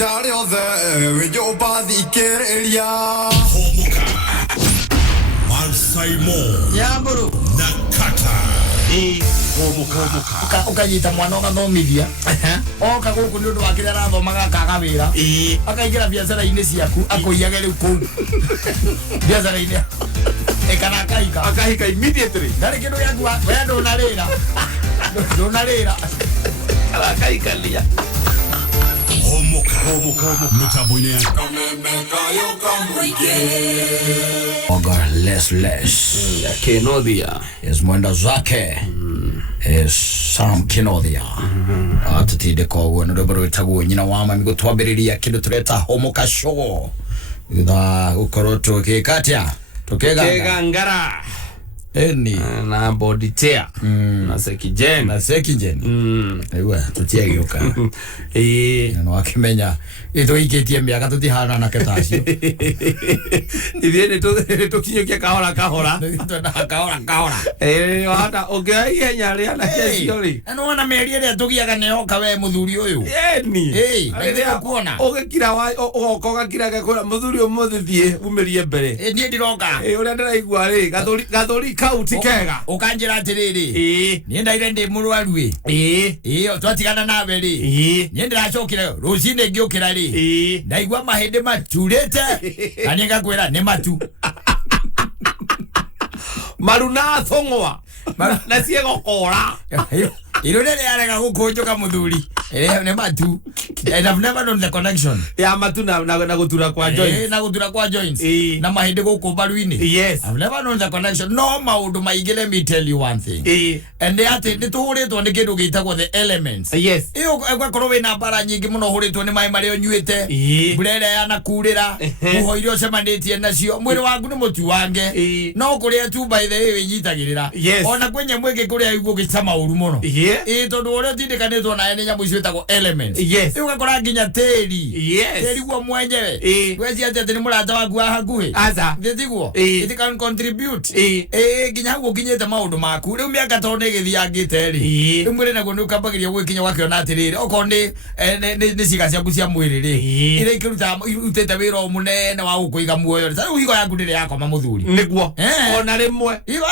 ihinda rĩothe nĩgĩakwĩrekereria. Mansaimo Yamburu na Kattaj. ukanyita mwana ugathomithia oka guku ni undu wa kiria arathomaga akaga wira akaingira biacara-ini ciaku akuiage riu kuu biacara-ini ekana akahika immediately. ndari kindu giaku we ndunarira akahikalia Homoka mitambo-ini ya Ogar less Kenodia. is mwenda zake is Sam Kenodia atutinde koguo nä rwä rwä tagwo nyina wa mami gå twambä kä ndå tå reta homoka show githaa gå korwo tå kä katia tå Kegangara eni na body tear na sekijen na sekijen aiwa tå tiagä å ka no akimenya ito ikitie miaka tutihana na ketacio ithie ni tukinyokia kahora kahora wahata ungiaihenya ria na kesio ri no wana meri ria tugiaga neoka we muthuri uyu eni ria kuona ugikira wa ugoka gakira gakora muthuri umuthithie umirie mbere nie ndiroka uria ndiraigua ri gathuri kauti kega ukanjira atiriri nie ndaire ndi murwaru twatigana nawe ri nie ndiracokire rucine ngiukira ri ndaigua mahindi maturite na ningakwira ni matu maruna thongwa na ciego kora iro nere arega gukunjuka muthuri ne matu I have never known the connection ya matu na gutura kwa joints na gutura kwa joints na mahindi guku baruini yes I've never known the connection no maundu maige let me tell you one thing and they are ni tuhuritwo ni kindu gitagwo the elements yes iyo gwakorwo wina bara nyingi muno huritwo ni mai mario nyuite burere ya nakurira uhoire ucemanitie nacio mwiri waku ni mutu wange no kuria tu by the way nyitagirira ona kwenye mweke kuria iguo gicama uru muno tondu uria tindikanitwo nae ni nyamu ciitagwo elements iyo gakora nginya teri guo mwenyewe wezi ati ni murata waku wa hakuhi nditiguo it can contribute nginya guo kinyete maundu maku riu miaka to ni githiangite ri imwire naguo ni ukambagiria gwikinya wakiona atiriri oko ni ciga ciaku cia mwiri ri ire ikiruta utete wira munene wa gukuiga muoyo riu higo yaku ndiri yakoma muthuri niguo ona rimwe higo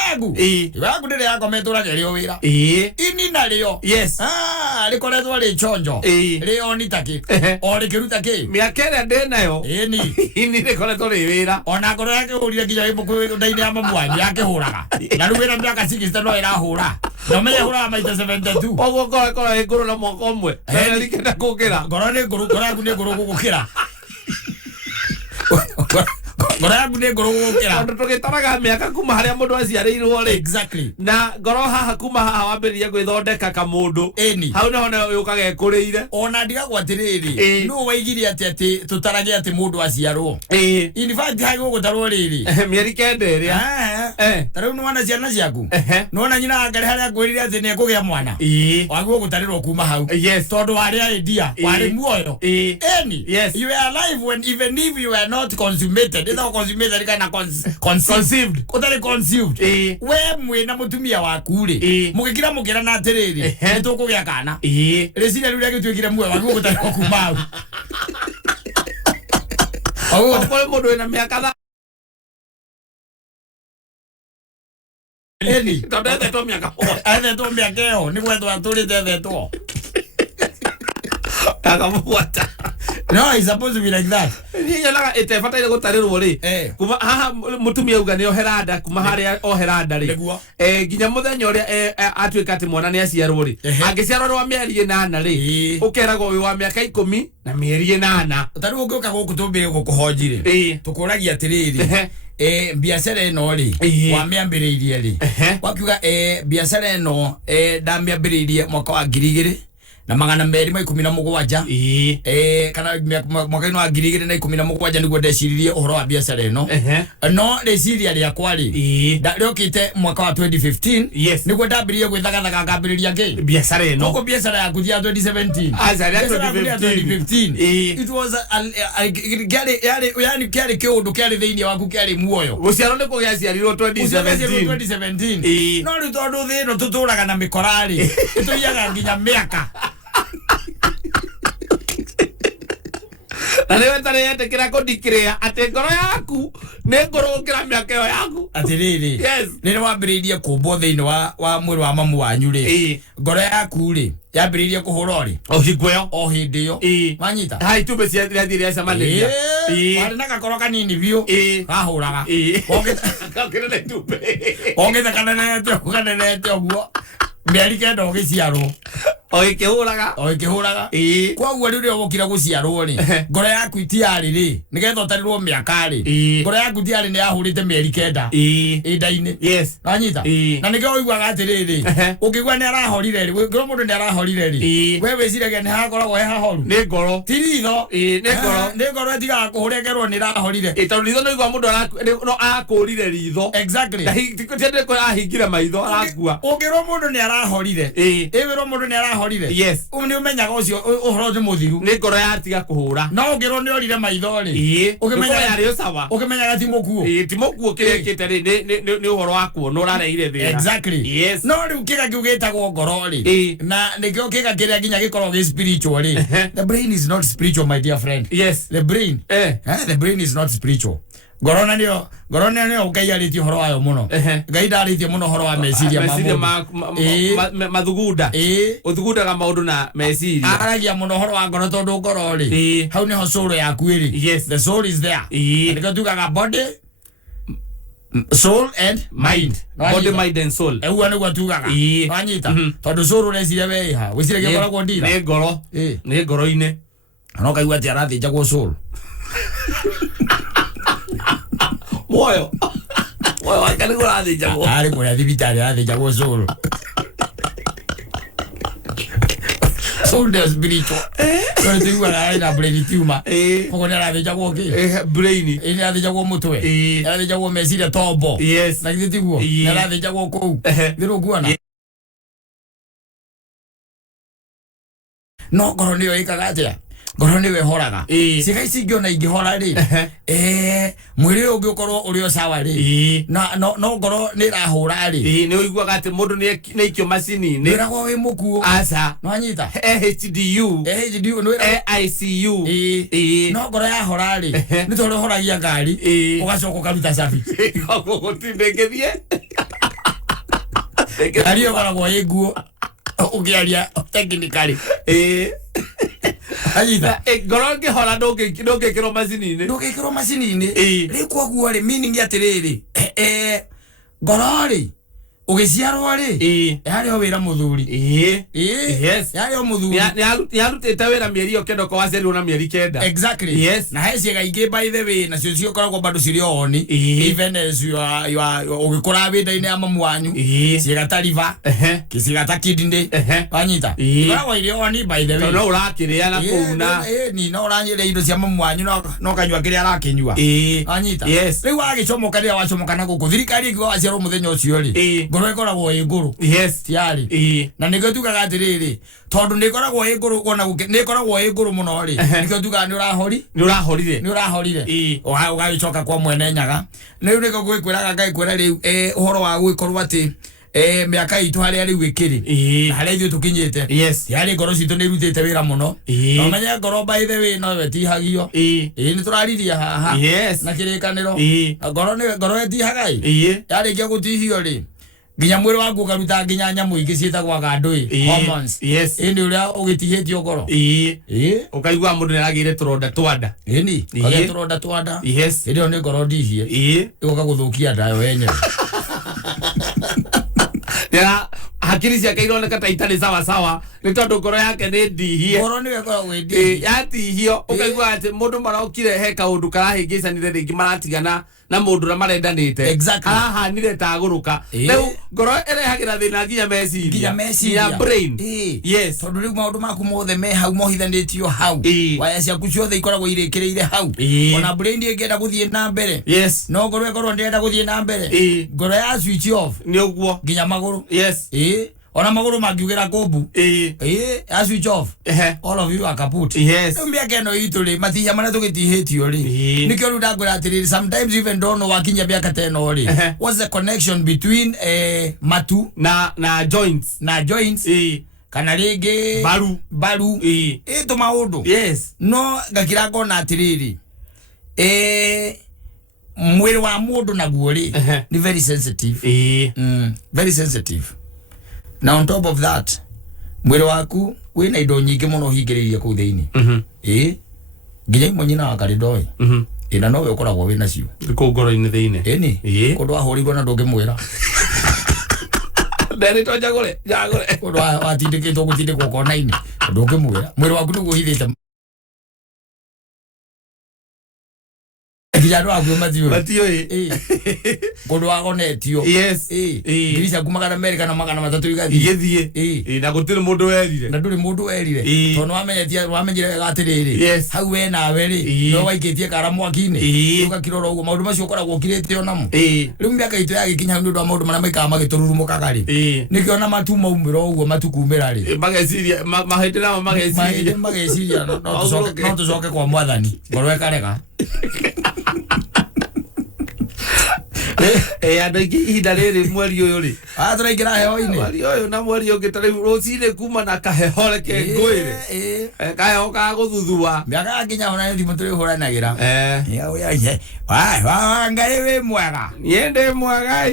yaku ndiri yakoma iturage rio wira ini na rio yes rikoretwo ri chonjo rio ni taki o rikiruta ki miaka ĩrĩa ndĩ nayo ini ini rĩkoretwo rĩ wĩra ona ngoro yake hũrire nginya ibuku ndaini ya mamwani yake hũraga na rĩu wĩra miaka 60 no ĩrahũra no menye hũraga maita 72 ũguo ngoro ĩ ngũrũ na mwaka ũmwe na rĩkenda kũngĩra ngoro yaku nĩ ngũrũ gũgũkĩra ngoro yaku nĩ ngũrũ gũgũkĩra tondũ tũgĩtaraga mĩaka kuma harĩa mũndũ aciarĩirwo rĩ exactly na ngoro haha kuma haha wambĩrĩria gwĩthondeka kamũndũ hau naho yũkaga ĩkũrĩire ona ndigagwo atĩrĩrĩ nũ waigire atĩ tũtarage atĩ mũndũ aciarwo in fact hai gũgũtarwo rĩrĩ mĩeri kenda ĩrĩa tarĩu nĩ wona ciana ciaku nĩwona nyina ngari harĩa kwĩrire atĩ nĩ ekũgĩa mwana wagwo gũtarĩrwo kuma hau tondũ warĩ idea warĩ muoyo you are alive when even if you are not consummated either consummated kana conceived utari conceived we mwina mutumia waku ri mugikira mukira na atiriri ni tukugia kana reciria riu riagituikire muoyo waku gutari kumau kole mundu ena miaka tondu ethetwo miaka ĩyo nĩ gwethwo atũrĩte ethetwo akamubuata no it's supposed to be like that nyonaga ĩtebataire gũtarĩrwo rĩ kuma haha mũtumia auga nĩ oheranda kuma harĩa oheranda rĩ nginya mũthenya ũrĩa atuĩka atĩ mwana nĩ aciarwo rĩ angĩciarwo rĩ wa mĩeri 8 rĩ ũkeragwo wĩ wa mĩaka 10 na mĩeri 8 tarĩu ũngĩũka gũkũ tũmbĩrĩ gũkũhonji rĩ tũkũragia atĩrĩrĩ biacara ĩno rĩ wamĩambĩrĩirie rĩ wakiuga biacara ĩno ndamĩambĩrĩirie mwaka wa 2000 na magana meri ma 17 kana mwaka-inĩ wa 2017 nĩguo ndeciririe ũhoro wa biacara ĩno no rĩciria rĩakwa rĩ rĩokĩte mwaka wa 2015 nĩguo ndambĩrĩirie gwĩthagathaga ngambĩrĩria ngĩ biacara ĩno ũguo biacara yaku thia 2017 it was yani kĩarĩ kĩũndũ kĩarĩ thĩinĩ waku kĩarĩ muoyo gũciarwo nĩ kũgĩaciarirwo 2017 no rĩu tondũ thĩ ĩno tũtũraga na mĩkorarĩ tũiyaga nginya mĩaka na niwe tare yetekira ko declare ate ngoro yaku ne ngoro kira miaka yo yaku atiriri yes nire wambiririe kumbo thiini wa mwiri wa mamu wanyu ri ngoro yaku ri yambiririe kuhura ri o hindi yo wanyita hai tumbe cia thira cia malaria wari na gakoro kanini biu gahuraga kakire tumbe ongeza kanenete oguo mieri kenda ugiciarwo ogikihuraga koguo riu ugukira guciarwo ri ngoro yaku itiari ri nigetha utarirwo miaka ri ngoro yaku itiari ni yahurite mieri kenda inda-ini nanyita na nikio uiguaga atiriri ukigua ni arahorire ri ngoro mundu ni arahorire ri we wiciragia ni hakoragwo he hahoru ni ngoro tiritho ni ngoro itigaga kuhurekerwo ni arahorire tondu ritho no igua mundu no akurire ritho exactly tiende ko ahingire maitho arakua ukirwo mundu ni arahorire ewirwo mundu ni arahorire yes ni umenyaga ucio uhoro ti muthiru ni ngoro yatiga kuhura no ngiro ni orire maitho ri ukimenyaga yari sawa ukimenyaga ti mukuo ti mukuo kirekete ri ni uhoro waku no rareire thira exactly yes no riu kika kiugitagwo ngoro ri na nikio kika kiria nginya gikorwo gi spiritual ri the brain is not spiritual my dear friend yes the brain the brain is not spiritual ngorona nio ukaiarĩtie horo wayo muno ngai ndarĩtie muno horo wa meciria mathugunda uthugundaga maundu na meciria aragia muno horo wa ngoro tondu ngoro ri hau niho soul yaku iri yes the soul is there ndiko tugaga body soul and mind body mind and soul ewa niguo tugaga wanyita tondu soul reciria we ha wiciragia koragwo ndira ni ngoro-ini no kaigua ati arathĩnjagwo soul moyo wakani kurathĩnjagwo ari kuria thibitari arathĩnjagwo soul soul is spiritual so tu wala ina brain tumor kogo ni arathĩnjagwo ki brain ni arathĩnjagwo mutwe arathĩnjagwo meciria tombo yes na githĩ tiguo ni arathĩnjagwo kuu thiru kuona no ngoro niyo ikaga atia ngoro niwe horaga ciĩga ici ingĩona ingĩhora rĩ mwĩrĩ ũyũ ũngĩkorwo ũrĩ o sawa rĩ no ngoro nĩ ĩrahũra rĩ nĩ ũiguaga atĩ mũndũ nĩ ikio macini-inĩ wĩragwo wĩ mũkuo aca nĩwanyita AHDU AICU no ngoro yahora rĩ nĩ tondũ ũhoragia ngari ũgacoka ũkaruta cabi ndĩngĩthiĩ ngari ĩyo ĩkoragwo ĩ nguo ũkĩaria technically ayitha ngoro ngĩhora ndũngĩkĩrwo macini-inĩ rĩu koguo rĩ meaning atirĩrĩ ngoro rĩ ugiciarwo ri yari o wira muthuri yes yari o muthuri yarutite wira mieri yo kendo kwa waciarirwo na mieri kenda exactly yes na he ciega ingĩ by the way na cio cikoragwo bado cirĩ oni even as you ugikora winda-inĩ ya mamu wanyu ciega ta liver ciega ta kidney wanyita ikoragwo irĩ oni by the way no ũrakĩrĩa na kuuna ni no ũranyĩrĩa indo cia mamu wanyu no kanyua kĩrĩa arakĩnyua wanyita rĩu wagĩcomoka rĩrĩa wacomoka na gũkũ thirikari ĩkiuga waciarwo mũthenya ũcio rĩ ngoro ĩkoragwo ĩ ngũrũ yes tiari na nĩkĩo tugaga atĩrĩrĩ tondũ nĩ ĩkoragwo ĩ ngũrũ ona nĩ ĩkoragwo ĩ ngũrũ mũno rĩ nĩkĩo tugaga nĩ ũrahorire ũgagĩcoka kwa mwene nyaga rĩu nĩkĩo gwĩkwĩraga ngagĩkwĩra rĩu ũhoro wa gũgĩkorwo atĩ mĩaka itũ harĩa rĩu ĩkĩrĩ harĩa ithuĩ tũkinyĩte yarĩ ngoro citũ nĩ irutĩte wĩra mũno na ũmenye ngoro by the way no ĩtihagio nĩ tũrariria haha na kĩrĩkanĩro ngoro ĩtihaga yarĩkia gũtihio rĩ nginya mwĩrĩ waku ũkaruta nginya nyamũ ingĩ ciĩtagwaga ndũĩ hormones nĩ ũrĩa ũgĩtihĩtio ngoro ũkaigua mũndũ nĩ aragĩire tũronda twanda ĩni kagĩa tũronda twanda hĩndĩ ĩyo nĩ ngoro ndihie ĩgoka gũthũkia nda yo yenyewe hakiri ciake ironeka ta itarĩ sawa sawa nĩ tondũ ngoro yake nĩ ndihie ngoro nĩwe ĩkoragwo ĩndihie yatihio ũkaigua atĩ mũndũ marokire he kaũndũ karahĩngĩcanire rĩngĩ maratigana na mũndũ ũrĩa marendanĩte arahanire ta agũrũka rĩu ngoro ĩrehagĩra thĩna nginya meciria brain yes tondũ rĩu maũndũ maku mothe me hau mohithanĩtio hau waya ciaku ciothe ikoragwo irĩkĩrĩire hau ona brain ĩngĩenda gũthiĩ na mbere no ngoro ĩkorwo ndĩrenda gũthiĩ na mbere ngoro ya switch off nĩ ũguo nginya magũrũ ona magũrũ mangiugĩra kũmbu ya switch off all of you are kaput mĩaka ĩno itũ rĩ matihia marĩa tũgĩtihĩtio rĩ nĩkĩo rĩu ndangwĩra atĩrĩrĩ sometimes even don't know wakinya mĩaka ta ĩno rĩ what's the connection between matu na joints kana rĩngĩ baru to maundu yes no ngakira ngona atiriri mwiri wa mundu naguo ri ni very sensitive very sensitive. Now on top of that mwiri waku wina indo nyingi muno hingiririe ku thiini nginya imwe nyina akaridoi ina no we ukoragwo wina cio ku ngoro-ini thiini eni kundu ahurirwo na ndungimwira nderi to jagore kundu atindikitwo gutindikwo kona-ini ndungimwira mwiri waku niguo hithite Kijado agwe matio kundu agonetio yes Ngirisa kumagana America na magana matatu igathie na gutire mundu werire na nduri mundu werire tono wamenyire gatiriri hau we nawe ri no waikitie karamu akini ukakirora ugo maundu macio ukoragwo kirite onamo riu miaka itu yagikinya ndu ndo maundu mana maika magitururumukaga ri nikiona matu maumira ugo matukumira ri mageciria mahitira mageciria no tucoke kwa mwathani ngorwe karega andå ingä ihinda rä rä mweri å yå rä tåraingä heho-inä mweri å yå na mweri å ngä tarä rå cinä kuma na kaheho reke ngwä rä kaheho ka gå thuthua mä aka nginya ona thimå tå rä hå ranagä ra ngarä wä mwega niä ndä mwega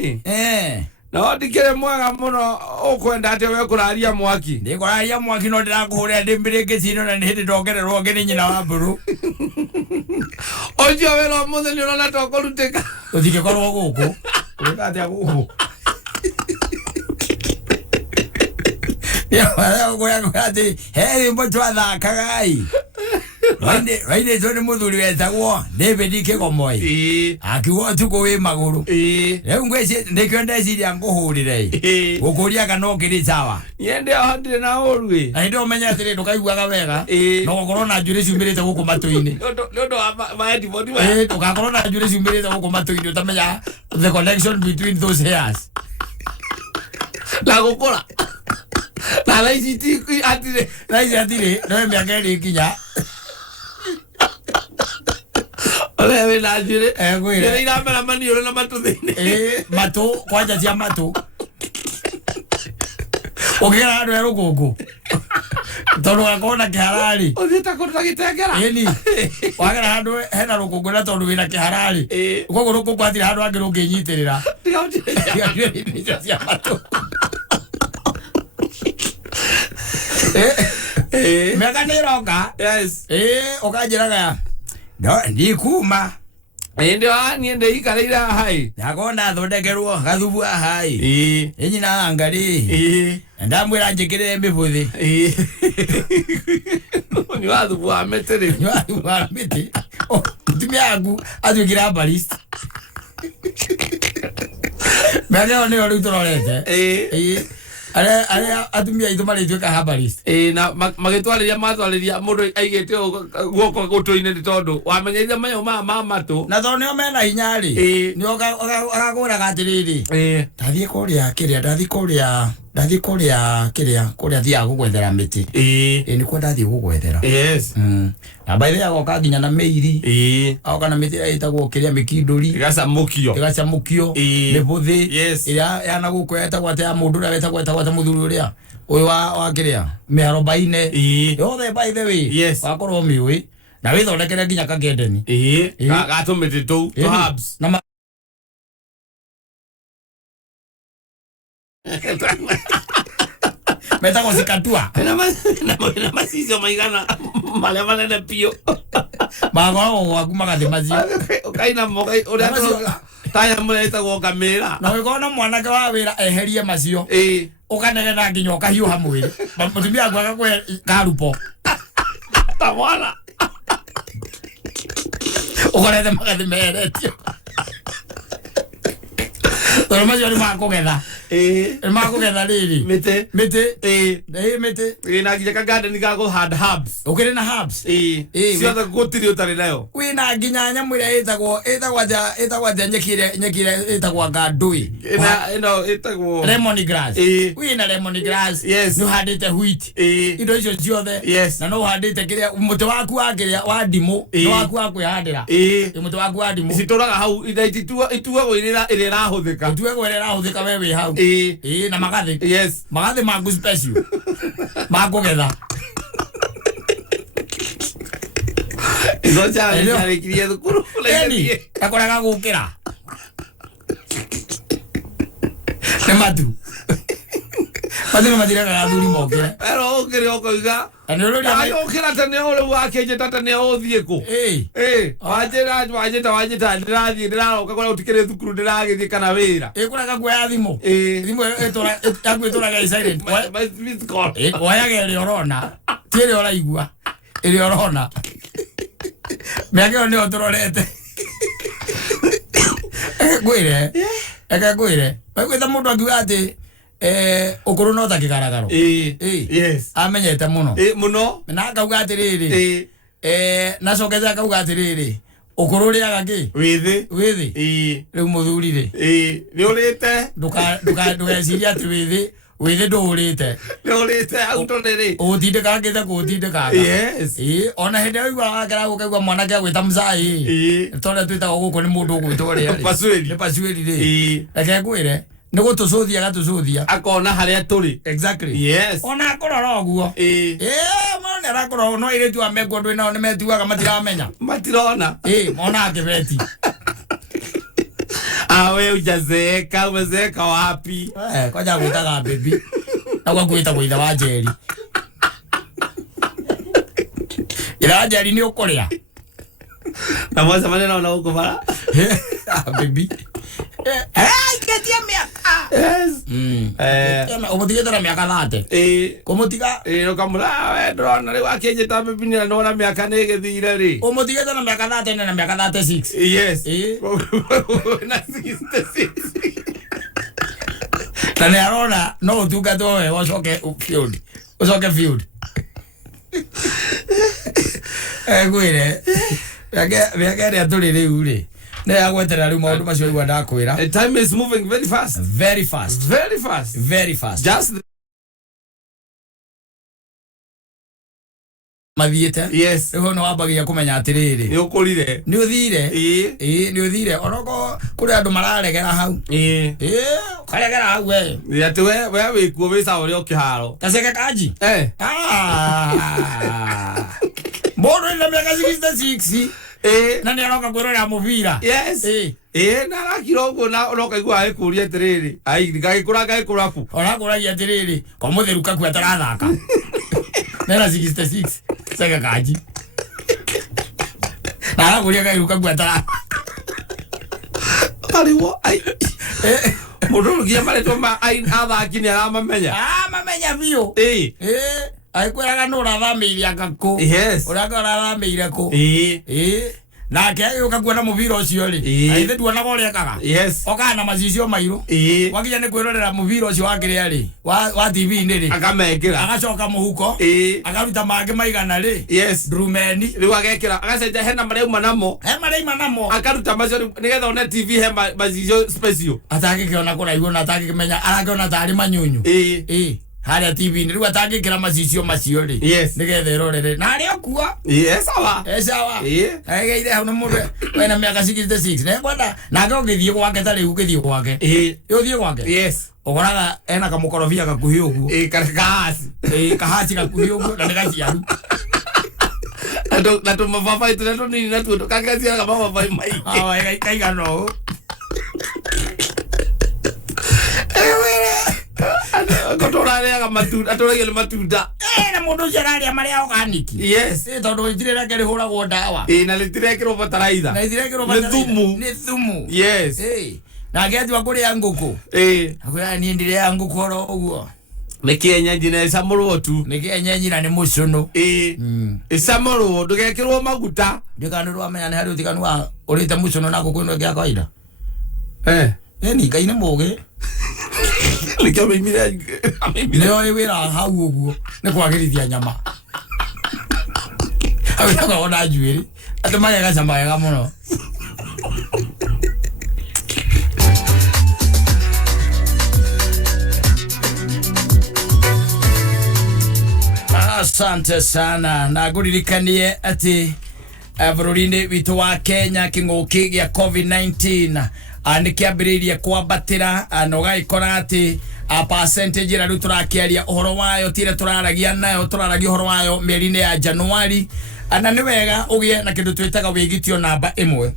no ndikä rä mwega må no å kwenda atä we kå raria mwaki ndä kå raria mwaki no ndä rakå hå rä a ndä mbä rä ngä cino na nä hä ndä ndongererwo ngä nä nyina wa mbå rå å cio wä ra må thenya å rona tokå rutä ka å thingä korwo gå kå å rä ka atä a gå kå atä he rä mbo twathakagai wainätwo nä må thuri wetagwo David Kĩgomoi akiuga ũtukũ wĩ magũrũ rĩu nĩkĩo ndeciria ngũhũrĩre gũkũria kana ũkĩrĩ sawa niĩ ndĩoho ndirĩ na ũru na hĩndĩ ũmenye atĩrĩ ndũkaiguaga wega no gũkorwo na njuĩrĩ ciumĩrĩte gũkũ matũ-inĩ nĩ ũndũ wa maheadphone ndũgakorwo na njuĩrĩ ciumĩrĩte gũkũ matũ-inĩ ũtamenya the connection between those hairs na gũkũra na raici atirĩ no mĩaka ĩrĩ kinya ole we na njire ngwire iramera maniũrũ na matũ thĩinĩ matũ kwanja cia matũ ũkĩgera handũ he rũkũngũ tondũ gakorwo na kĩhararĩ ũthiĩte kũruta gĩtengera ĩni wagera handũ hena rũkũngũ na tondũ wĩna kĩhararĩ koguo rũkũngũ hatirĩ handũ hangĩ rũngĩnyitĩrĩra tiga cia matũ mĩaka nĩ ĩroka ũkanjĩraga ndikuma ĩndĩ wa niĩ ndĩikarĩire haha ndakona thondekerwo gathubu haha ĩnyina ngarĩ ndamwĩra njĩkĩrĩre mĩbũthĩ nĩ wa thubu wa mĩtĩ rĩ nĩ wa thubu wa mĩtĩ mũtumia waku atuĩkire ambarist mĩaka ĩyo nĩyo rĩu tũrorete arĩa atumia aitũ marĩtuĩka herbalist na magĩtwarĩria matwarĩria mũndũ aigĩte guoko gũtũ-inĩ nĩ tondũ wamenyeire manyamũ maya ma matũ na tondũ nĩo mena hinya rĩ nĩo agakũraga atĩrĩrĩ ndathiĩ kũrĩa kĩrĩa ndathiĩ kũrĩa thiaga gũgwethera mĩtĩ nĩkuo ndathiĩ gũgwethera na by the way agoka nginya na mĩiri agoka na mĩtĩ ĩrĩa ĩtagwo kĩrĩa mĩkindũri ĩgacamũkio mĩbũthĩ ĩrĩa yana gũkũ yetagwo atĩ ya mũndũ ũrĩa wetagwo atĩ mũthuri ũrĩa ũyũ wa kĩrĩa mĩarobaine yothe by the way wakorwo mĩũĩ na wĩthondekere nginya kakendeni gatũmĩtĩ tũu herbs metagwo cikatua na macicio maigana marĩa manene biũ magoragwo gwaku magathĩ macio ũkainama ũrĩa taya mũretagwo ngamĩra na ũgĩkorwo na mwanake wa wĩra eherie macio ũkanegena nginya ũkahiũha mwĩrĩ mũtumia waku agakũhe karupo ta mwana ũkorete magathĩ meheretio tondũ macio nĩ makũgetha nĩ makũgetha rĩrĩ mĩtĩ na nginya kangandeni ga kũhanda herbs ũkĩrĩ na herbs ciothe gũtirĩ ũtarĩ nayo wĩna nginya nyamũ ĩrĩa ĩtagwo atĩa nyeki ĩrĩa ĩtagwo ngandũĩ ĩno ĩtagwo lemon grass wĩna lemon grass nĩ ũhandĩte wheat indo icio ciothe na no ũhandĩte kĩrĩa mũtĩ waku wa kĩrĩa wa ndimũ nĩ waku wa kwĩhandĩra mũtĩ waku wa ndimũ citũraga hau ituagwo ĩrĩa ĩrahũthĩka ituagwo ĩrĩa ĩrahũthĩka we wĩ hau hau na magathi magathi mangu special mangu getha izo chale kirie thukuru akoraga gukira nematu Padino madira ka aduri mokira. Pero ukiri okoiga. Ayo ukira tane ole wakeje tatane othieko. Wajeta ndirathi ukakora utikire thukuru ndiragithie kana wira. Kuraga kwa thimo. Thimo etora yakwĩtora ga silent. Miss call. Wayage ri orona. Tiere ora igua. Iri orona. Miake ni otororete. Eka gwire. Wakwita mundu akiuga ati okoro no takigaragaro yes amenyete muno muno na akauga atiriri na cokeza akauga atiriri okoro riaga ki withi riu muthurire ni urite ndugeciria ati withi ndurite autorere utindikangite kutindikanga yes ona hindi aigua wakera gukaigua mwanake agwita mzai tore twitaga guku ni mundu ugwitwo ria pasweli ri reke ngwire Nego tucuthia gatucuthia akona haria turi exactly yes ona akorora oguo mwana arakora no ire tu amego ndwe nao nimetuaga matiramenya matirona mona akibeti awe ujazeka umezeka wapi kwaja gwitaga baby na kwa gwita gwitha wa Jerry ira Jerry ni ukoria na mwanza maneno na uko bara baby ketia miaka yes omutigethera miaka 30 komutiga no kamura we ndona ri wakenje ta bibini na ndona miaka ni githire ri omutigethera miaka 30 na miaka 36 yes na 66 tane arona no utuga to we ucoke field gwire miaka ria turi riu ri ne agwetera riu maundu macio igwa ndakwira time is moving very fast just mathiete yes riu no wabagia kumenya atiriri ni ukurire ni uthire ni uthire oroko kuri andu mararegera hau karegera hau we ati we wikuo wisa uri okiharo kaseke kaji Moro ina miaka 66 na ni aroka kwirora mubira yes na rakiro uguo na uroka igua akuria atiriri ai ngagikura ku ona kuragia atiriri kwa mutheru kaku atarathaka nena 66 sega kaji na akuria gairuka ku atara ariwo ai murugia mareto ma ai athaki ni aramamenya mamenya biu aikwiraga no rathameiria gaku uraka rathameire ku nake yuka kuona mubira ucio ri aithe tuonaga uria kaga okana macicio mairu wakinya ni kwirorera mubira ucio wakire ri wa TV ni ri akamekira agacoka muhuko agaruta mange maigana ri drumeni riu agekira agacenja hena mareu manamo akaruta macio nigetha ona TV he macicio special atagikiona kuraihu na atagikimenya arakiona tari manyunyu haria TV ni riu atangikira macicio macio ri nigetha irorere na ari okua sawa aigeire hau no mundu wena miaka 66 ne kwenda nake ugithie gwake tari ugithie gwake uthie gwake ukoraga ena kamukorofia gakuhi uguo kahasi gakuhi uguo na nikaciaru na tu mavabai tu nini na tu kakacia kama mavabai mai kaigano kotoraga matunda atoragia matunda na mundu jararia maria organic tondu itirira keri huragwo ndawa na litirekirwo bataraitha ni thumu na getu akuria nguku akuria ni ndire nguku oro uguo ni kienyeji na samurwo tu ni kienyeji na ni mucuno samurwo ndugekirwo maguta ndikandu amenya ni hari utikanu wa urite mucuno na nguku ino kia kawaida ni kaine muge Likia mimire leo iwira hau uguo ni kwagirithia nyama awira ona juiri atumage gacama wega muno asante sana na nguririkanie ati bururi-ini witu wa Kenya king'uki gia COVID-19 nikiambiririe kwambatira na ugaikora ati percentage ira turakiaria uhoro wayo tire turaragia nayo turaragia uhoro wayo mieri-ini ya Januari na ni wega ugie na kindu twitaga wigitio namba 1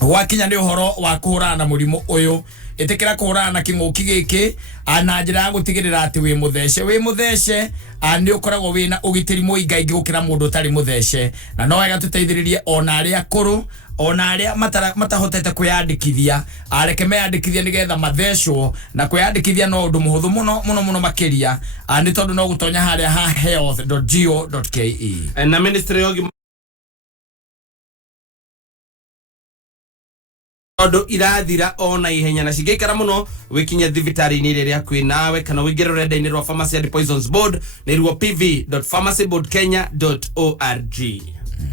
wakinya ni uhoro wa kuhurana na murimu uyu itikira kuhurana na king'uki giki na njira ya gutigirira ati wi muthece ni ukoragwo wina ugitiri muingaingi gukira mundu utari muthece na no wega tuteithiririe ona aria akuru ona aria matahotete kwiyandikithia areke meyandikithia nigetha mathecwo na kwiyandikithia no undu muhuthu muno makiria ni tondu no gutonya haria ha health.go.ke na ministry of odo irathira ona ihenya na cigikara muno wikinya thibitari-ini riria kwi nawe kana wingire rurenda-ini rwa Pharmacy and Poisons Board nirwo pv.pharmacyboardkenya.org.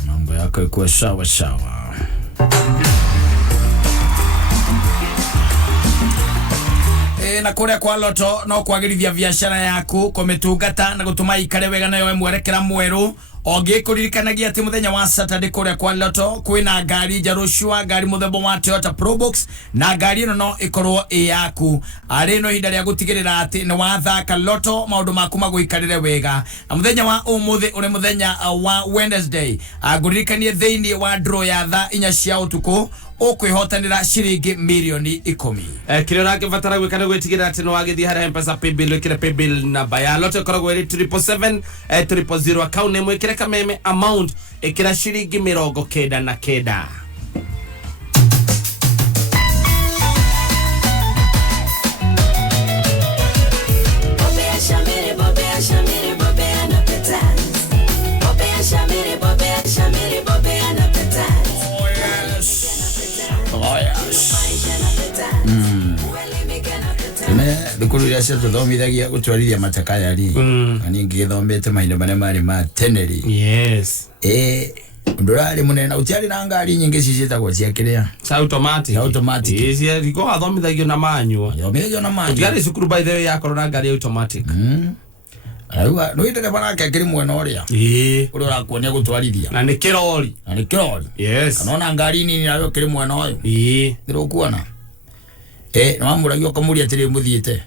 mambo yako iko sawa. Na kuria kwa loto no kwagirithia biashara yaku kumitungata na gutuma ikare wega nayo mwerekera mweru ogikuririkanagia ati muthenya wa Saturday kuria kwa loto kwina ngari njarushwa ngari muthemba wa Toyota Probox na ngari ino no ikorwo yaku ari no hinda ria gutigirira ati ni wathaka loto maundu maku maguikarire wega na muthenya wa umuthi uri muthenya wa Wednesday aguririkanie thiini wa draw ya thaa 4 cia utuku ukwihotanira ciringi milioni 10 kire rakibatara gwikana gwitigira ati no wagithia haria M-Pesa paybill kire paybill namba ya loto koragwo iri 777 account name kire kameme amount ikira ciringi 99. Thukuru iria cia tuthomithagia gutwarithia matakayari ani ngithomete mahinda maria mari ma teneri ndurari munena utiari na ngari nyingi cicitagwo cia kiria automatic cia riko athomithagio na manyo utiari cukuru by the way yakoro na ngari automatic aiwa no ite bana kekiri mwena uria uri urakuonia gutwarithia na ni kirori kana na ngari nini nayo kiri mwena uyu ndirukuona no amuragio kamuria tiri muthiite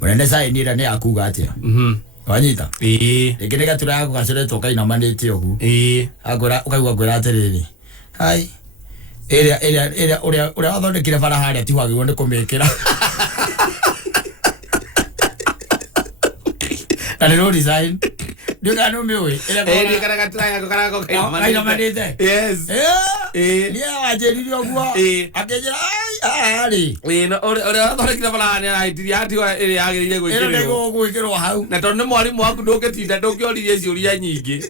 munene sainira ni akuga atia wanyita ikinega turaga gacoretwo kaina manite ogu agora ukaigwa kwira atiriri hai area uria wathondekire bara haria ti wagirwo ni kumikira na no design ndio no mewe ndio kana turaga kaina manite ni awajeririo oguo akejera ari no ore thondekire bara ni aitiri ati iri yagirire gwikirwo hau na tondu mwarimu waku ndugitinda ndukioririe ciuria nyingi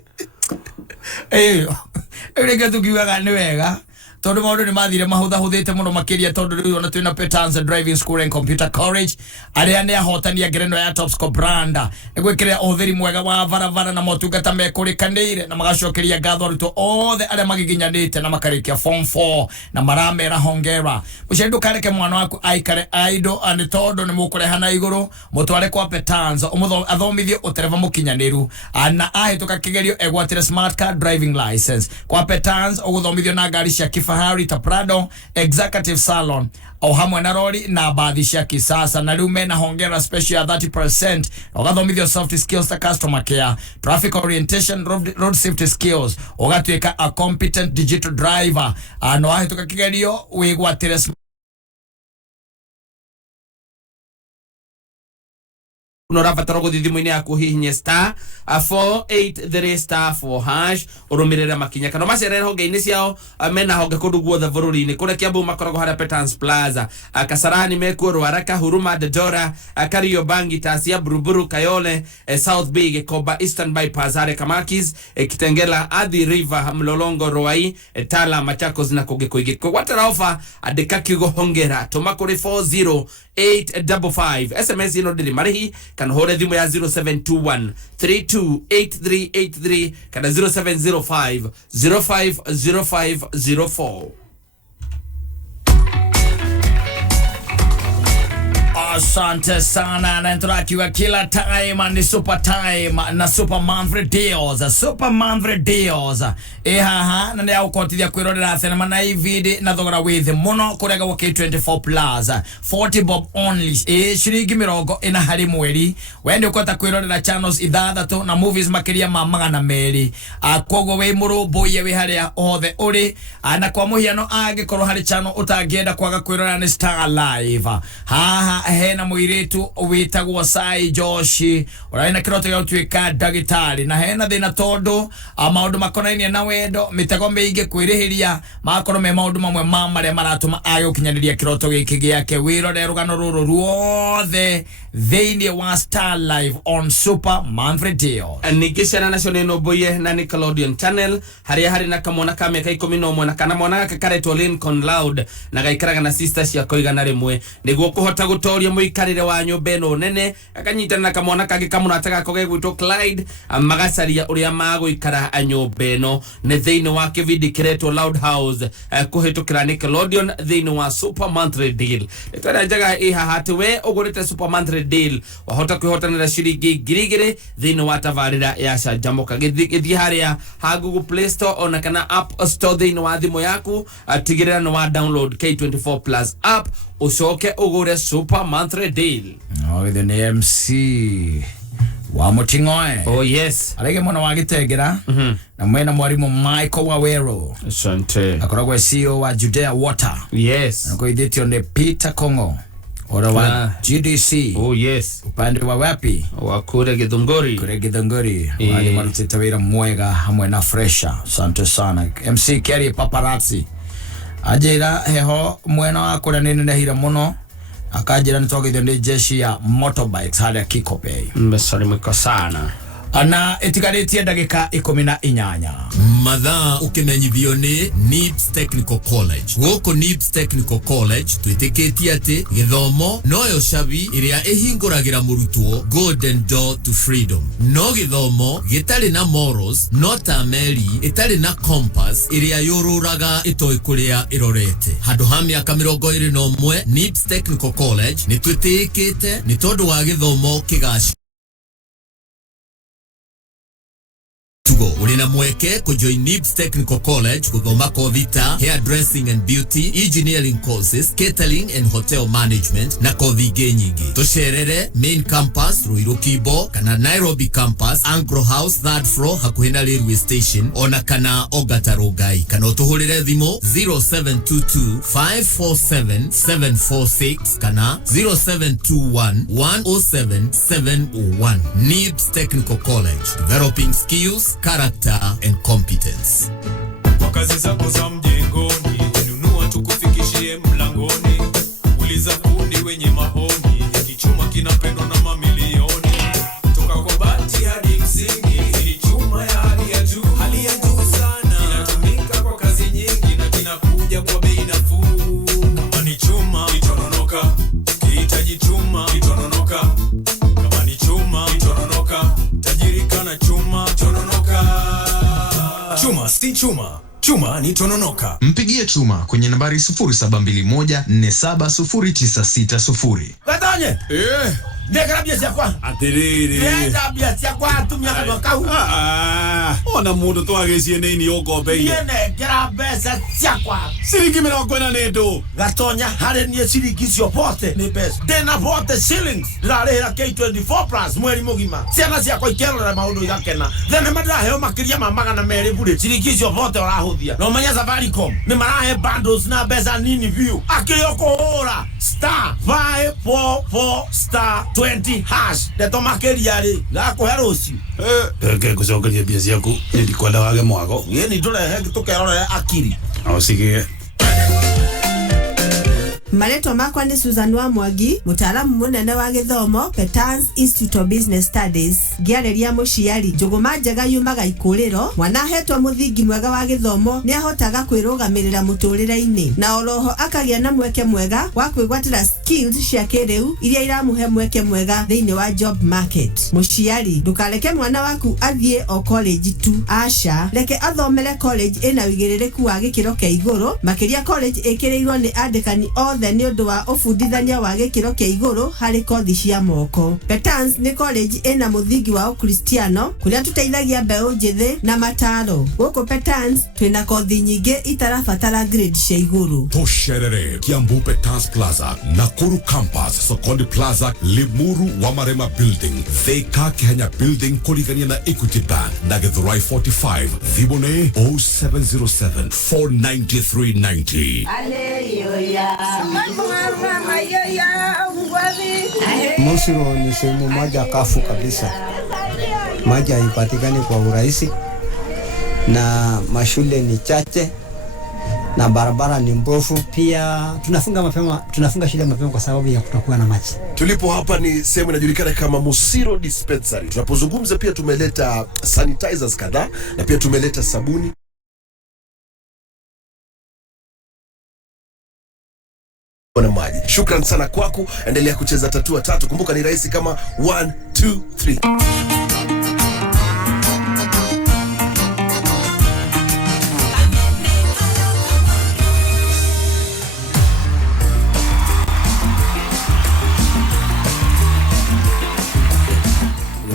reke tukiugaga ni wega tondu maundu ni mathire mahuthahuthite muno makiria tondu riu ona twina Petans Driving School and Computer College aria ni ahotania ngerenwa ya Top Score brand egwikira uthiri mwega wa varavara na motungata mekurikanire na magacokeria ngatho arutwo othe aria magiginyanite na makarikia form 4 na maramera hongera mucendu kareke mwana waku aikare idle and tondu ni mukurehana iguru mutware kwa Petans athomithie utereva mukinyaniru na ahituka kigerio egwatire smart card driving license kwa Petans uguthomithio na ngari cia Fahari ta Prado Executive Salon au hamwe na rori na baadhi cia kisasa na riu mena hongera special ya 30% ugathomithio soft skills ta customer care traffic orientation road safety skills ugatwika a competent digital driver no ahituka kigerio wigwatire unorabatara guthithimu-ini yaku hihinye star 483 star 4 hash urumirira makinya kana macerere honge-ini ciao mena honge kundu guothe bururi-ini kuria Kiambu makoragwo haria Petans Plaza Kasarani mekuo Ruaraka Huruma Dodora Kariobangi Tasia Buruburu Kayole South Bay Gikoba Eastern Bypass haria Kamakis Kitengela Athi River Mlolongo Ruai Tala Machakos na kugikuigi kwatara ofa andika kiugo hongera tuma kuri 40855 SMS ino ndiri marihi kana hore thimu ya 0721 328383 kana 0705 050504 Asante sana na tunakiwa kila time ni super time na super monthly deals. Super monthly deals. Haha na ndio ukotithia kwirorera thenema na ividi na thogora withi muno kurega wa K24 plus 40 bob only. Shiringi mirongo ina hari mweri. Wende ukota kwirorera channels ithathatu na movies makiria ma magana meri. Kogo we murubuye we haria othe uri na kwa muhiano angikorwo hari channel utangienda kwaga kwirorera ni Star Live. Haha hena muiretu witagwo Sai Joshi uraina kiroto ya utuika dagitari na hena thina tondu maundu makonainie na wendo mitego miingi kwirihiria makorwo me maundu mamwe maria maratuma ayo kinyaniria kiroto giki giake wirore rugano ruru ruothe thiini wa Star Live on Super Monthly Deal. Nikishana national no boye na Nickelodeon channel hari na kamona kame kai 11 na kana mona kakaretwo Lincoln Loud na gaikaraga na sisters ya koigana rimwe niguo kuhota gutoria muikarire wa nyumba eno nene akanyitana na kamona kage kamunataga koge gwitwo Clyde magacaria uria maguikara anyumba eno ne thiini wa kividi kiretwo Loud House kuhitukira Nickelodeon thiini wa Super Monthly Deal. Etara jaga ihahati we ugurite Super Monthly Deal wahota kuhotanira shiringi girigire thiini wa tavarira ya Shajamoka githi haria ha Google Play Store ona kana App Store thiini wa thimu yaku tigirira no wa download K24 plus app usoke ugure Super Monthly Deal. The MC wa Mutingoe. Oh yes. Alege mwana wa Gitegera na mwena mwarimu Michael Wawero. Asante. Akoragwe CEO wa Judea Water. Yes. Nakoithitio ne Peter Kongo. Ora wa GDC. Oh yes. Upande wa wapi? Wa kure Githunguri. Kure Githunguri. Wale marutita wira mwega hamwe na fresha. Asante sana. MC Kerry Paparazzi. Ajira heho mwena wa kura nene hira muno. Akajira nitogithio ni jeshi ya motorbikes hali ya Kikope. Mbesalimika sana. Ana etikaritie ndagika 18 mathaa ukimenyithio ni NIBS Technical College. Goko NIBS Technical College twitikitie ati githomo noyo shabi iria ihinguragira murutwo golden door to freedom. No githomo gitari na morals, no ta meri itari na compass iria yoruraga itoi kuria irorete. Handu ha miaka 21 NIBS Technical College ni twitikite ni tondu wa githomo kigaci Urina mweke kujoin NIBS Technical College kuthoma kovita hairdressing and beauty, engineering courses, catering and hotel management na kothi nyingi. Tusherere main campus Ruiru Kibo kana Nairobi campus Angro House 3rd floor hakuhi na railway station ona kana Ogata Rogai kana utuhurire thimo 0722 547 746 kana 0721 107 701. NIBS Technical College, developing skills, character and competence. Kwa kazi zako za mjengoni, nunua tukufikishie mlangoni. Uliza fundi wenye mahoni, kichuma kinapendwa na mamilioni. Toka kwa bati hadi msingi, ni chuma ya hali ya juu sana. Inatumika kwa kazi nyingi na kinakuja kwa bei nafuu. Kama ni chuma, itononoka. Kihitaji chuma, itononoka. Kama ni chuma, itononoka. Tajirika na chuma, itononoka. Chuma si chuma. Chuma ni tononoka. Mpigie Chuma kwenye nambari 0721470960. Katanye. Ndekara biasi kwa. Atiriri. Ndekara biasi kwa tumia kwa kau. Ona mundu twagecie nini ukombeire. Yene kera besa kwa. Siringi 40 nendo. Gatonya hare ni shilingi cio pote ni besa. Dena pote shillings. Rarera K24 plus mweri mugima. Ciana cia kwa ikerora maundu igakena. Thene marahe makiria magana meri bure. Shilingi cio pote orahuthia. No manya Safaricom. Ni marahe bundles na besa nini view. Akiyoko ora star 544 star 20 hash. Deto makeria ri. Gako herosi. Ke kucokeria biasi yaku ndikwenda wage mwago. Yeni turehe tukerorera akiri. Ausigie. Maletwa makwa ni Susan wa Mwangi, mutaalamu munene wa githomo Petans Institute of Business Studies. Giareria muciari njuguma njega yumaga ikuriro, mwana hetwa muthingi mwega wa githomo ni ahotaga kwirugamirira muturire-ini na oroho akagia na mweke mwega wa kwigwatira skills cia kiriu iria iramuhe mweke mwega thiini wa job market. Muciari ndukareke mwana waku athie o college tu, asha reke athomere college ina wigiririku wa gikiro kia iguru, makiria college ikirirwo ni andikani othe nĩ ũndũ wa ũbundithania wa gĩkĩro kĩa igũrũ harĩ kothi cia moko. Petans nĩ college ĩna mũthingi wa ũkristiano kũrĩa tũteithagia mbeũ njĩthĩ na mataro. Gũkũ Petans twĩna kothi nyingĩ itarabatara grade cia igũrũ. Tosherere Kiambu Petans Plaza, Nakuru Campus, Sokondi Plaza, Limuru Wamarema Building, Thika Kenya Building kũrigania na Equity Bank na Githurai 45, Thibone 0707 49390. Mosiro ni sehemu moja kafu kabisa, maji haipatikani kwa urahisi na mashule ni chache na barabara ni mbovu. Pia tunafunga shule mapema kwa sababu ya kutokuwa na maji. Tulipo hapa ni sehemu inajulikana kama Musiro Dispensary. Tunapozungumza pia tumeleta sanitizers kadhaa na pia tumeleta sabuni. Na maji. Shukran sana kwako, endelea kucheza tatua tatu. Kumbuka ni rahisi kama 1 2 3.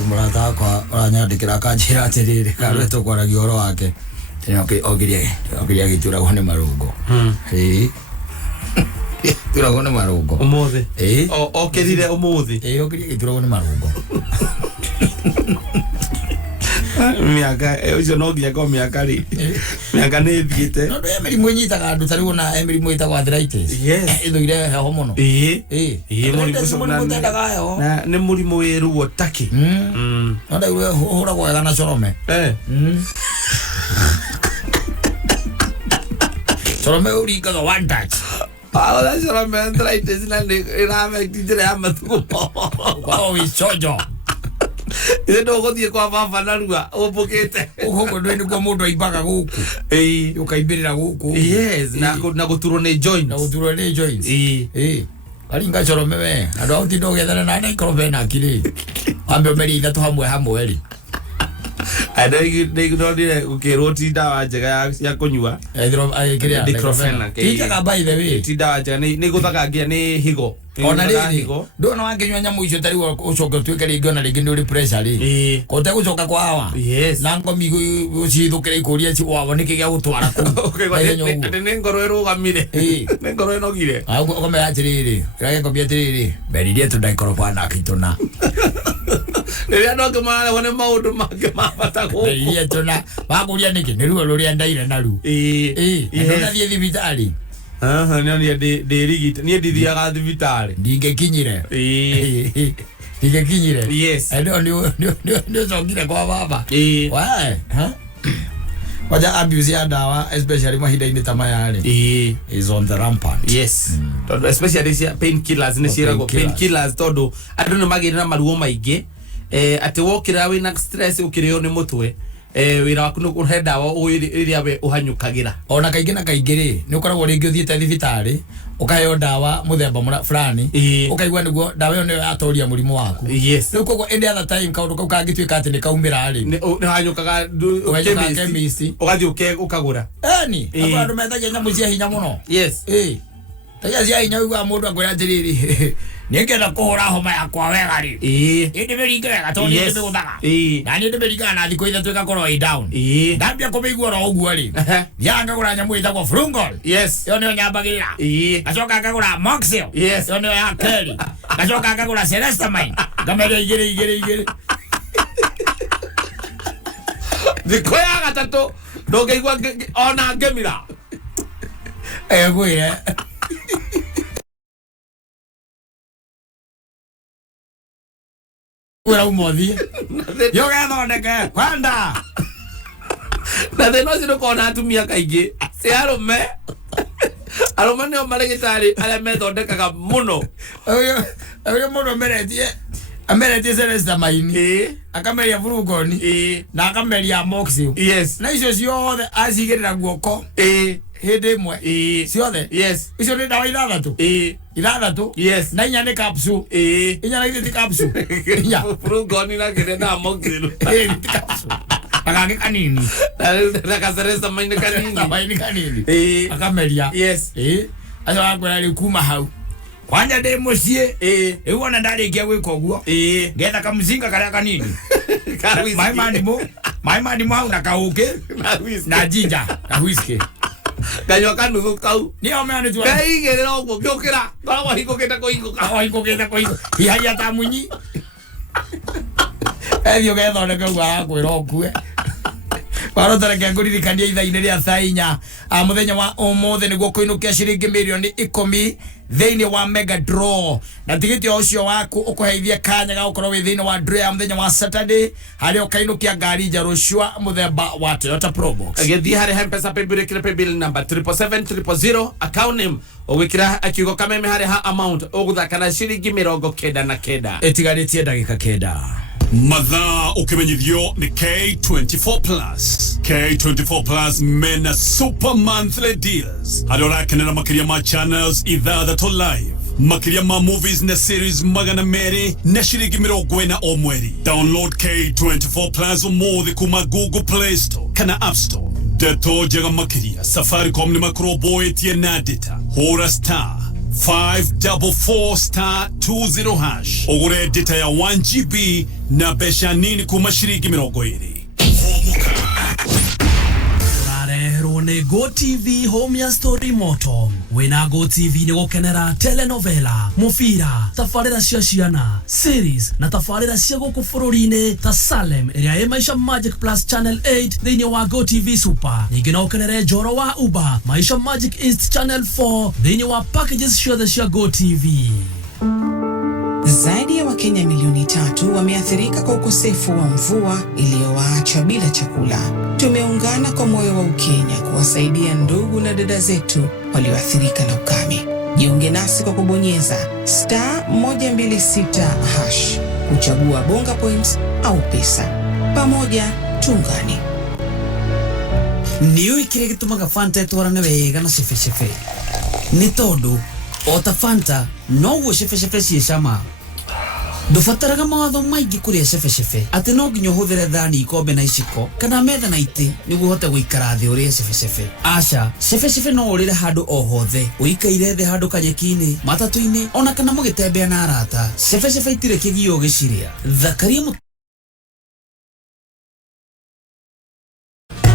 Murata kwa oranyandikira kanjira atiriri karweto kwaragia oro wake. Ogiria gitura gone marungo. Turagone marungo. Umuthi. Okirire umuthi. Ogiria gitura gone marungo. Miaka ucio no nginya ko miaka ri. Miaka nĩ thiĩte. No mĩrimũ ĩnyitaga andũ tarĩ ona mĩrimũ ĩtagwo arthritis. Ĩthũire heho mũno. Na nĩ mũrimũ wĩrũo taki. No ndaigua ũhũragwo wega na corome. Corome ũringaga one touch. Ahora corome arthritis na ĩrame njĩra ya mathugumo. Kwao wĩcojo. Ĩĩ ndo gũthiĩ kwa baba narua ũmbũkĩte. Ũguo nĩ kwa mũndũ aimbaga gũkũ. Ũkaimbĩrĩra gũkũ. Yes, na gũturwo nĩ joints. Na gũturwo nĩ joints. Aringa corome we. Andũ ao tindo gethana na ikorobia na kiri. Ambe ũmerie ithatũ hamwe ri. Nĩndire gũkĩrwo ti ndawa njega ya kũnyua. Diclofenac. Tijaga by the way. Ti ndawa njega nĩ gũthakangia nĩ higo. Ona rĩrĩ ndona wangĩnyua nyamũ icio tari ũcoka ũtuĩke rĩngĩ ona rĩngĩ nĩ ũrĩ pressure rĩ. Kote gũcoka kwa hawa. Na ngomi gũcithũkĩra ikũria ci wao nĩkĩ gĩa gũtwara kũu. Nĩ ngoro ĩrũgamire. Nĩ ngoro ĩnogire. Ũkomera atĩrĩrĩ. Ngombi atĩrĩrĩ. Mberirie tũndaikorobia kitũna. Rĩrĩa andũ angĩ mararehwo nĩ maũndũ mangĩ ma bata gũkũ. Mberirie tũna. Wakũria nĩkĩ nĩ ruo rũrĩa ndaire naru. Ndũnathiĩ thibitarĩ. Nĩ ndĩrigite niĩ ndithiaga thibitarĩ. Ndingĩkinyire. Ndingĩkinyire. Yes. Nĩ ũcokire kwa baba. Waja abuse ya dawa especially mahinda-inĩ ta maya rĩ is on the rampant. Yes. Tondũ especially cia painkillers nĩ ciĩragwo painkillers tondũ andũ nĩ magĩrĩra na maruo maingĩ. Atĩ wokĩra wĩna stress ũkĩrĩo nĩ mũtwe. Wĩra waku nĩ kũhe ndawa ĩrĩa we ũhanyũkagĩra. Ona kaingĩ na kaingĩ rĩ nĩ ũkoragwo rĩngĩ ũthiĩte thibitarĩ ũkaheo ndawa mũthemba fulani ũkaigua nĩguo ndawa ĩyo nĩyo yatoria mũrimũ waku. Rĩu koguo any other time kaũndũ kau kangĩtuĩka atĩ nĩ kaumĩra rĩ nĩ hanyũkaga chemist ũgathiĩ ũkagũra. Eni andũ methagia nyamũ cia hinya mũno. Tagia cia hinya ũiguaga mũndũ akwĩra atĩrĩrĩ nĩngenda kũhũra homa yakwa wega rĩ ĩndĩ mĩringe wega tondũ nĩ ndĩmĩgũthaga na nĩ ndĩmĩringaga na thikũ ithatũ ĩgakorwo ĩ down. Ndambia kũmĩigua oro ũguo rĩ thiaga ngagũra nyamũ ĩtagwo Frungol. Ĩyo nĩyo nyambagĩrĩra. Ngacoka ngagũra Moxil. Ĩyo nĩyo ya Kelly. Ngacoka ngagũra Celestamine ngameria igĩrĩ. Thikũ ya gatatũ ndũngĩigua ona ngemira. Gwĩre Wera umothi. Yo gathondeke kwanda. Na thĩna ũcio ndũkona atumia kaingĩ. Si arũme. Arũme nĩo marĩgĩtarĩ arĩa methondekaga mũno. Ũyũ mũndũ ameretie Celestamine. Akameria Frugoni. Na akameria Moxil. Na icio ciothe acigĩrĩra guoko. Hĩndĩ ĩmwe ciothe. Icio nĩ ndawa ithathatũ. Na inya nĩ capsule. Inya na ithe ti capsule. Inya Frugoni na kĩrĩa na Moxil. Akangĩ kanini. Na Celestamine kanini. Akameria. ayo agora ri kuma hau kwanja de mucie iwona ndarikia gwika uguo ngetha kamzinga karia kanini mai mani mau na kauke na jinja na whisky kanywa kanuthu kau ni omene tu kaigirira uguo giukira ngoragwo hingukite kuhinguka hihagia ta munyi Edio gethondeka uga kwira okue Warotareke nguririkania ithaa-inĩ rĩa thaa 4 muthenya wa ũmũthĩ nĩguo kũinũkia ciringi milioni 10 thĩinĩ wa mega draw na tigiti ũcio waku ũkũheithia kanya ga gũkorwo wĩ thĩinĩ wa draw ya muthenya wa Saturday harĩa ũkainũkia ngari njerũ cua mũthemba wa Toyota Probox agĩthiĩ harĩ M-Pesa paybill kĩrĩa paybill number 77700 account name ũgwĩkĩra kiugo kameme harĩ ha amount ũgũthaka na ciringi 99 ĩtigarĩtie ndagĩka 9 Mathaa ukimenyithio ni K24 Plus. K24 Plus mena super monthly deals. Hadora kenera makiria ma channels idhaa to live. Makiria ma movies na series magana mere na shiringi 40 o mweri. Download K24 Plus umuthi kuma Google Play Store kana App Store. Deto jaga makiria Safaricom ni makrobo etie na data. Hora star 544*20 hash. Ogure data ya 1GB na besha nini kuma shiringi 20. Rarehero ni Go TV home ya story moto. Wena Go TV ni gukenera telenovela, mufira, tafarira cia ciana, series na tafarira cia guku bururi-ini ta Salem iria ĩ Maisha Magic Plus Channel 8 thĩinĩ wa Go TV Super. Ningĩ no ũkenere Njoro wa Uba, Maisha Magic East Channel 4 thĩinĩ wa packages ciothe cia Go TV. Zaidi ya Wakenya milioni 3 wameathirika kwa ukosefu wa mvua iliyowaacha bila chakula. Tumeungana kwa moyo wa Ukenya kuwasaidia ndugu na dada zetu walioathirika na ukame. Jiunge nasi kwa kubonyeza *126# kuchagua bonga points au pesa. Pamoja tuungane. Niyo ikire gitumaga Fanta etwarane wega na cefe ni tondu ota Fanta no wo cefe ciecama ndubataraga mawatho maingĩ kũrĩa cefe atĩ no nginya ũhũthĩre thani ikombe na iciko kana metha na itĩ nĩguo ũhote gũikara thĩ ũrĩe cefe aca cefe no ũrĩre handũ o hothe ũikaire thĩ handũ kanyeki-inĩ matatũ-inĩ ona kana mũgĩtembea na arata cefe itirĩ kĩgio gĩciria thakaria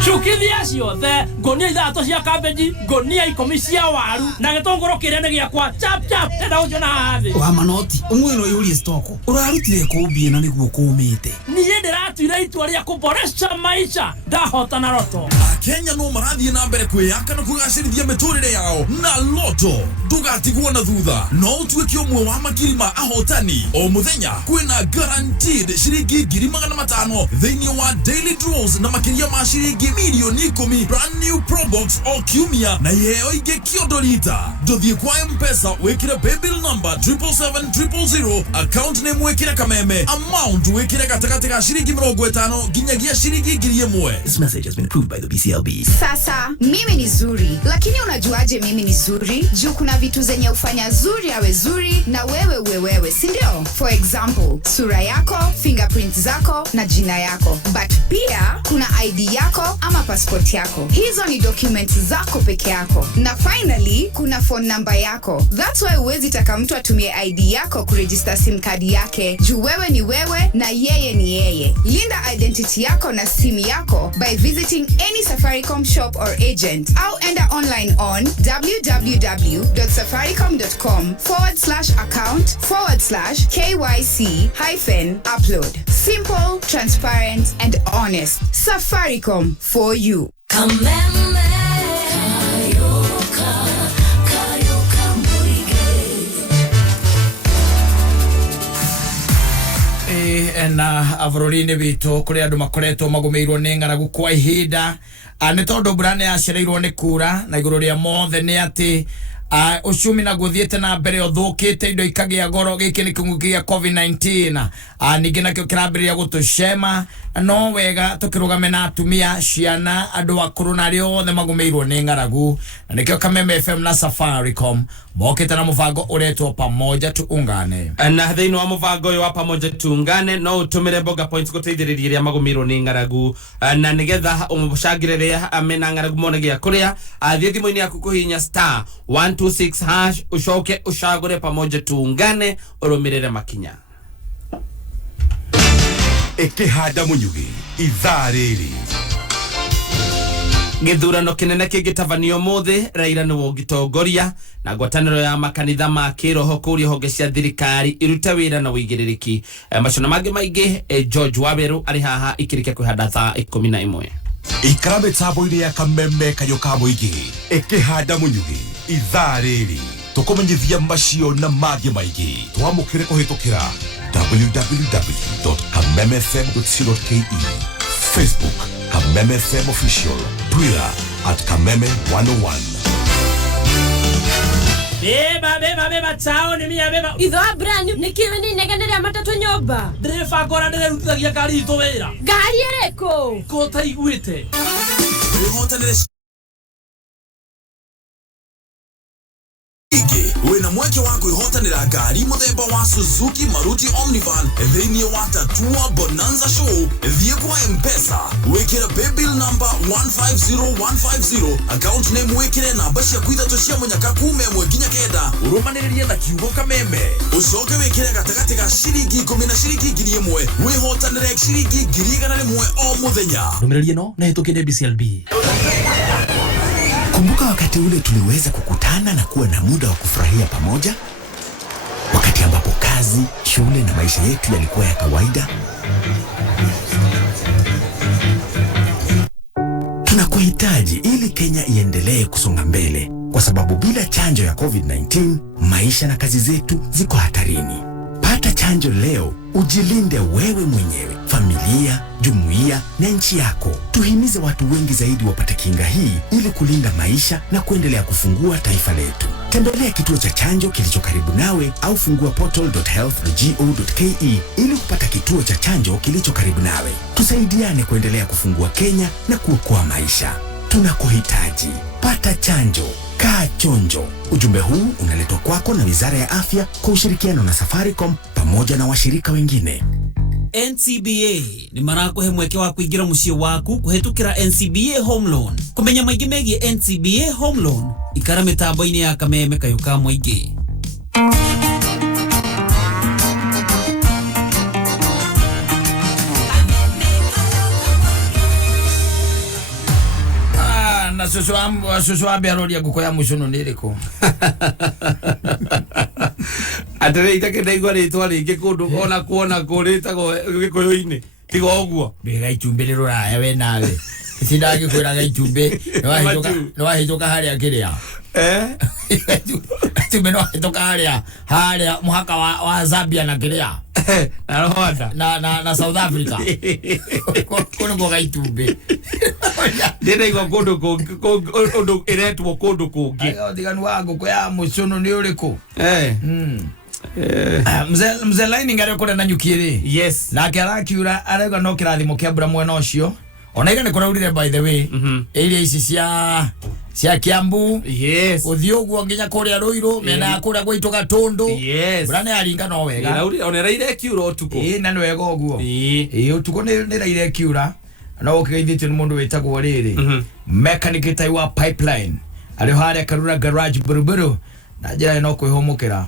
Chukithia ciothe ngonia ithatũ cia cabbage ngonia 10 cia waru na gĩtũngũrũ kĩrĩa nĩ gĩakwa chap enda ũnjona hathi wa manoti umwe no yuri stoko urarutire kumbie na nĩguo kũmĩte niĩ ndĩratuire itua rĩa kũboresha maisha ndahotana roto Kenya no marathiĩ na mbere kwĩyaka na kũgacĩrithia mĩtũrĩre yao na loto ndũgatigwo na thutha no ũtuĩke ũmwe wa makiri ma ahotani o mũthenya kwĩna guaranteed ciringi 500,000 thĩinĩ wa daily draws na makĩria ma ciringi milioni 10 brand new Probox o kiumia na iheo ingĩ kĩondorita ndũthiĩ kwa M-Pesa wĩkĩre paybill number 77700 account name wĩkĩre kameme amount wĩkĩre gatagatĩ ga ciringi 50 nginyagia ciringi 1,000. This message has been approved by the BCLB. Sasa mimi ni zuri, lakini unajuaje mimi ni zuri? Juu kuna vitu zenye ufanya zuri awe zuri na wewe uwe wewe, si ndio? For example, sura yako, fingerprints zako na jina yako. But pia kuna ID yako ama passport yako. Hizo ni documents zako peke yako. Na finally, kuna phone number yako. That's why huwezi taka mtu atumie ID yako kuregister SIM card yake. Juu wewe ni wewe na yeye ni yeye. Linda identity yako na simu yako by visiting any Safaricom shop or agent. Au enda online on www.safaricom.com/account/KYC-upload. Simple, transparent, and honest. Safaricom for you. na avururi-inĩ witũ kũrĩ andũ makoretwo magũmĩirwo nĩ ng'aragu kwa ihinda nĩ tondũ mbura nĩ yacereirwo nĩ kura na igũrũ rĩa mothe nĩ atĩ ucumi na guthiĩte na mbere ũthũkĩte indo ikagĩa goro gĩkĩ nĩ kĩng'ũki gĩa COVID-19 ningĩ nakĩo kĩrambĩrĩria gũtũcema no wega tũkĩrũgame na atumia ciana andũ akũrũ na arĩa othe magũmĩirwo nĩ ng'aragu na nĩkĩo Kameme FM na Safaricom mokĩte na mũbango ũretwo pamoja tuungane na thĩinĩ wa mũbango ũyũ wa pamoja tuungane no ũtũmĩre bonga points gũteithĩrĩria arĩa magũmĩirwo nĩ ng'aragu na nĩgetha ũmũcangĩre rĩrĩa mena ng'aragu mone gĩa kũrĩa thiĩ thimũ-inĩ yaku kũhihinya *1 *126 hash ushoke ushagure pamoja tuungane urumirire makinya Ikihanda munyugi ithaa rĩrĩ gĩthurano kĩnene kĩgĩtabanio mũthĩ Raila nĩwe ũgĩtongoria na ngwatanĩro ya makanitha ma kĩroho kũria honge cia thirikari irute wĩra na wĩigĩrĩrĩki macona mangĩ maingĩ George Waweru arĩ haha ikĩrĩkia kwĩhanda thaa 11 ikara mĩtambo-inĩ ya kameme kayũ ka mũingĩ ikihanda munyugi ithaa rĩrĩ tũkũmenyithia macio na mangĩ maingĩ twamũkĩre kũhĩtũkĩra www.kamemefm.co.ke Facebook Kameme FM Official, Twitter @Kameme101. Beba chao ni mia beba. Itho brand nikiwe ni neganira matatu nyomba. Driver gora ndere ruthagia gari itu wira. Gari ereko. Kota igwite. Wena mweke wako ihotanira ngari muthemba wa Suzuki Maruti Omnivan thĩinĩ wa Tatua Bonanza Show thie kwa M-Pesa wekera paybill number 150150 account name wekere namba cia kwithatũ cia munyaka kuma 1 nginya 9 urumanĩrĩrie na kiugo Kameme ucoke wekere gatagatĩ ga ciringi 10 na ciringi 1000 wihotanire ciringi 100 o muthenya ndũmĩrĩri ĩno na hetũkĩre BCLB. Kumbuka wakati ule tuliweza kukutana na kuwa na muda wa kufurahia pamoja, wakati ambapo kazi, shule na maisha yetu yalikuwa ya kawaida. Tunakuhitaji ili Kenya iendelee kusonga mbele, kwa sababu bila chanjo ya COVID-19 maisha na kazi zetu ziko hatarini. Pata chanjo leo, ujilinde wewe mwenyewe, familia, jumuiya na nchi yako. Tuhimize watu wengi zaidi wapate kinga hii ili kulinda maisha na kuendelea kufungua taifa letu. Tembelea kituo cha chanjo kilicho karibu nawe au fungua portal.health.go.ke ili kupata kituo cha chanjo kilicho karibu nawe. Tusaidiane kuendelea kufungua Kenya na kuokoa maisha. Tunakuhitaji. Pata chanjo. Kaa chonjo. Ujumbe huu unaletwa kwako na Wizara ya Afya kwa ushirikiano na Safaricom pamoja na washirika wengine. NCBA ni marakuhe mweke wa kuingira muciĩ waku kuhetukira NCBA Home Loan. Kumenya maingĩ megie NCBA Home Loan ikara mitambo-inĩ ya Kameme kayũ ka mũingĩ. Na susu ambe aroria nguko ya mucono niriko atere itake ndaigwa ritwa ringi kundu ona kuona kuritago gikuyu-ini tiga uguo biga itumbe ruraya we nawe sindagi kwiraga itumbe no wahituka haria kiria itumbe no wahituka haria muhaka wa Zambia na kiria na Rwanda na South Africa kono goga itumbe ndiraigwa kundu iretwo kundu kungi tiganu wa nguko ya mucono ni uriku mzee line ngare kore na nyukire yes na karakiura arega no kirathimo kia mbura mwena ucio ona igane kuraurire by the way area ici cia Kiambu yes uthioguo nginya kuria Ruiru mena kuria gwaituka Tundu yes burane aringa no wega irauri ona raire kiura utuko na no wega uguo utuko ni raire kiura no ukigeithitio ni mundu wetagwo riri mechanic tai wa pipeline ari haria Karura garage buruburu na jira no kwihomokera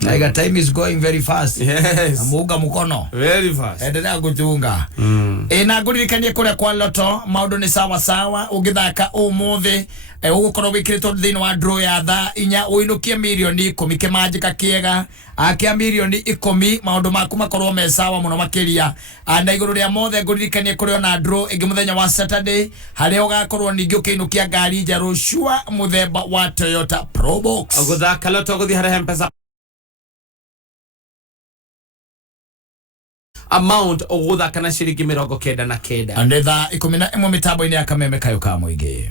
like time is going very fast yes amuga mukono very fast endelea gutunga na nguririkanie kuria kwa loto maundu ni sawa sawa ugithaka umuthi ugukorwo wikirito thini wa draw ya thaa 4 uinukie milioni 10 kimanjika kiega akia milioni 10 maundu maku makorwo me sawa muno makiria na iguru ria mothe nguririkanie kuria na draw ingi muthenya wa Saturday haria ugakorwo ningi ukiinukia ngari njeru shua muthemba wa Toyota Probox uguthaka loto guthi haria M-Pesa amount uguthaka na ciringi 99 andetha 11 mitambo-ini ya Kameme kayũ ka mũingĩ.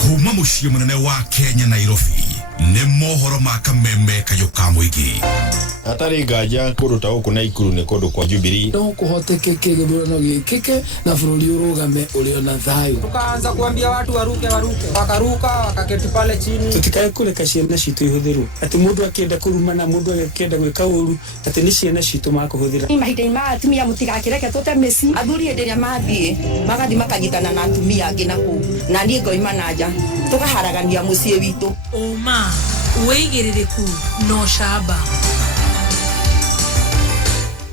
Kuma muciĩ mũnene wa Kenya Nairobi nĩ mohoro ma kameme kayoka mũingĩ. Hatarĩ nganja kũndũ ta gũkũ na Ikuru nĩ kũndũ kwa Jubilee. No kũhotekeke gĩthurano gĩkĩke na bũrũri ũrũgame ũrĩ ona thayũ. Tukaanza kuambia watu waruke, wakaruka wakaketi pale chini. Tutikae kũreka ciana citũ ihũthĩrwo atĩ mũndũ akĩenda kũrumana, mũndũ akĩenda gwĩka ũru atĩ nĩ ciana citũ makũhũthĩra. Mahinda-inĩ ma atumia mũtigakĩreke tũte mĩci. Athuri hĩndĩ ĩrĩa mathiĩ magathi makanyitana na atumia angĩ na kũu, na niĩ ngoima na nja tũkaharagania mũciĩ witũ. Ũma wĩigĩrĩrĩku no camba.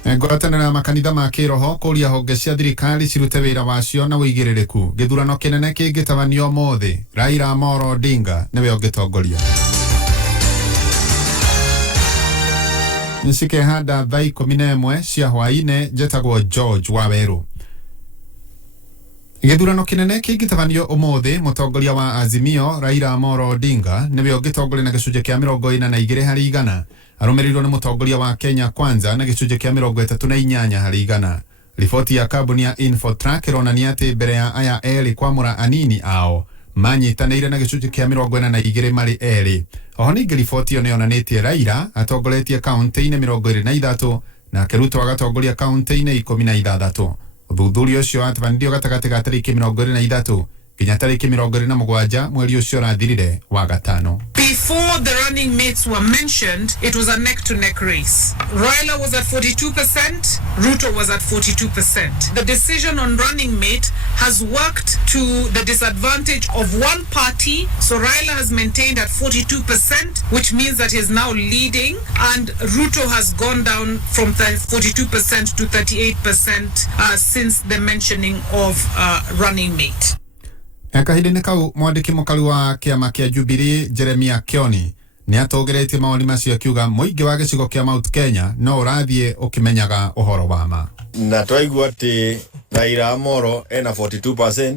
Ngwatanĩra makanitha ma kĩroho kũria honge cia thirikari cirute wĩra wacio na wĩigĩrĩrĩku. Gĩthurano kĩnene kĩngĩtabanio ũmũthĩ. Raila Amolo Odinga nĩwe ũngĩtongoria. Nĩcikehanda thaa 11 cia hwaĩ-inĩ. Njetagwo George Waweru. Gĩthurano kĩnene kĩngĩtabanio ũmũthĩ. Mũtongoria wa Azimio Raila Amolo Odinga nĩwe ũngĩtongoria na gĩcunjĩ kĩa 42%. Arũmĩrĩirwo nĩ mũtongoria wa Kenya Kwanza na gĩcunjĩ kĩa 38%. Riboti ya kambuni ya Infotrack ĩronania atĩ mbere ya aya erĩ kwamũra anini ao manyitanĩire na gĩcunjĩ kĩa 42 marĩ erĩ. Oho ningĩ riboti ĩyo nĩyonanĩtie Raila atongoretie kaunti-inĩ 23 na Ruto agatongoria kaunti-inĩ 16. Ũthuthuria ũcio watabanirio gatagatĩ ga tarĩki 23 nginya tarĩki 27 mweri ũcio ũrathirire wa gatano. Before the running mates were mentioned, it was a neck-to-neck race. Raila was at 42%, Ruto was at 42%. The decision on running mate has worked to the disadvantage of one party, so Raila has maintained at 42%, which means that he's now leading, and Ruto has gone down from 42% to 38% since the mentioning of running mate. Kahinda-inĩ kau mwandĩki mũkaru wa kĩama kĩa Jubilee Jeremiah Kioni nĩ atũgĩrĩtie maoni macio akiuga mũingĩ wa gĩcigo kĩa Mount Kenya no ũrathiĩ ũkĩmenyaga ũhoro wa ma. Na twaigua atĩ Raila Amolo ena 42%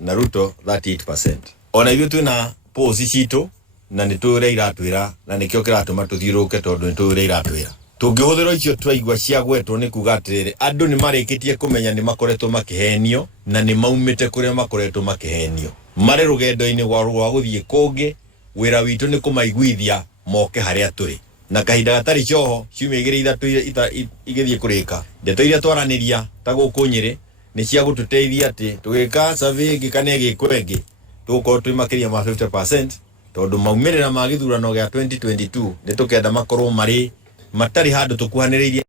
na Ruto 38%. Ona ithuĩ twĩna polls citũ na nĩ tũrĩa iratwĩra na nĩkĩo kĩratũma tũthiũrũrũke tondũ nĩ tũrĩa iratwĩra. Tũngĩhũthĩra icio twaigua cia gwetwo nĩ kuga atĩrĩrĩ andũ nĩ marĩkĩtie kũmenya nĩ makoretwo makĩhenio na nĩ maumĩte kũrĩa makoretwo makĩhenio. Marĩ rũgendo-inĩ rwa gũthiĩ kũngĩ, wĩra witũ nĩ kũmaiguithia moke harĩa tũrĩ. Na kahinda gatarĩ cioho ciumia 3 igĩthiĩ kũrĩka. Ndeto iria twaranĩria ta gũkũ Nyĩrĩ nĩ cia gũtũteithia atĩ tũgĩka survey ĩngĩ kana ĩgĩkwo ĩngĩ tũgũkorwo twĩ makĩria ma 50% tondũ maumĩrĩra ma gĩthurano gĩa 2022 nĩ tũkenda makorwo marĩ matari handũ tũkuhanĩrĩirie.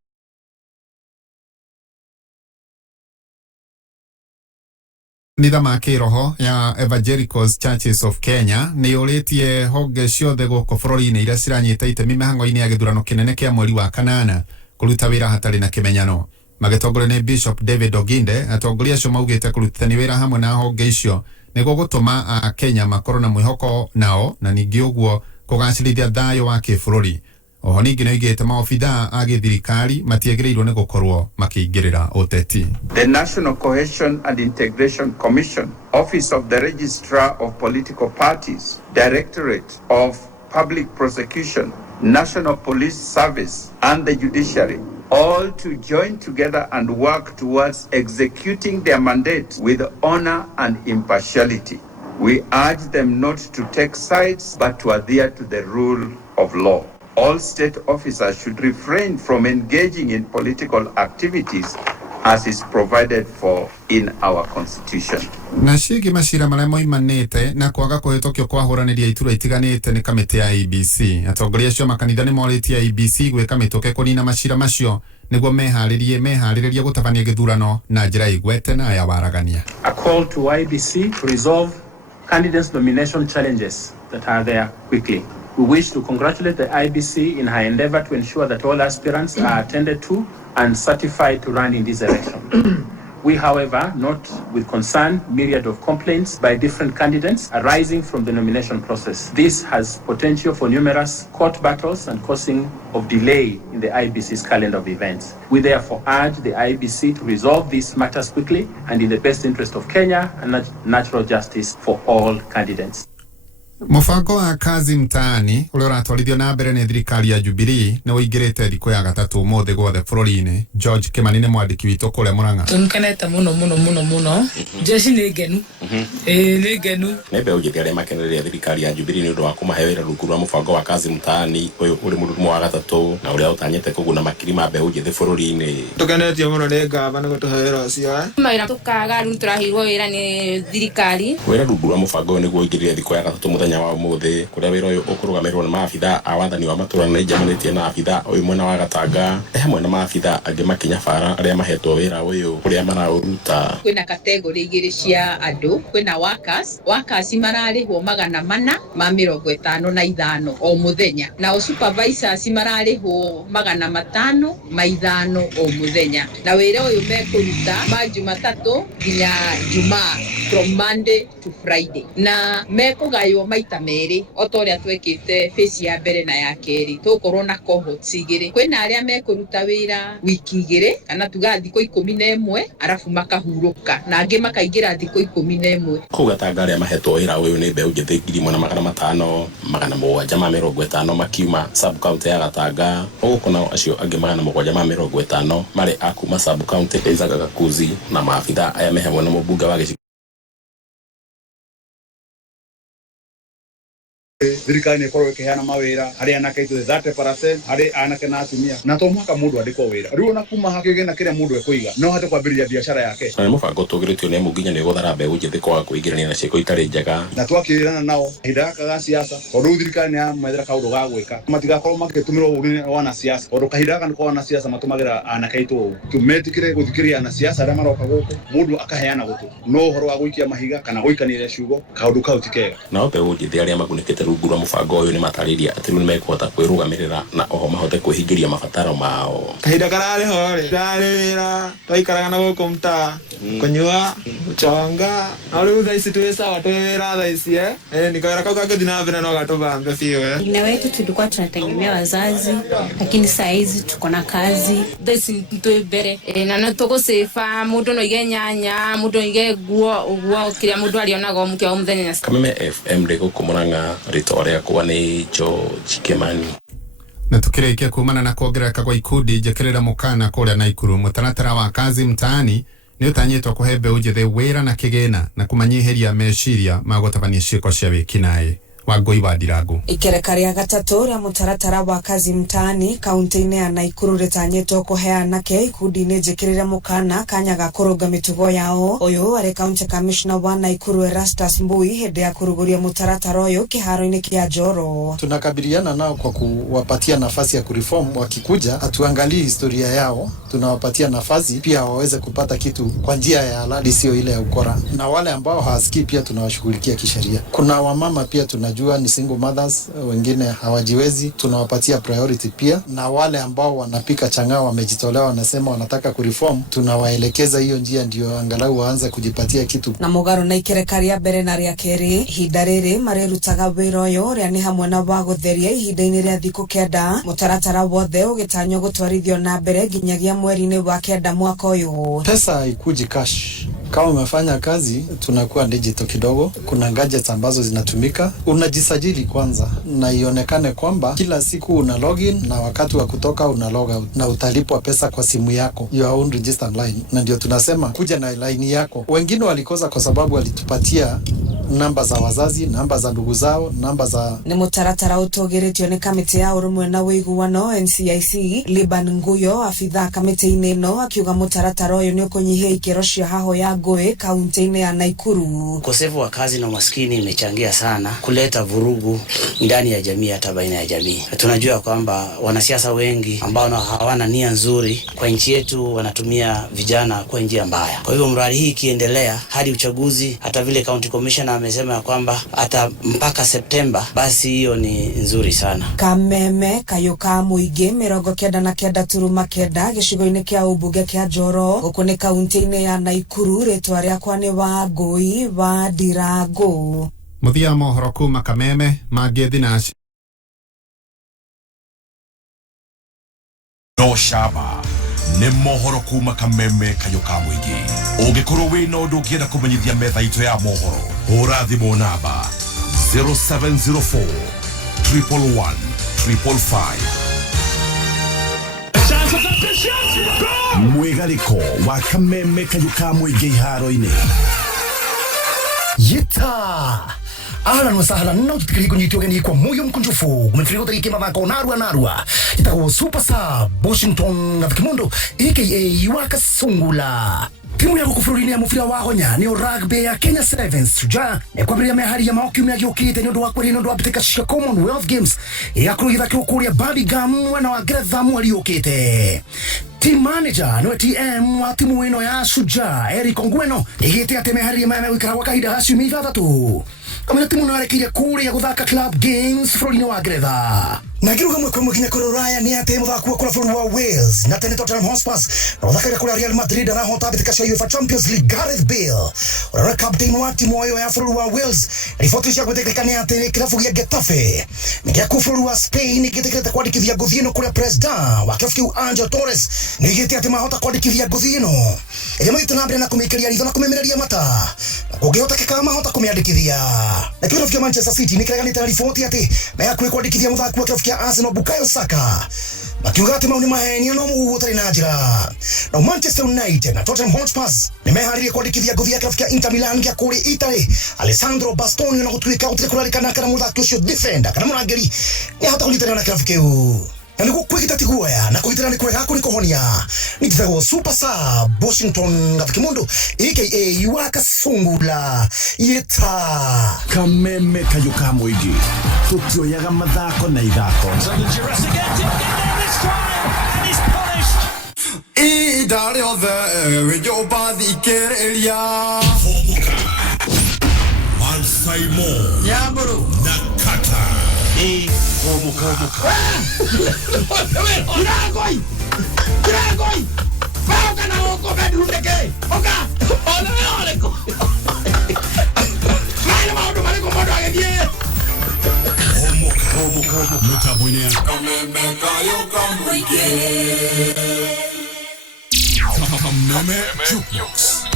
Kanitha ma kĩroho ya Evangelicals Churches of Kenya nĩ yũrĩtie honge ciothe gũkũ bũrũri-inĩ iria ciranyita itemi mĩhang'o-inĩ ya gĩthurano kĩnene kĩa mweri wa kanana kũruta wĩra hatarĩ na kĩmenyano. Magĩtongorio nĩ Bishop David Oginde, atongoria acio maugĩte kũrutithania wĩra hamwe na honge icio nĩguo gũtũma Akenya makorwo na mwĩhoko nao na ningĩ ũguo kũgacĩrithia thayũ wa kĩbũrũri. Oho ningĩ nĩoigĩte maobithaa a gĩthirikari matiagĩrĩirwo nĩ gũkorwo makĩingĩrĩra ũteti. The National Cohesion and Integration Commission, Office of the Registrar of Political Parties, Directorate of Public Prosecution, National Police Service, and the Judiciary, all to join together and work towards executing their mandate with honor and impartiality. We urge them not to take sides, but to adhere to the rule of law. All state officers should refrain from engaging in political activities as is provided for in our constitution. Na ciĩgiĩ macira marĩa moimanĩte na kwaga kũhĩtũkio kwa hũranĩria iturwa itiganĩte nĩ kamĩtĩ ya ABC. Atongoria acio makanitha nĩ morĩtie ABC gwĩka mĩtũkĩ kũnina macira macio nĩguo meharĩrĩrie gũtabania gĩthurano na njĩra igwete na ya waragania. A call to IBC to resolve candidates' nomination challenges that are there quickly. We wish to congratulate the IBC in her endeavor to ensure that all aspirants are attended to and certified to run in this election. We, however, note with concern myriad of complaints by different candidates arising from the nomination process. This has potential for numerous court battles and causing of delay in the IBC's calendar of events. We therefore urge the IBC to resolve these matters quickly and in the best interest of Kenya and natural justice for all candidates. Mũbango wa kazi mtaani ũrĩa ũratwarithio na mbere nĩ thirikari ya Jubilee nĩ ũingĩrĩte thikũ ya gatatũ ũmũthĩ gwothe bũrũri-inĩ. George Kimani nĩ mwandĩki witũ kũrĩa Murang'a. Tũmkenete mũno. Jeshi nĩ ngenu. Nĩ ngenu. Nĩ mbeũ njĩthĩ arĩa makenereria thirikari ya Jubilee nĩ ũndũ wa kũmahe wĩra rungu rwa mũbango wa kazi mtaani ũyũ ũrĩ mũrurumo wa gatatũ na ũrĩa ũtanyĩte kũguna makiri ma mbeũ njĩthĩ bũrũri-inĩ. Tũkenetio mũno nĩ ngaba nĩ gũtũhe wĩra ũcio. Mawĩra tũkaga rĩu tũrahirwo wĩra nĩ thirikari. Wĩra rungu rwa mũbango ũyũ nĩguo ũingĩrire thikũ ya gatatũ mũthenya wa ũmũthĩ kũrĩa wĩra ũyũ ũkũrũgamĩrĩrwo nĩ maabitha a wathani wa matũra na ijamanĩtie na abitha ũyũ mwena wa Gatanga hamwe na maabitha angĩ makinya bara arĩa mahetwo wĩra ũyũ kũrĩa maraũruta. Kwĩna kategori igĩrĩ cia andũ, kwĩna workers mararĩhwo 455 o mũthenya, na supervisors mararĩhwo 550 o mũthenya, na wĩra ũyũ mekũruta Jumatatu nginya Jumaa, from Monday to Friday, na mekũgaywo maita merĩ o ta ũrĩa twekĩte phase ya mbere na ya kerĩ, tũkorwo na cohorts igĩrĩ. Kwĩna arĩa mekũruta wĩra wiki igĩrĩ kana tuga thikũ 11 arabu makahurũka, na angĩ makaingĩra thikũ 11. Kũu Gatanga arĩa mahetwo wĩra ũyũ nĩ mbeũ njĩthĩ 1,550 makiuma sub county ya Gatanga, ũgũkũ nao acio angĩ 750 marĩ a kuma sub county ya Gakuzi, na maabitha aya me hamwe na mũmbunge wa gĩcigo. Thirikari nĩ ĩkorwo ĩkĩheana mawĩra harĩ anake ithuĩ 30% harĩ anake na atumia, na to mũhaka mũndũ andĩkwo wĩra. Rĩu ona kuma hakĩgĩna kĩrĩa mũndũ ekũiga no ahote kwambĩrĩria biacara yake. Na mũbango ũtũgĩrĩtio nĩ mũnginya nĩ gũthara mbeũ njĩthĩ kwaga kwĩingĩrania na ciĩko itarĩ njega. Na twakĩrana nao ihinda gaka ga siasa, tondũ thirikari nĩ yamethera kaũndũ ga gwĩka, matigakorwo magĩtũmĩrwo ũũru wana siasa, tondũ kahinda gaka nĩ kwa wana siasa matũmagĩra anake aitũ ũũru. Tũmetikĩre gũthikĩrĩria ana siasa arĩa maroka gũkũ, mũndũ akaheana gũtũ, no ũhoro wa gũikia mahiga kana gũikanĩria ciugo, kaũndũ kau ti kega. Na mbeũ njĩthĩ arĩa magunĩkĩte rungu rwa mũbango ũyũ nĩ matarĩria atĩ rĩu nĩ mekũhota kwĩrũgamĩrĩra na oho mahote kwĩhingĩria mabataro mao. Kahinda kararĩ ho rĩ, ndarĩ wĩra, twaikaraga na gũkũ mtaa, kũnyua, gũchonga, na rĩu thaa ici twĩ sawa, twĩ wĩra thaa ici ni kawĩra kau kangĩthiĩ na mbere no gatũbambe biũ. Wengine wetu tulikuwa tunategemea wazazi, lakini saa hizi tuko na kazi. Thesi twĩ mbere na no tũgũsĩba, mũndũ no ige nyanya, mũndũ ige nguo kĩrĩa mũndũ arionaga o mũthenya o mũthenya. Kameme FM ndĩ gũkũ Murang'a, rĩtwa rĩakwa nĩ George Kimani. Na tukĩrĩkia kumana na kuongerereka kwa ikundi njĩkĩrĩra mũkana kũrĩa Naikuru, mũtaratara wa kazi mtaani nĩ ũtanyĩtwo kũhe mbeũ njĩthĩ wĩra na kĩgĩna na kũmanyiheria meciria ma gũtabania ciĩko cia wĩkinaĩ. Wangui wa Ndirangu. Ikereka rĩa gatatũ rĩa mũtaratara wa kazi mtaani kaunti-inĩ ya Naikuru rĩtanyĩtwo kũhe anake ikundi-inĩ njĩkĩrĩre mũkana kanya ga kũrũnga mĩtugo yao. Ũyũ arĩ county commissioner wa Naikuru Erastus Mbui hĩndĩ ya kũrugũria mũtaratara ũyũ kĩharo-inĩ kĩa Njoro. Tunakabiliana nao kwa kuwapatia nafasi ya kureform. Wakikuja hatuangalii historia yao, tunawapatia nafasi pia waweze kupata kitu kwa njia ya halali, sio ile ya ukora. Na wale ambao hawasikii pia tunawashughulikia kisheria. Kuna wamama pia tunajua ni single mothers, wengine hawajiwezi, tunawapatia priority pia. Na wale ambao wanapika changao wamejitolea, wanasema wanataka kureform, tunawaelekeza hiyo njia ndio angalau waanze kujipatia kitu. Na mũgarũ na ikereka rĩa mbere na rĩa kerĩ, ihinda rĩrĩ marĩrutaga wĩra ũyũ ũrĩa nĩ hamwe na wa gũtheria ihinda-inĩ rĩa thikũ 9, mũtaratara wothe ũgĩtanywo gũtwarithio na mbere nginyagia mweri-inĩ wa 9 mwaka ũyũ. Pesa haikuji cash. Kama umefanya kazi tunakuwa digital kidogo, kuna gadgets ambazo zinatumika. Unajisajili kwanza na ionekane kwamba kila siku una login na wakati wa kutoka una log out, na utalipwa pesa kwa simu yako, your own registered line. Na ndio tunasema kuja na line yako. Wengine walikosa kwa sababu walitupatia namba za wazazi, namba za ndugu zao, namba za... Nĩ mũtaratara ũtũgĩrĩtio nĩ kamĩtĩ ya ũrũmwe na wĩiguano NCIC. Liban Nguyo, afitha kamĩtĩ-inĩ ĩno, akiuga mũtaratara ũyũ nĩ ũkũnyihia ikero cia haho ya ngũĩ kaunti-inĩ ya Naikuru. Ukosefu wa kazi na umaskini imechangia sana kuleta vurugu ndani ya jamii, hata baina ya jamii. Tunajua kwamba wanasiasa wengi ambao hawana nia nzuri kwa nchi yetu wanatumia vijana kwa njia mbaya. Kwa hivyo mradi hii ikiendelea hadi uchaguzi, hata vile county commissioner amesema kwamba hata mpaka Septemba, basi hiyo ni nzuri sana. Kameme kayuka muingi 99.9 gĩcigo-inĩ kĩa ũmbunge kĩa Njoro, gũkũ nĩ kaunti-inĩ ya Naikuru. Rĩtwa rĩakwa nĩ Wangui wa Ndirangu. Mũthia mohoro kuma Kameme mangĩ thinaci. No shaba nĩ mohoro kuma Kameme kayuka muingi. Ũngĩkorwo wĩna ũndũ ũngĩenda kũmenyithia metha itũ ya mohoro, hũra thimũ namba 0704 111 555. Mwigaliko wa kameme kayuka mwige iharo-ini. Yeta ahlan wa sahlan na tutikiri kunyitio geni kwa moyo mkunjufu kumefirigo tariki mathako narua itakuwa super sub Washington na Kimondo aka Wakasungula. Timu ya kufururini ya mufira wa honya ni rugby ya Kenya Sevens tuja na kwa bria mehari ya maoki umyagiokite nyondo wa kweli nyondo abitika shika Commonwealth Games ya kurugira kikuria Birmingham wana wa Gretham waliokite. Team manager no TM wa timu ino ya Suja Eric Ongweno igite ate mehari ya mama wikara wakahida hasumi ithathatu kamwe timu no arekiria kuria guthaka club games fururini wa Gretha. Na kiruga mwe kwa kinya kororaya ni ate muthaku wa kula wa Wales na tene Tottenham Hotspur na thakira kula Real Madrid na hota bitika cia UEFA Champions League Gareth Bale ora captain wa timu ayo ya wa Wales rifoti cia gutekeka ni ate ni kilafu ya Getafe ni kia kufuru wa Spain ikiteketa kwandikithia guthino kule president wa kilafu Angel Torres ni gite ate mahota kwandikithia guthino ile mwitu na mbere na kumikeria ritho na kumemereria mata na kugihota kama hota kumiandikithia na kilafu ya Manchester City ni kireganite na rifoti ate na ya kwandikithia muthaku wa kilafu ya Arsenal Bukayo Saka makiuga ati mauni maheni no mugutari na njira na Manchester United na Tottenham Hotspur nimehariria kwandikithia nguthi ya kilafu ya Inter Milan ya kuri Italy Alessandro Bastoni na gutwika utikurarikana kana muthaki ucio defender kana murangeri ni hota kulitana na kilafu kiu na niguo kwigita tiguoya na kuitana ni kwega kuri kohonia ni thago super sub Washington na Kimondo aka Wakasungula yeta kameme kayuka mwigi tutioyaga mathako na ithako idare othe wejoba thikereria Mansaimo Yamburu na Kattaj. Dragoi! Pauka na oko bedrundeke! Oka! Ole! Mwana maudu maliko modo agedie! Homo. Mutabunia. Kameme kayoka mwige. Kameme Jukebox.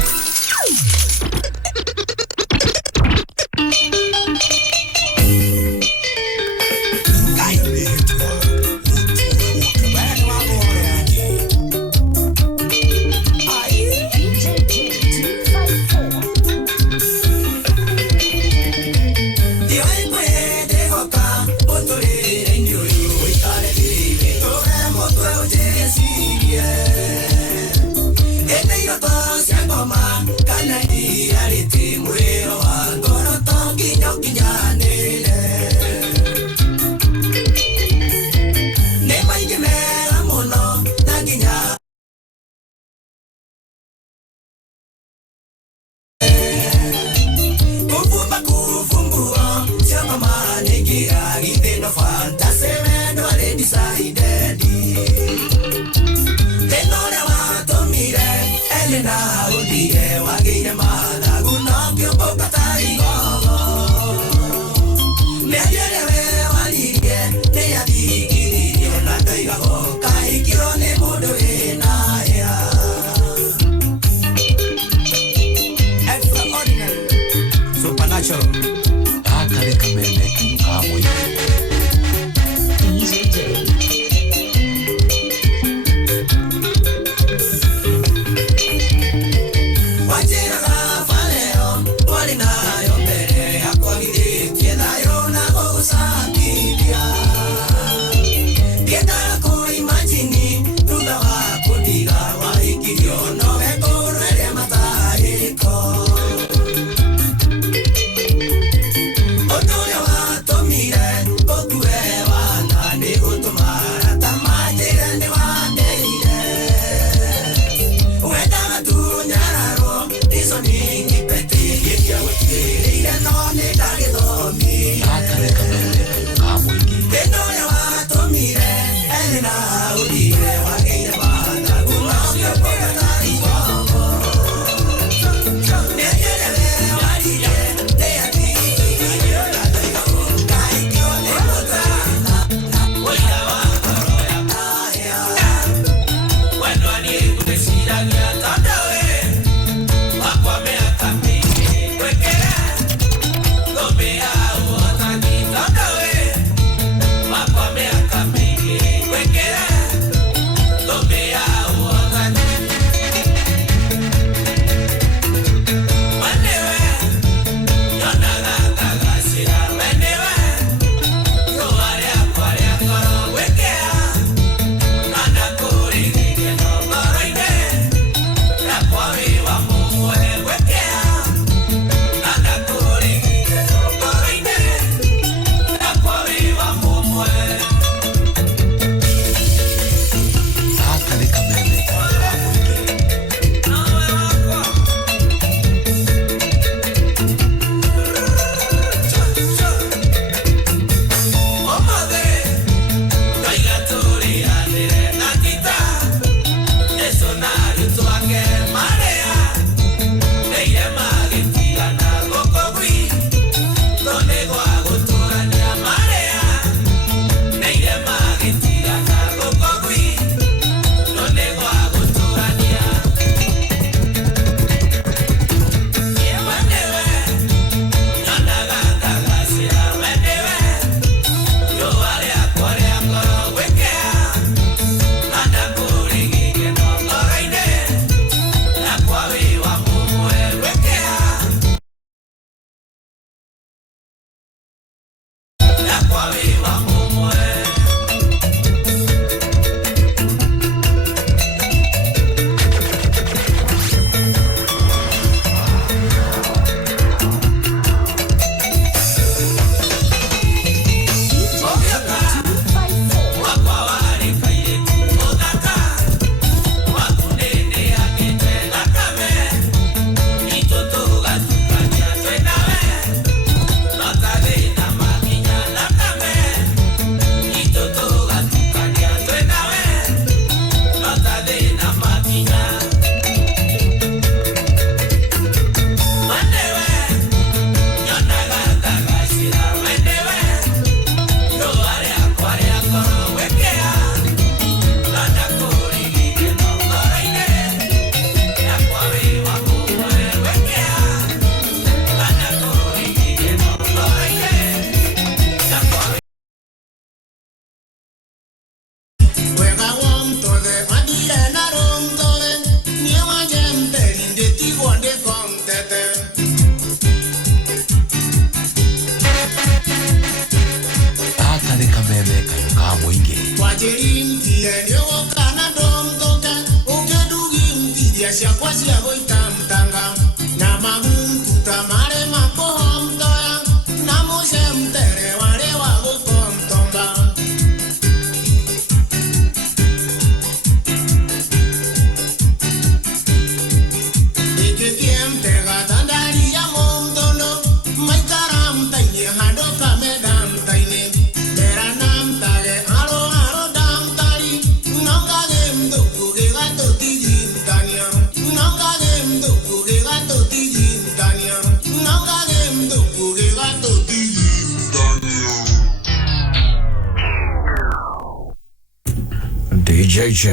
Otoya wa tomire, okue wa nani utuma JJ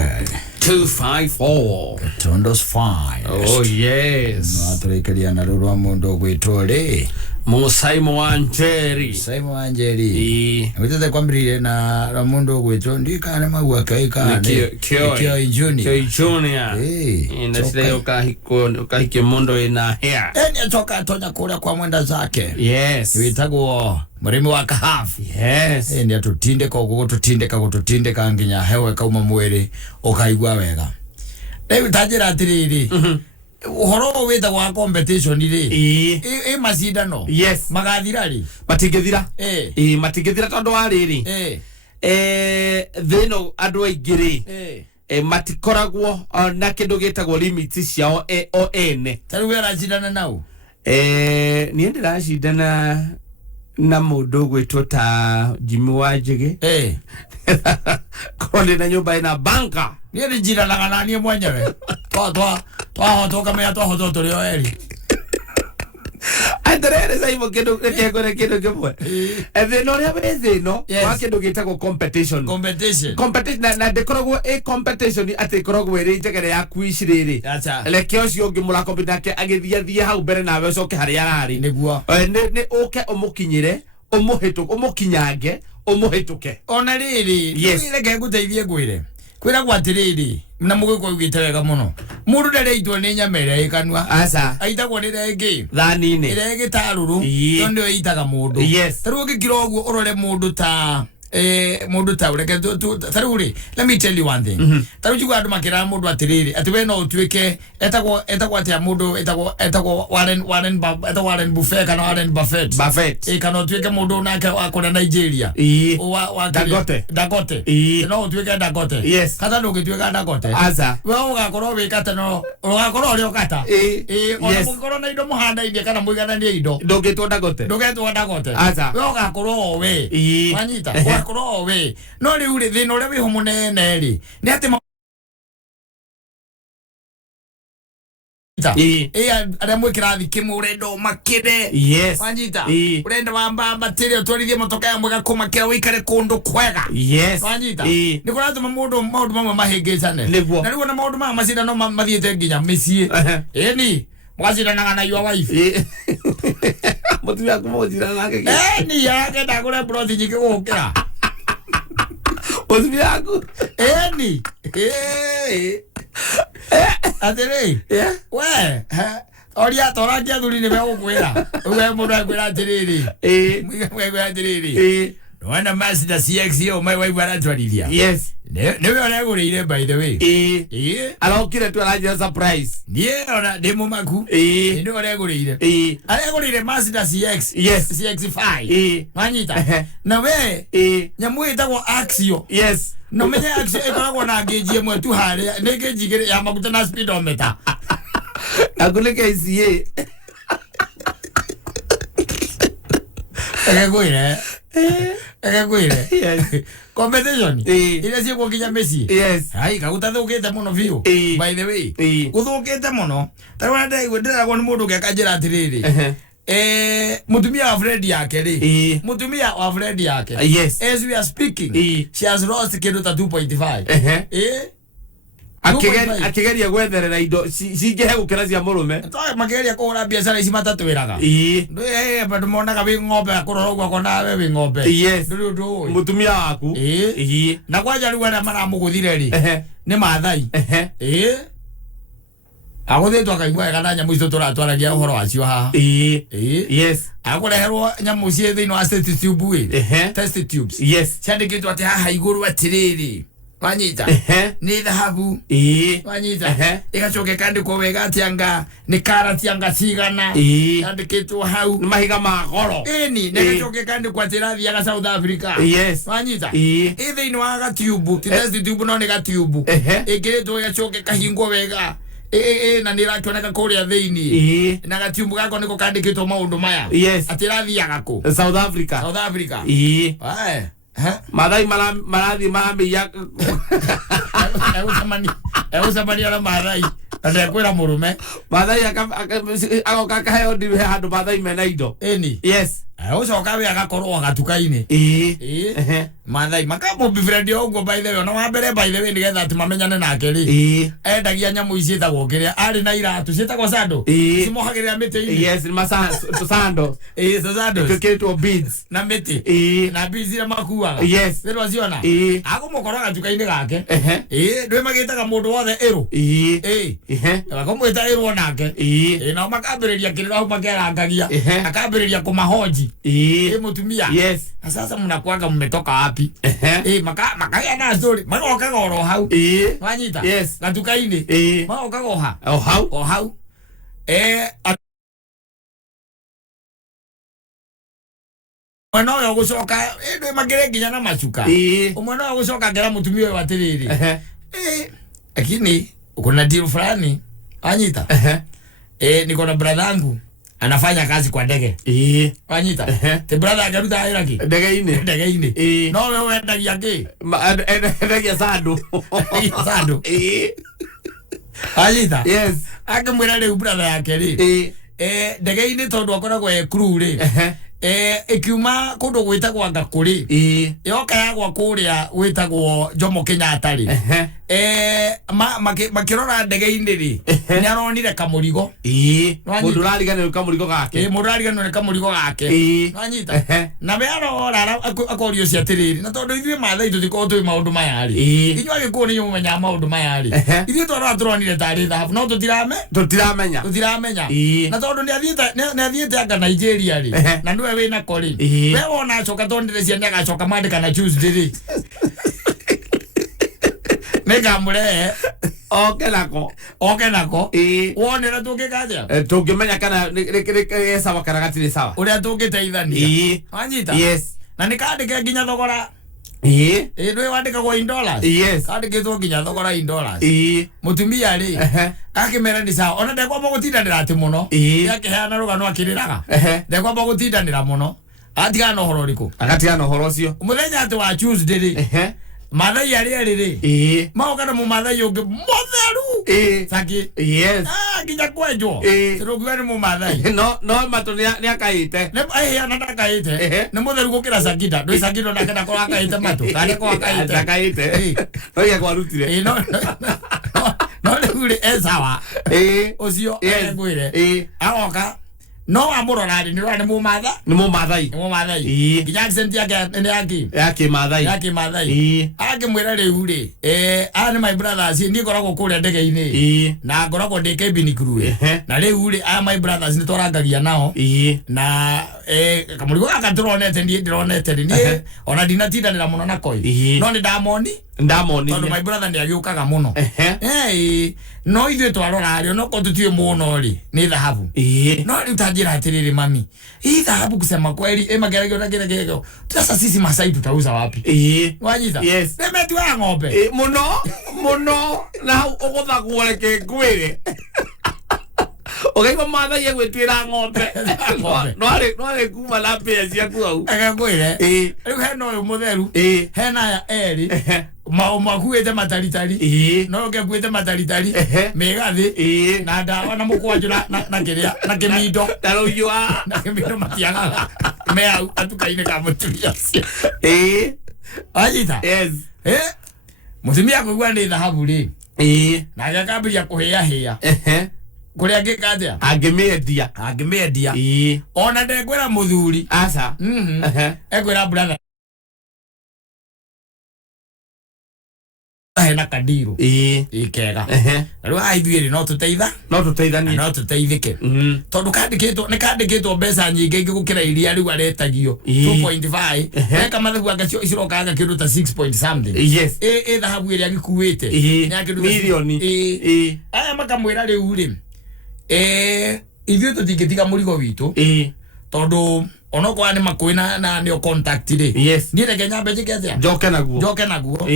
254 Tondos 5. Oh yes. No atrekeria na rurwa mundu gwitwo ri Mansaimo Wanjeri. Mansaimo Wanjeri. Witete kwambirire na mundu gwitwo ndikane magwa kaika Kyo Junior. Ina sile ukahike mundu ina hair. Eni atoka atonya kura kwa mwenda zake. Yes. Witagwo murimi wa kahafi. Yes. Eni atutinde ko gututinde kanginya hewe kauma mwiri ukaigwa wega. David tajira atiriri. Uhoro wetha wa competition ri macindano yes magathira ri matingithira matingithira tondu wa riri thino andu aingiri matikoragwo na kindu gitagwo limits ciao o ene tari wera cindana nau ni ndiracindana na mundu gwitwo ta Jimmy Wanjigi konde na nyumba ina banka ni njira lagananie mwenyewe twahotoka mea twahoto turi o eri Andrere saimo kindu kimwe thino ria wethino wa kindu gitagwo competition na ndikoragwo competition ati koragwo iri njegere ya kwiciriri leke ucio ungi mura compete agithia hau mbere nawe ucoke haria arari niguo ni uke umukinyire umukinyange umuhituke ona riri reke nguteithie ngwire kwira gwatiriri na mugiko ugite wega muno mundu ndareitwo ni nyamere ikanwa aitagwo ni regi thanini regi taruru tondu aitaga mundu taru ngikiro oguo urore mundu ta mundu ta ureke taruri let me tell you one thing taru jigu andu makira mundu atiriri ati we no utuike etagwo ati mundu etagwo Warren Buffett kana Warren Buffett kana utuike mundu nake akora Nigeria wa Dagote no utuike Dagote kata no gituika Dagote we ugakorwo wikate no ugakorwo uri ukata ona mukorwo na indo muhanda inde kana muigana ni indo ndugitwo Dagote we ugakorwo we wanyita ugakorwo we no riu ri thina uria wiho munene ri ni ati aria mwikirathi kimwe urenda makire wanyita urenda wamba matire utwarithie motoka ya mwega kumakira wikare kundu kwega wanyita ni kuratuma maundu mamwe mahingicane na riu na maundu ma macindano mathiete nginya micii ni mwacindanaga na your wife mutumia kumujira nake ni yake ndagure brothi nyingi gukira mutumia yaku ni atere we oria torangia thuri ni be gukwira we mundu akwira atiriri we atiriri wana Mazda CX yo mai wai baratwarithia yes niwe uragurire by the way arokire tu araje surprise nie ona demo maku niwe uragurire aragurire Mazda CX yes CX5 manyita na we nyamu itagwo Axio yes no menya Axio ikoragwo na geji imwe tu haria ni geji igiri ya maguta na speedometer aguleke icie Ekakwire competition ile cie gũkinya mĩciĩ yes ai kaguta thũkĩte mũno biũ by the way gũthũkĩte mũno tarĩu ndĩragwo nĩ mũndũ ũgĩakanjĩra atĩrĩrĩ mutumia wa friend yake ri mutumia wa friend yake yes as we are speaking she has lost kilo ta 2.5 akigeria gwetherera indo cingehe gukira cia murume toy mageria kuhura biashara ici matatwiraga bandu monaga wi ng'ombe akurora uguo akona we wi ng'ombe yes mutumia waku na kwanja riu aria maramuguthire ri ni mathai aguthitwo akaigua wega na nyamu icio turatwaragia uhoro wacio haha yes akureherwo nyamu cie thiini wa test tube test tubes yes ciandikitwo ati haha iguru atiriri wanyita ni dhahabu wanyita igacoke kandikwo wega atianga ni karati anga cigana kandikitwo hau ni mahiga ma goro ni igacoke kandikwo atirathi aga South Africa yes wanyita thiini wa ga tube test tube no ni ga tube ikiritwo igacoke kahingwo wega na nirakiona kuria thiini na gatiumbu gako niko kandikitwo maundu maya atirathi aga ku South Africa Madai marathi maramia eusamani ala madai atakwira murume madai agoka kaheo ndiwe handu madai mena indo yes ucoka we agakorwo agatuka-ini mathai makamo bifrendi oguo by the way no wambere by the way nigetha ati mamenyane nake ri endagia nyamu ici itagwo kiria ari na iratu ciitagwo sando cimohagirira miti-ini yes sando sando tukitwo beads na miti na beads ira makuaga yes ndirwa ciona agumukora gatuka-ini gake ndwe magitaga mundu wothe iru akamwita iru onake no makambiriria kirira hau makerangagia akambiriria kumahoji mutumia yes sasa mnakuaga mmetoka wapi makaya na story magoka goro hau wanyita yes gatuka-ini magoka goha hau mwana uyo gucoka ndwe magire nginya na macuka umwana uyo gucoka ngera mutumia uyo atiriri lakini kuna deal fulani wanyita niko na brother yangu anafanya kazi kwa ndege wanyita te brother akaruta hela ki ndege-ini no wewe endagia ki endagia sandu wanyita yes akimwira riu brother yake ri ndege-ini tondu akoragwo crew ri ikiuma kundu gwitagwo anga kuri yoka yagwa kuria gwitagwo Jomo Kenyatta ri makirora ndege-ini ri niaronire kamurigo mundu rariganirwo kamurigo gake wanyita na we arora akorio cia tiriri na tondu ithuĩ mathai tutikorwo twi maundu maya ri inyuĩ agĩkũyũ nĩ mũmenyaga maundu maya ri ithuĩ twarora turonire tarĩ thahabu no tutiramenya na tondu nĩ athiĩte anga Nigeria ri na niwe wĩna ko ri we wona acoka tondire cia nĩ agacoka mandĩka na Tuesday ri nĩngamũrehe oke nako wonera tũngĩkaja tũngĩmenya kana nĩ sawa kana gatirĩ sawa ũrĩa tũngĩteithania wanyita na nĩkandĩke nginya thogora ndwĩ wandĩkagwo in dollars kandĩkĩtwo nginya thogora in dollars mũtumia rĩ akĩmera nĩ sawa ona ndekwamba gũtindanĩra atĩ mũno akĩheana rũgano akĩrĩraga ndekwamba gũtindanĩra mũno atigana na ũhoro ũrĩkũ agatigana na ũhoro ũcio mũthenya atĩ wa Tuesday rĩ mathai arĩa rĩ maoka na mũmathai ũngĩ mũtheru saki nginya kwenjwo tũrũngiwa nĩ mũmathai no matũ nĩ akaĩte na ndakaĩte nĩ mũtheru gũkĩra Sakida ndwĩ Sakida onake ndakorwo akaĩte matũ kana ko akaĩte no ye kwarutire no rĩu rĩ sawa ũcio ngwĩre agoka no amurora ri nĩ mũmathai nginya accent yake yake mathai akĩmwĩra rĩu rĩ nĩ my brothers niĩ ngoragwo kũrĩa ndege-inĩ na ngoragwo ndĩ cabin crew na rĩu rĩ aya my brothers nĩ twarangagia nao na kamurigo gaka turonete ndie ndironete ni ona ndinatindanira muno na koi no ni ndamoni tondu my brother ni agiukaga muno no ithuĩ twarora rĩo no ko tutiĩ muno ri ni dhahabu no rĩu tanjĩra atiriri mami hii dhahabu kusema kweli mageragio na geragio sasa sisi Masai tutauza wapi wanyita nemetua ng'ombe muno na uguthagwo reke ngwire Ogaigua Maathai egwĩtwĩra ng'ombe no arĩ kuma na mbĩa ciaku hau agagwĩre rĩu hena ũyũ mũtheru hena aya erĩ makuĩte mataritari no ũngĩkuĩte mataritari mĩgathĩ na ndawa na mũkwanjũ na kĩrĩa na kĩmindo na rũhiũ na kĩmindo matiagaga me hau atuka-inĩ ka mũtumia cio wanyita mũtumia kũigua nĩ dhahabu rĩ nake akambĩria kũhĩahĩa kuria ngikaja angĩmĩendia ona ndengwĩra mũthuri aca ekwĩra brother hena kadiru ikega rĩu aithuĩ no tũteithanie no tũteithĩke tondũ kandĩkĩtwo mbeca nyingĩ gũkĩra iria rĩu aretagio 2.5 eka mathabu anga cirokaga kĩndũ ta 6 point something thahabu ĩrĩa gĩkuĩte milioni aya makamwĩra rĩu rĩ ithuĩ tũtingĩtiga mũrigo witũ tondu onokorwo nĩ makũĩ na nĩo contact rĩ niĩ reke nyambe njĩke atĩa njoke naguo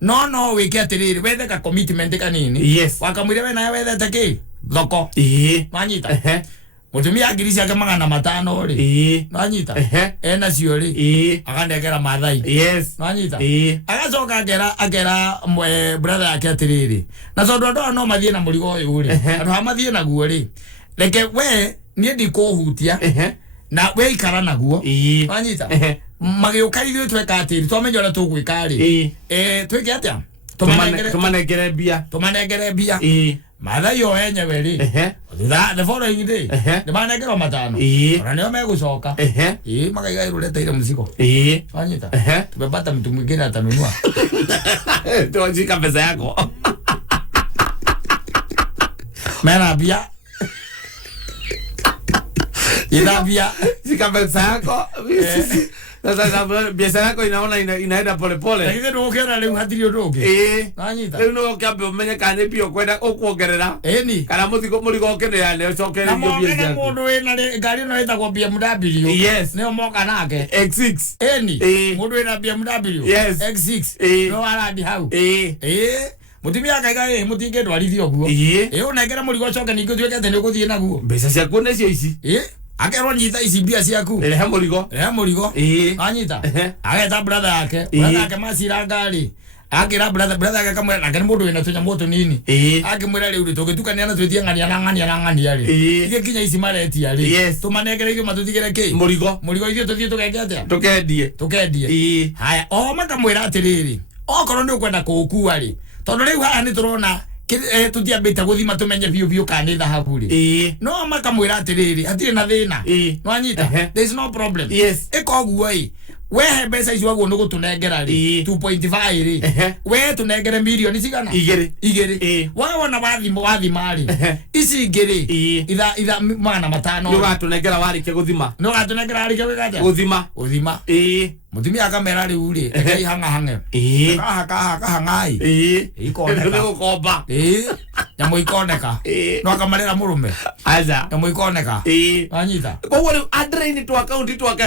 no wĩke atĩrĩrĩ wethe ka commitment kanini wakamwĩre we nawe wethete kĩ thoko wanyita mũtumia ngiri ciake 500 rĩ wanyita enacio rĩ akanengera Maathai wanyita agacoka akera brother yake atĩrĩrĩ na tondũ andũ no mathiĩ na mũrigo ũyũ rĩ andũ hamathiĩ naguo rĩ reke we niĩ ndikũhutia na we ikara naguo wanyita magĩũka ithuĩ tweka atĩrĩ twamenya ũrĩa tũgwĩka rĩ twĩke atĩa tũmanengere mbia Maathai o enyewe rĩ the following day nĩmanengerwo 5 ona nĩo megũcoka makaiga ĩrũreteire mũcigo wanyita tumepata mtu mwingine atanunua tuanjika pesa yako mena mbia inabia zika pesa yako sasa biashara yako inaenda pole lakini ndio ukiona leo hatiri ndogo nanyita leo no kambe umenye kana pio kwenda ukuongerera kana mũrigo ũkĩnĩa nĩ ũcokererio biashara na mũndũ wĩna ngari no ĩtagwo BMW nĩo moka nake X6 mũndũ wĩna BMW X6 no arandi hau mutimia akaiga mũtingĩndwarithia ũguo ũnengera mũrigo ũcoke ningĩ ũtuĩke atĩ nĩ ũgũthiĩ naguo mbeca ciaku nĩcio ici akerwo nyita ici mbia ciaku rehe mũrigo anyita ageta brother yake macira ngari akira brother yake kamwe nake nĩ mũndũ wĩna tũnyamũ tũnini akĩmwĩra rĩu tũgĩtukania na twĩtie ng'ania rĩ igĩ kinya ici maretia rĩ tũmanengereire matũtigĩre kĩ mũrigo ithuĩ tũthiĩ tũgeke atĩa tũkendie haya o makamwĩra atĩrĩrĩ okorwo nĩ ũkwenda kũũkua rĩ tondũ rĩu haha nĩ tũrona tutiambĩte gũthima tũmenye biũ kana nĩ dhahabu rĩ no makamwĩra atĩrĩrĩ hatirĩ na thĩna no anyita there is no problem ĩka ũguo wehe mbeca icio waguo nĩ gũtũnengera rĩ 2.5 rĩ we tũnengere milioni cigana igĩrĩ wona wathima rĩ ici ingĩ rĩ itha 500 nĩ ũgatũnengera warĩkia gũthima mutumia akamera rĩu rĩ ekei hang'e kahang'ai gũkomba nyamũ ikoneka no akamarĩra mũrũme nyamũ ikoneka anyita koguo rĩu andĩra-inĩ twa kaunti twake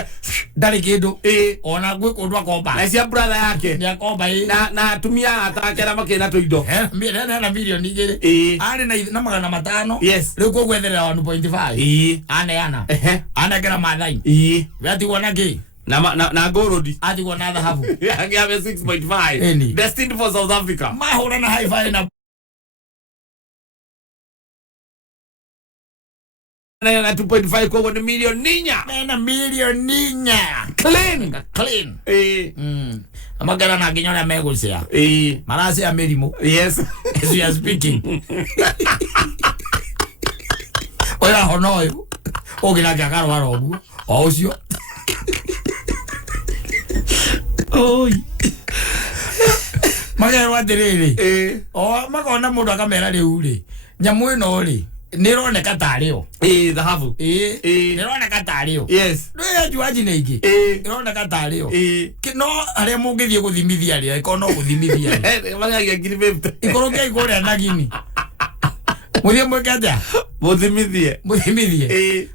ndarĩ kĩndũ ona gwĩ kũndũ akomba na cia brother yake nĩ akomba na atumia atakera makĩna tũindo hena milioni 2 arĩ na 500 rĩu koguo etherera 1.5 anengera Maathai weatigwo na kĩ na gorodi atigwo na dhahabu agĩave 6.5 destined for South Africa mahũra na high-five na 2.5 koguo nĩ milioni 4 clean amagara na nginya na megũcea maracea mĩrimũ as we are speaking oya hono ũyũ ũgĩna kĩakarwara ũguo o ũcio magerwo atĩrĩrĩ o makona mũndũ akamera rĩu rĩ nyamũ ĩno rĩ nironeka tario dhahabu nironeka tario yes ndio juaji neingi nironeka tario no aria mungithie guthimithia ria iko no guthimithia magagia ngiri 50 ikorokia igore nagini muthie mwekaja muthimithie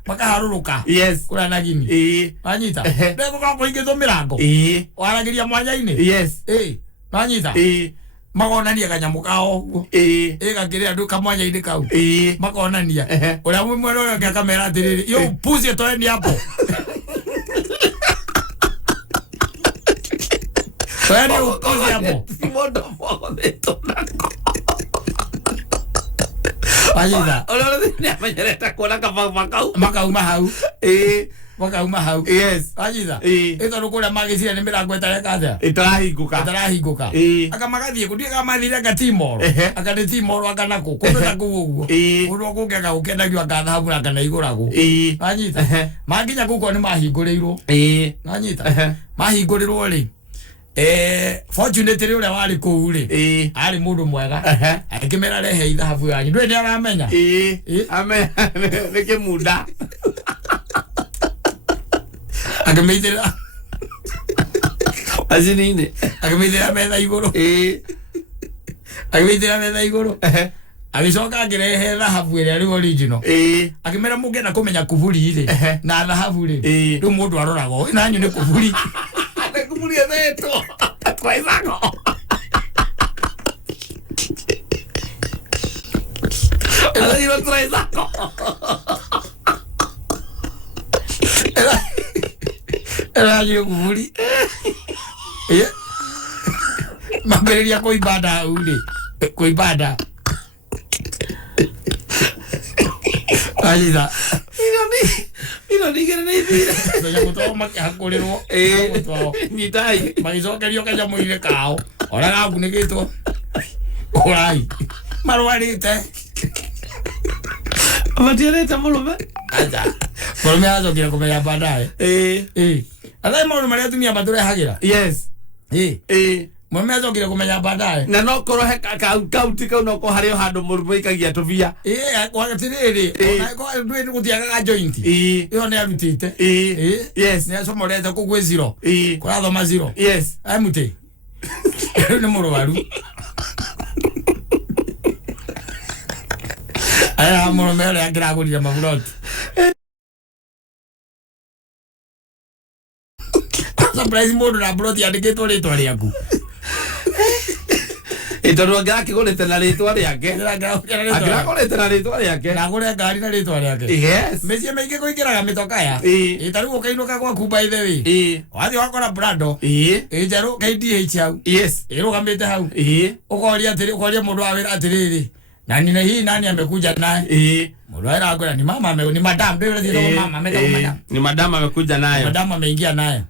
makaharuruka yes kura nagini anyita ndego kwa kuingizwo mirango waragiria mwanya-ini yes anyita magonania kanyamu kao gakiria andu kamwanya-ini kau magonania uria mwena uria ngä akamera atiriri yo pusie toeni hapo toeni upusie hapo Ayida. Olo ni amenyereta kuona kama makauma hau. Yes. Ayida. Ito rukura magicira ni mirango itarekatha. Itarahinguka. Akamagathie kundi kamathire gatimoro. Akane timoro akana kundu na kuguo. Kundu kungega gukendagio akatha hau na kana igurago. Anyita. Manginya guko ni mahinguriirwo. Anyita. Mahinguriirwo ri. Fortunately uria wari kuu ri ari mundu mwega akimera rehe ithabu yanyu ndwe ni aramenya niki muda akameithira azinine akameithira metha iguru agicoka akirehe thahabu iria ri original akimera mungena kumenya kuburi ri na thahabu ri ru mundu arorago nanyu ni kuburi kuburi eto atwaizako ilo traizako era yo kuburi mabereria kuibada ule kuibada ayida ino ni gere ni thira ya gutoma hakurirwo nyitai magicokerio kaja muire kao ora gakunigitwo orai marwarite amatierete murume aja murume azokira kumenya baadaye athai maundu maria atumia maturehagira yes murume azokira kumenya baadaye na no korwo he kaunti kau no ko hario handu murume ikagia tuvia wagatiriri ona ko ndwe gutiagaga joint iyo ni arutite yes ni asomorete ku gwe zero kurathoma zero yes amuti ni muruwaru aya murume ria ngiragurire maburoti surprise mundu na buroti andikitwo ritwa riaku itondo ngakigurite na ritwa riake ngakigurite na ritwa riake ngagure ngari na ritwa riake yes mesie maingi kuingiraga mitoka ya itaru ukainuka kwa kuba ithe wi wathi wakora brando njeru KDH hau yes irugamite hau ukoria mundu wa wira atiriri nani na hii nani amekuja naye mundu wa wira ni mama ni madam ndio ndio mama amekuja ni madam amekuja naye madam ameingia naye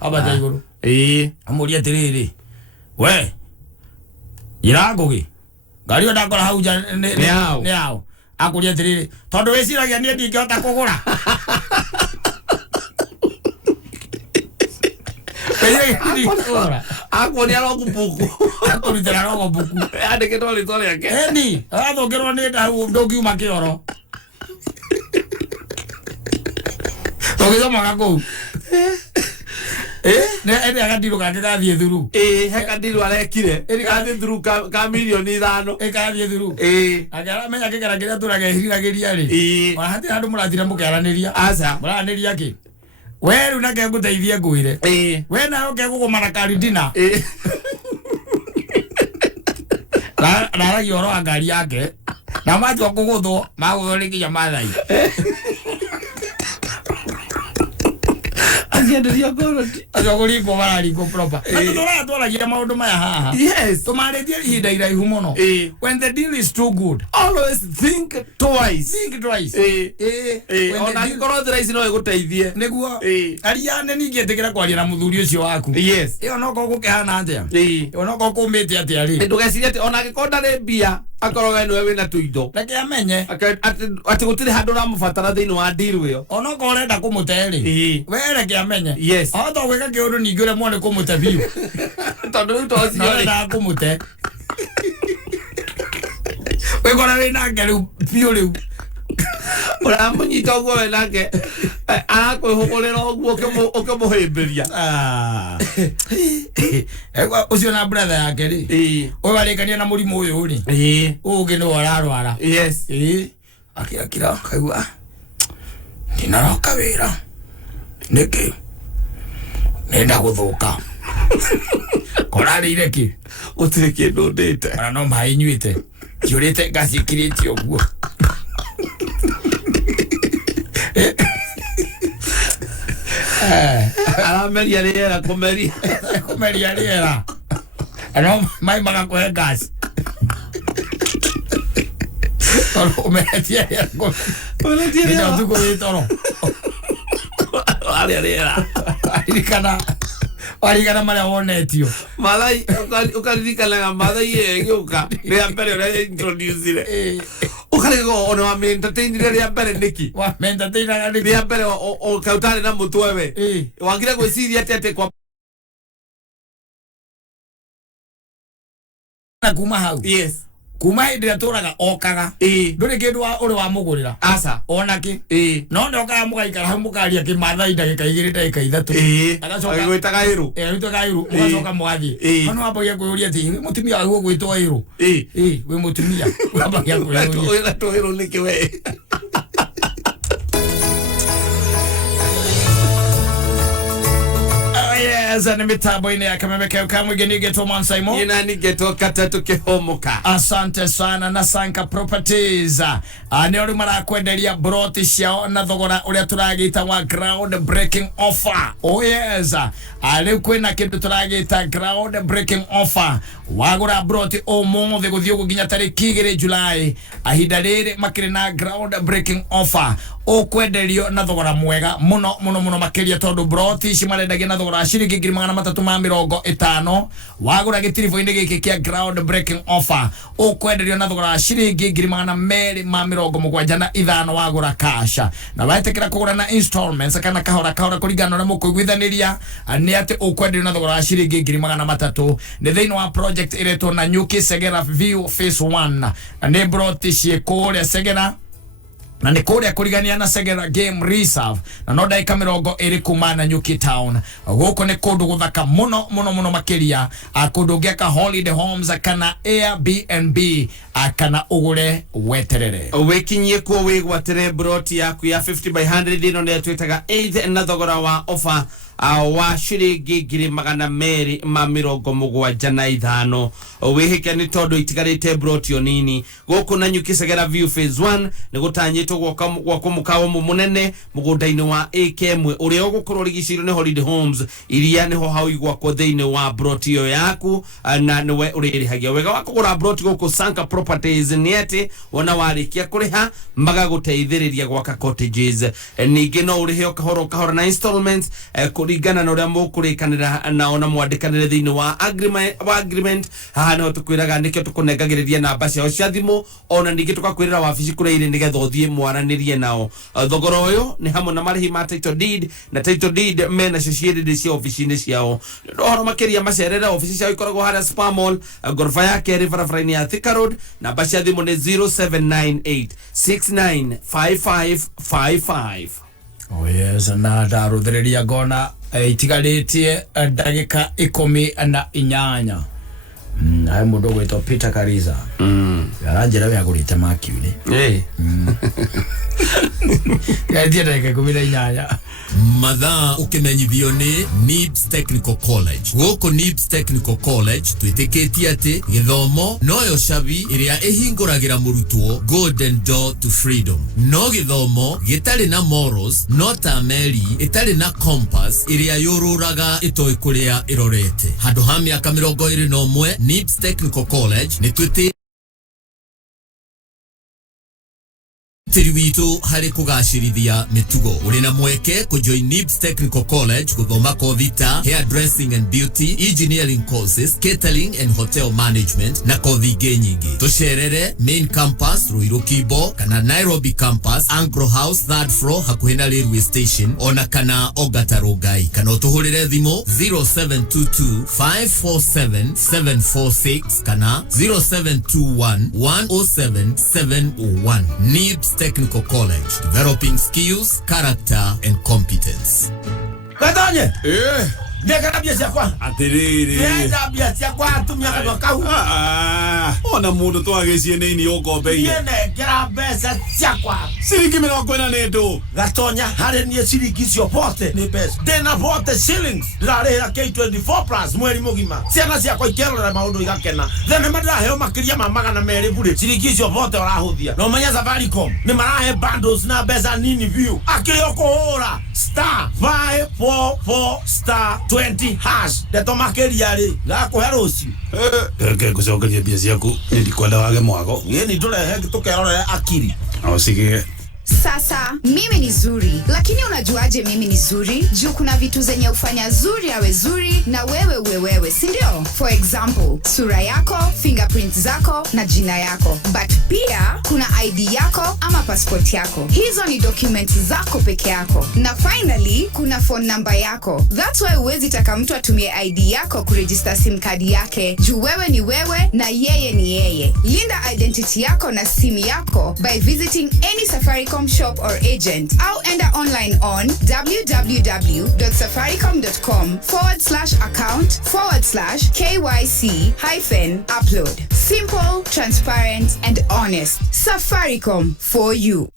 abata iguru amuria atiriri we iragugi ngari ndakora hau ni hao akuria atiriri tondu wiciragia nie ndingihota kugura akuonia rogu buku akurutira rogu buku andikitwo ritwa riake eni athongerwo ni ndau ndungiuma kioro tugithomaga kuu ene agadiru kake gathie thuru he kadiru arekire eri gathie thuru ka milioni 5 gathie thuru agara menya kigera kiria turagehiragiria ri wahati andu murathira mukiaraniria aca muraniria ki weru na ke nguteithie ngwire we na ke gugumana karidina raragi oro wa ngari yake na majwa kuguthwo maguthorikia mathai agienderia goroti agori ko barari ko proper atora twaragia maundu maya haha yes tumaretie ihinda iraihu muno when the deal is too good always think twice ona ngoro thira ici no iguteithie niguo ariane ningetikira kwaria na muthuri ucio waku yes iyo no ko gukehana atia iyo no ko kumite atia ri ndugeciria ati ona gikonda ri bia akoroga niwe wina tuindo reke amenye ati gutire handu ramubatara thiini wa deal iyo ona ko urenda kumuteri we reke amenye yes aho to gwika kiundu ningi ure mwone kumute biu tondu riu tocio ri kumute we gora we nake riu piu riu ora munyita ugo we nake akwihugurira uguo ukimuhimbiria ucio na brother yake ri we warikania na murimu uyu ri ugi no ararwara yes akira kaigua ndinaroka wira niki nenda guthuka korarire ki utire kindu ndite ana no mai nyuite kiurite gasi kiriti uguo arameria riera kumeria riera ano mai maga kwe gas umetia riera tuko vitoro riera warigana maria wonetio mathai ukaririkanaga mathai egiuka ria mbere uria introducire ukarigo ona wa entertainire ria mbere niki wa entertainira ria mbere o kautare na mutwewe wangire gwiciria tete kwa na kuma hau yes kuma hindira turaga okaga nduri kindu uri wa mugurira asa onaki no ndoka mugaikara hau mukaria kimathai ndagika 2 ndagika 3 agacoka gwitaga iru gwitaga iru mugacoka mugathie ano ambagia kuyuria ati mutumia waguo gwitwa iru we mutumia ambagia kuyuria to iru niki we Zana mitambo ine ya kamemeke ukamwe geni geto Mansaimo ina ni geto Kattaj tukihomuka. Asante sana na Sanka Properties ni ori marakwenderia broti ciao na thogora uria turagita wa ground breaking offer. Oh yes, ari kwina kindu turagita ground breaking offer wagura broti omonthe guthio gukinya tariki 2 July ahinda riri makiri na ground breaking offer okwenderio na thogora mwega muno makiria tondu broti cimarendagia na thogora ciringi 350 wagura gitirivo-ini giki kia ground breaking offer okwenderio na thogora ciringi 275 wagura kasha na waetekera kugura na installments kana kahora kuringana na mukuiguithaniria ni ati okwenderio na thogora ciringi 300 ni thiini wa project iretwo na Nyuki Segera View Phase 1 ni broti ciekuria Segera na ni kuria kurigania na Segera Game Reserve na no daika 20 kuma na Nyuki Town guko ni kundu guthaka muno makiria akundu ngeka holiday homes kana Airbnb akana ugure weterere wikinyie kuo wigwatere broti yaku ya 50 by 100 ino ni twitaga 8 na thogora wa offer wa ciringi 275 wihike ni tondu itigarite broti onini guku na Nyuki Segera View Phase 1 ni gutanyitwo gwa kumukawo munene mugunda-ini wa AK1 uria ugukorwo rigicirwo ni holiday homes iria niho hauigwa ko thiini wa broti yo yaku na niwe uririhagia wega wa kugura broti guku Sanka Properties ni ati wona warikia kuriha magaguteithiriria gwaka cottages ningi no urihe kahora na installments kuringana na uria mukurikanira na ona mwandikanire thiini wa agreement haha no tukwiraga nikio tukunengagiriria namba ciao cia thimu ona ningi tukakwirira wabici kuria iri nigetha uthie mwaranirie nao thogora uyu ni hamwe na marihi ma title deed na title deed mena cio cia ofici-ini ciao ndohoro makiria macerere ofici ciao ikoragwo haria Spa Mall gorofa ya keri barabara-ini ya Thika Road namba cia thimu ni 0798695555. Oh yes, na ndaruthiriria ngona itigaritie ndagika 18 ai mundu gwitwo Peter Kariza aranjira we agurite makiuni ndagika 18 mathaa ukimenyithio ni NIBS Technical College guku NIBS Technical College twitikitie ati githomo noyo cabi iria ihinguragira murutwo golden door to freedom no githomo gitari na morals no ta meri itari na compass iria yururaga itoi kuria irorete handu ha miaka 21 NIBS Technical College ni twiti ũgitĩri witũ harĩ kũgacĩrithia mĩtugo. Ũrĩ na mweke kũjoin NIBS Technical College gũthoma kothi ta hairdressing and beauty, engineering courses, catering and hotel management na kothi ingĩ nyingĩ. Tũcerere main campus Ruiru Kibo kana Nairobi campus Anglo House 3rd floor hakuhĩ na railway station, ona kana Ogata Rongai, kana ũtũhũrĩre thimũ 0722 547 746 kana 0721 107 701. NIBS Technical College, developing skills, character and competence. Kattaj! Ndeka bia ciakwa atiriri ndeka bia ciakwa atumia kana kau ona mundu twagĩcie nini ũkombeire ndekera mbeca ciakwa ciringi 40 nĩ ndũ gatonya harĩ niĩ ciringi cio bote nĩ mbeca ndĩna bote shillings ndĩrarĩhĩra K24 plus mweri mũgima ciana ciakwa ikerorera maũndũ igakena thenema ndĩraheo makĩria ma 200 bure ciringi cio bote ũrahũthia no menya Safaricom nĩ marahe bundles na mbeca nini view akĩrĩ ũkũhũra *544*20 hash ndeto makĩria rĩ gakũhe rũciũ reke ngũcokerie mbia ciaku nĩ ndikwenda wage mwago ni tũrehe tũkerorere akiri au sige. Sasa mimi ni zuri, lakini unajuaje mimi ni zuri? Juu kuna vitu zenye ufanya zuri awe zuri na wewe, si ndio? For example, sura yako, fingerprints zako na jina yako. But pia kuna ID yako ama passport yako. Hizo ni documents zako peke yako. Na finally, kuna phone number yako. That's why huwezi taka mtu atumie ID yako kuregister SIM card yake. Juu wewe ni wewe na yeye ni yeye. Linda identity yako na simu yako by visiting any Safaricom shop or agent. Au enda online on www.safaricom.com/account/KYC-upload. Simple, transparent, and honest. Safaricom for you.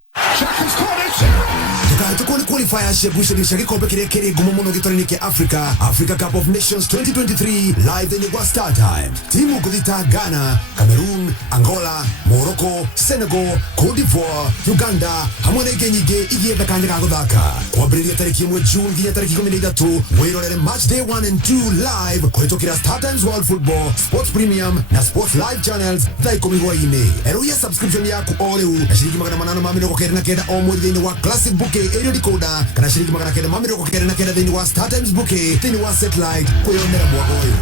Tukuni qualifier shegusha gikombe kirekere gumu muno gitorini kia Africa Cup of Nations 2023 live in Start Time. Timu kudita Ghana, Cameroon, Angola, Morocco, Senegal, Cote d'Ivoire, Uganda, hamwe na nyingĩ igĩetha kanya ga gũthaka. Kwambĩrĩria tarĩki 1 June nginya tarĩki 13 mwĩrorere match day 1 and 2 live kũhĩtũkĩra Star Times World Football, Sports Premium na Sports Live channels thaa 10 hwaĩ-inĩ. Eruia subscription yaku o rĩu na ciringi 899 o mweri thĩinĩ wa Classic Bouquet area decoder kana ciringi 999 thĩinĩ wa Star Times Bouquet thĩinĩ wa satellite kwĩyonera mwago ũyũ.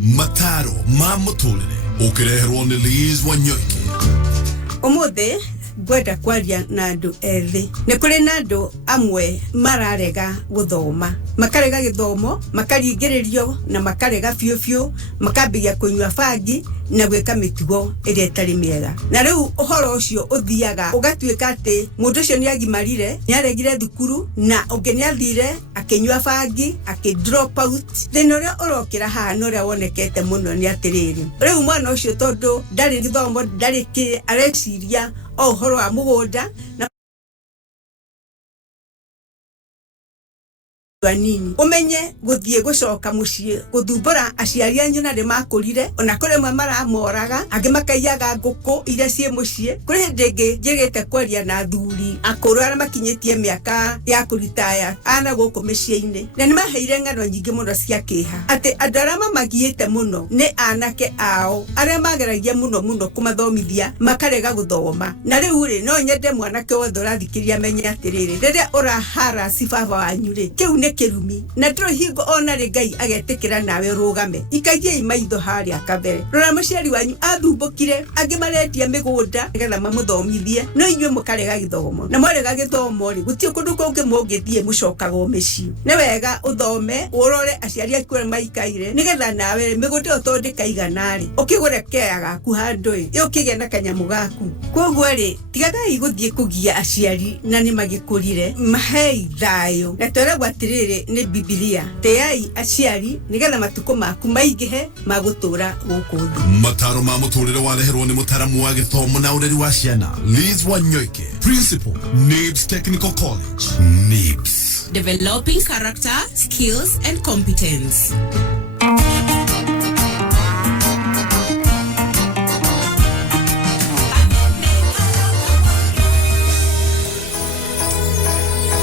Mataro ma mũtũrĩre ũkĩreherwo nĩ Liz Wanyoike. Ũmũthĩ ngwenda kwaria na andũ ethĩ. Nĩ kũrĩ na andũ amwe mararega gũthoma, makarega gĩthomo, makaringĩrĩrio na makarega biũ makambĩrĩria kũnyua bangi na gwĩka mĩtugo ĩrĩa ĩtarĩ mĩega. Na rĩu ũhoro ũcio ũthiaga ũgatuĩka atĩ mũndũ ũcio nĩagimarire, nĩaregire thukuru na ũngĩ nĩathire akĩnyua bangi, drop out. Thĩna ũrĩa ũrokĩra haha na ũrĩa wonekete mũno nĩ atĩrĩrĩ, rĩu mwana ũcio tondũ ndarĩ gĩthomo, ndarĩ kĩ, areciria o ũhoro wa mũgũnda na nini umenye guthie gucoka mucie guthumbura aciari anyu na rimakũrire ona kũrĩ mwe maramoraga angĩ makaiyaga ngũkũ iria ciĩ mucie kũrĩ ndĩngĩ njĩrĩte kwaria na thuri akũrũ arĩa makinyĩtie mĩaka ya kũritaya ana gũkũ mĩciĩ-inĩ na nĩmaheire ng'ano nyingĩ mũno cia kĩeha atĩ andũ arĩa mamagiĩte mũno nĩ anake ao arĩa mageragia mũno kũmathomithia makarega gũthoma na rĩu rĩ no nyende mwanake wothe ũrathikĩria menye atĩrĩrĩ rĩrĩa ũrahara baba wanyu rĩ kĩu kirumi na ndro hingo ona Ngai agetĩkĩra nawe rũgame ikagie maitho harĩa kabere rora mũciari wanyu athumbũkire angĩ maretia mĩgũnda nĩgetha mamũthomithie no inyuĩ mũkarega gĩthomo na mwarega gĩthomo rĩ gũtirĩ kũndũ kũngĩ mũngĩthiĩ mũcokaga mĩciĩ nĩ wega ũthome ũrore aciari aku arĩa maikaire nĩgetha nawe mĩgũnda ĩyo tondũ ndĩkaigana rĩ ũkĩgũre kea gaku handũ ĩ ũkĩgĩa na kanyamũ gaku koguo rĩ tigagai gũthiĩ kũgia aciari na nĩ magĩkũrire mahei thayũ na tũragwo atĩrĩrĩ ni Biblia teyai aciari nigetha matuko maku maingĩhe magũtũra gũkũ thĩ. Mataro ma mũtũrĩre wareherwo nĩ mũtaramu wa gĩthomo na ũreri wa ciana Liz Wanyoike, Principal, NIBS Technical College. NIBS, developing character, skills and competence.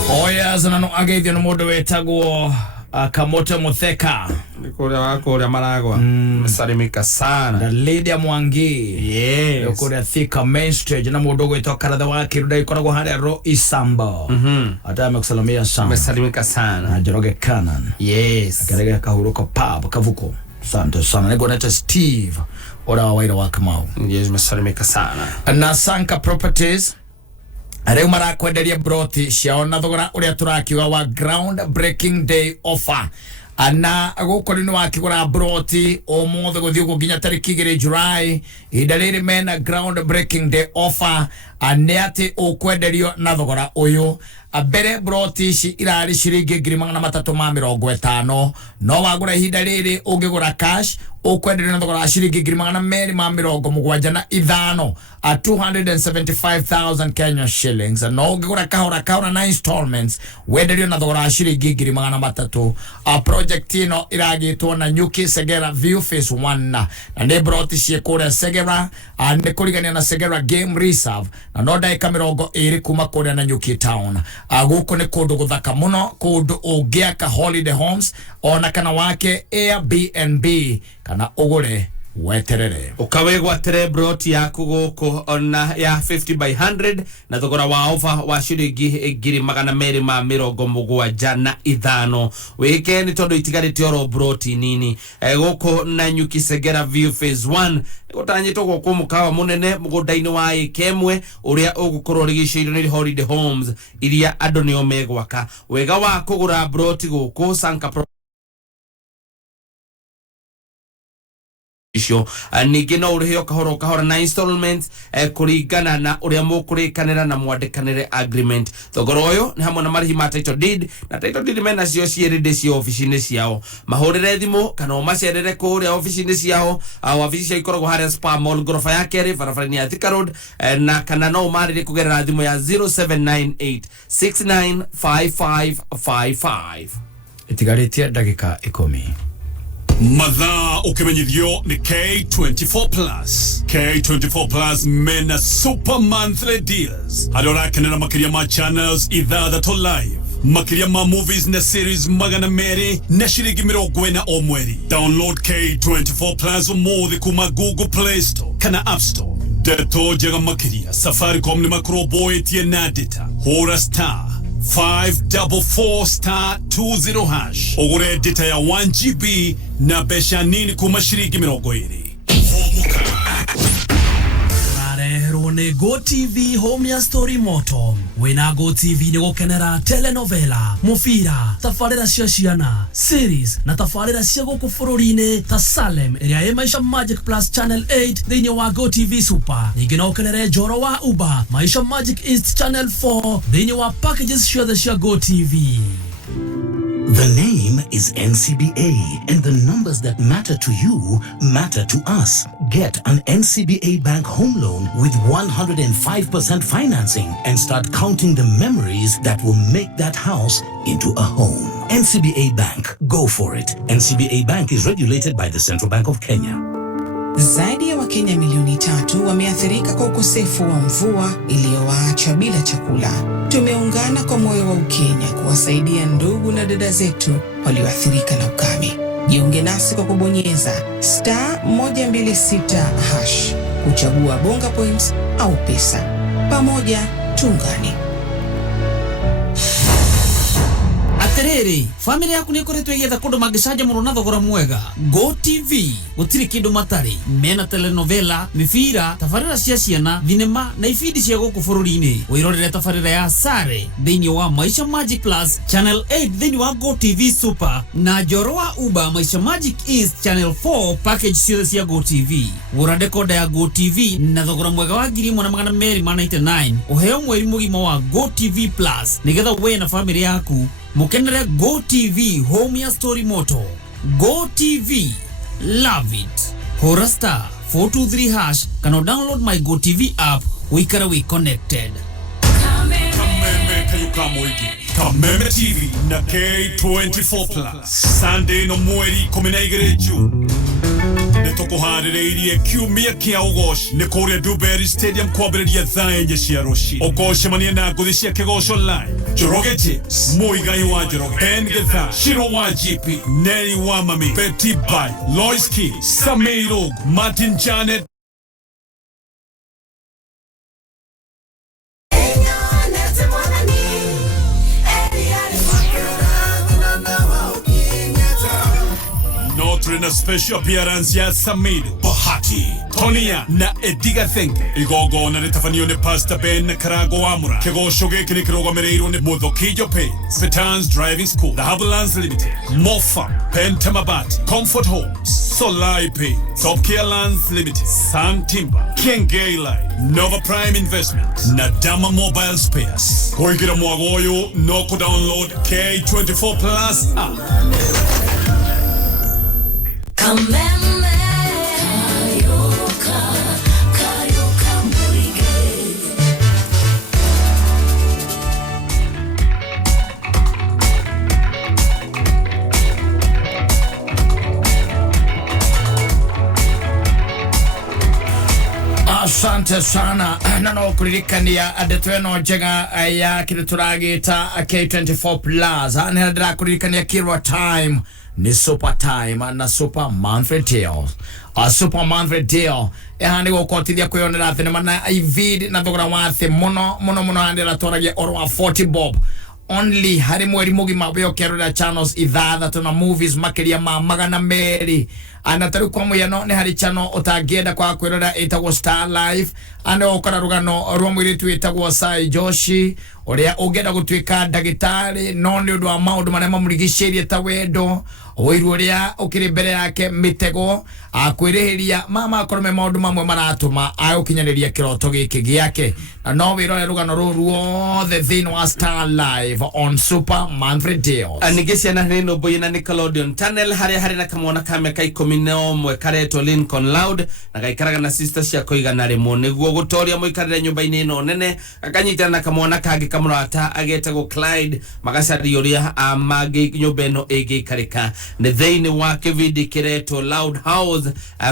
Oya sana no ageithio no mundu wetagwo Kamote Mutheka Nikuria wako maragwa mesalimika sana na Lydia Mwangi kuria Thika Main Stage na mudogo itoka radha wake rudai ikoragwo haria Ro Isambo ata amekusalimia sana mesalimika sana na Njoroge Canan akarega kahuruko pub kavuko asante sana nego neta Steve ora waira wa Kamau mesalimika sana na Sanka Properties areu marakwenderia broti ciaona thogora uria turakiuga wa ground breaking day offer ana agukori ni wakigura broti omothe guthii gukinya tariki 2 July idariri mena ground breaking day offer ane ati ukwenderio na thogora uyu abere broti ci irari ciringi 350 no wagura ihinda riri ungigura cash ukwenderio na thogora ciringi 275 at 275,000 Kenya shillings no ungigura kahora na installments wenderio na thogora ciringi 300 a project ino iragitwo na Nyuki Segera View Phase 1 na ne broti ci kure Segera ande kurigania na Segera Game Reserve na no ndaika 20 kuma kure na Nyuki Town aguko ne kundu guthaka muno kundu ungiaka holiday homes ona kana wake Airbnb kana ugure weterere ukawegwa tere broti yaku guko ona ya 50 by 100 na thogora wa offer wa ciringi 275 wike ni tondu itigarite oro broti nini guko na Nyuki Segera View Phase 1 gutanyitwo guko mukawa munene mugundaini wa ikemwe uria ugukorwo rigicirwo ni holiday homes iria andu nio megwaka wega wa kugura broti guko Sanka ningi no urihio kahora na installments kuringana na uria mukurikanira na mwandikanire agreement thogora uyu ni hamwe na marihi ma title deed na title deed mena cio cierinde cio office-ini ciao mahurire thimu kana macerere kuria office-ini ciao office cia ikoragwo haria Spa Mall gorofa ya keri barabara ya Thika Road na kana no marire kugerera thimu ya 0798695555 itigaritie ndagika 10 Mathaa ukimenyithio ni K24 Plus. K24 Plus mena super monthly deals. Hadora kenera makiria ma channels idhaa to live. Makiria ma movies na series magana meri na shiringi 40 o mweri. Download K24 Plus umothe kuma Google Play Store kana App Store. Deto jaga makiria Safaricom ni makroboy tie na data. Hora star 544*20 hash. Ogure data ya 1GB na besha nini kuma shiringi 20. Rone Go TV home ya story moto. Wena Go TV ni gukenera telenovela, mufira, tafarira cia ciana, series na tafarira cia guku bururi-ini ta Salem iria ĩ Maisha Magic Plus Channel 8 thĩinĩ wa Go TV Super. Ningĩ no ũkenere Njoro wa Uba, Maisha Magic East Channel 4 thĩinĩ wa packages ciothe cia Go TV. The name is NCBA, and the numbers that matter to you matter to us. Get an NCBA Bank home loan with 105% financing and start counting the memories that will make that house into a home. NCBA Bank, go for it. NCBA Bank is regulated by the Central Bank of Kenya. Zaidi ya Wakenya milioni 3 wameathirika kwa ukosefu wa mvua iliyowaacha bila chakula. Tumeungana kwa moyo wa Ukenya kuwasaidia ndugu na dada zetu walioathirika na ukame. Jiunge nasi kwa kubonyeza *126# kuchagua bonga points au pesa. Pamoja tuungane. Aterere, family yaku ni ikoretwo igitha kundu mangicaja muno na thogora mwega. Go TV gutiri kindu matari, mena telenovela, mifira, tafarira cia ciana, thinema na ifindi cia guku bururi-ini. Wirorere tafarira ya Sare thĩinĩ wa Maisha Magic Plus Channel 8 thĩinĩ wa Go TV Super na Njoro wa Uba Maisha Magic East Channel 4 package ciothe cia Go TV. Gura dekoda ya Go TV na thogora mwega wa 1299 uheo mweri mugima wa Go TV Plus nigetha we na family yaku mukenere Go TV home ya story moto. Go TV, love it. Hora star 423# kana download my Go TV app wikara we connected. Kameme TV na K24 Plus Sunday no mweri 12 June nitukuharireirie kiumia kia ugoshi ni kuria Duberry Stadium kwambĩrĩria thaa 4 cia rũcinĩ. Ũgocemania na ngũthi cia kĩgoco live Njoroge James, Muigai wa Njoroge, Ben Gĩthaa, Shiro wa GP, Nelly wa Mami, Betty Bai, Lois Key, Samir Og, Martin Janet. In a special appearance ya Samir, Bahati, Tonia na Ediga Think. Igogo na nitafanio ni Pastor Ben na Karago Amura. Kego shoge kini kirogo mereiro ni Mudokijo Pay, Petans Driving School, The Havillands Limited, Mofa, Pentamabati, Comfort Homes, Solai Pay, Top Care Lands Limited, Sun Timber, King Gay Light, Nova Prime Investment, Nadama Mobile Spares. Koigira Mwagoyo, Noko download K24 Plus app. Asante sana na no kuririkania ndeto eno njega ya kile turagita K24 Plus na ndira kuririkania kirwa time ni super time na super monthly deal. A super monthly deal ehandi gukotithia kwiyonera thenema na ivid na thogora wa the muno handira toragia oro wa 40 bob only hari mweri mugima byo kerora channels ithathatũ na movies makiria ma magana meri anataru kwa muyano ni hari channel utagienda kwa kwirora etagwo Star Life ane okora rugano rwa mwiri twetagwo Sai Joshi uria ugenda gutwika ndagitari no ni undu wa maundu maria mamurigishirie ta wendo oiru uria ukiri mbere yake mitego akwirihiria mama akorome maundu mamwe maratuma agukinyaniria kiroto giki giake na no wirore rugano ruru the thing was Star Live on super monthly deals anigisia na neno boyina Nickelodeon channel hari na kamona kame kai komino mwe kareto Lincoln Loud na kaikaraga na sisters ya koiga na remo niguo gutoria muikarire nyumba-ini no nene akanyitana na kamona kage kamurata agetagwo Clyde magacari uria amagi nyumba ino igikarika ne thini wa kividi kireto Loud House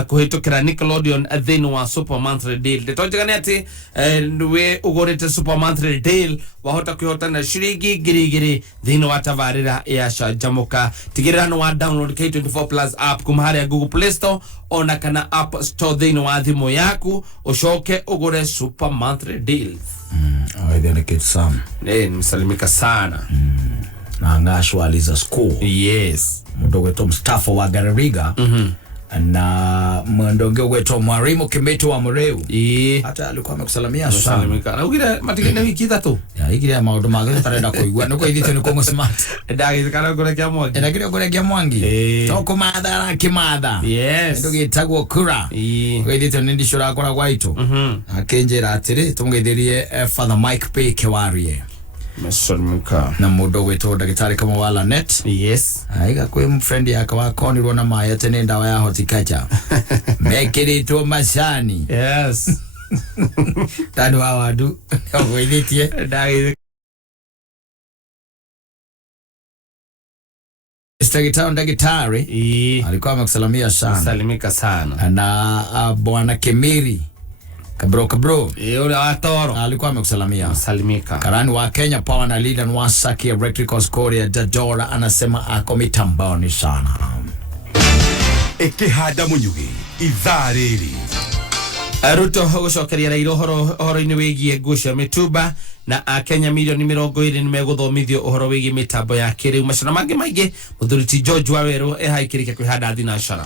kuhitukira Nickelodeon thini wa super monthly deal detonjegane ati we ugorete super monthly deal wahota kuhota na shiringi girigiri thini wa tavarira ya shajamuka tigirano wa download K24 Plus app kumahari Google Play Store ona kana App Store thini wa thimu yaku ushoke ugore super monthly deals aidha kitu sana msalimika sana na ngashwa aliza school yes mdogo wetu mstafo wa Garariga na mdogo wetu mwalimu Kimeto wa Mureu hata alikuwa amekusalamia sana na ukira matigene wiki tatu ya ikira maundu magere tarenda kuigwa nuko ithite ni kongo smart ndagi kana kurekia mwangi ndagire kurekia mwangi toko madara kimadha yes ndugi itagwo kura ithite ni ndishura akora gwaitu akenjera atiri tumgetherie Father Mike P Kewarie Mansaimo na mudo wetu ndagitari kama wala net yes aiga kwe friend yake wakonirwo na maya tene ndawa ya horticulture mekirito mashani yes tani wa wadu ngoithitie ndagi ndagitari alikuwa amekusalamia sana salimika sana na bwana Kemiri kabro yule wa Toro alikuwa amekusalamia salimika karani wa Kenya Power na leader wa Saki Electrical Scoria Dadora anasema ako mitamboni sana ikihanda munyugi ithariri Ruto gucokeria rairo horo-ini wigie ngusha mituba na Kenya milioni 20 nimeguthomithio uhoro wigie mitambo ya kiriu macana mangi maingi muthuriti George Waweru ehaikirike kwihanda thinacara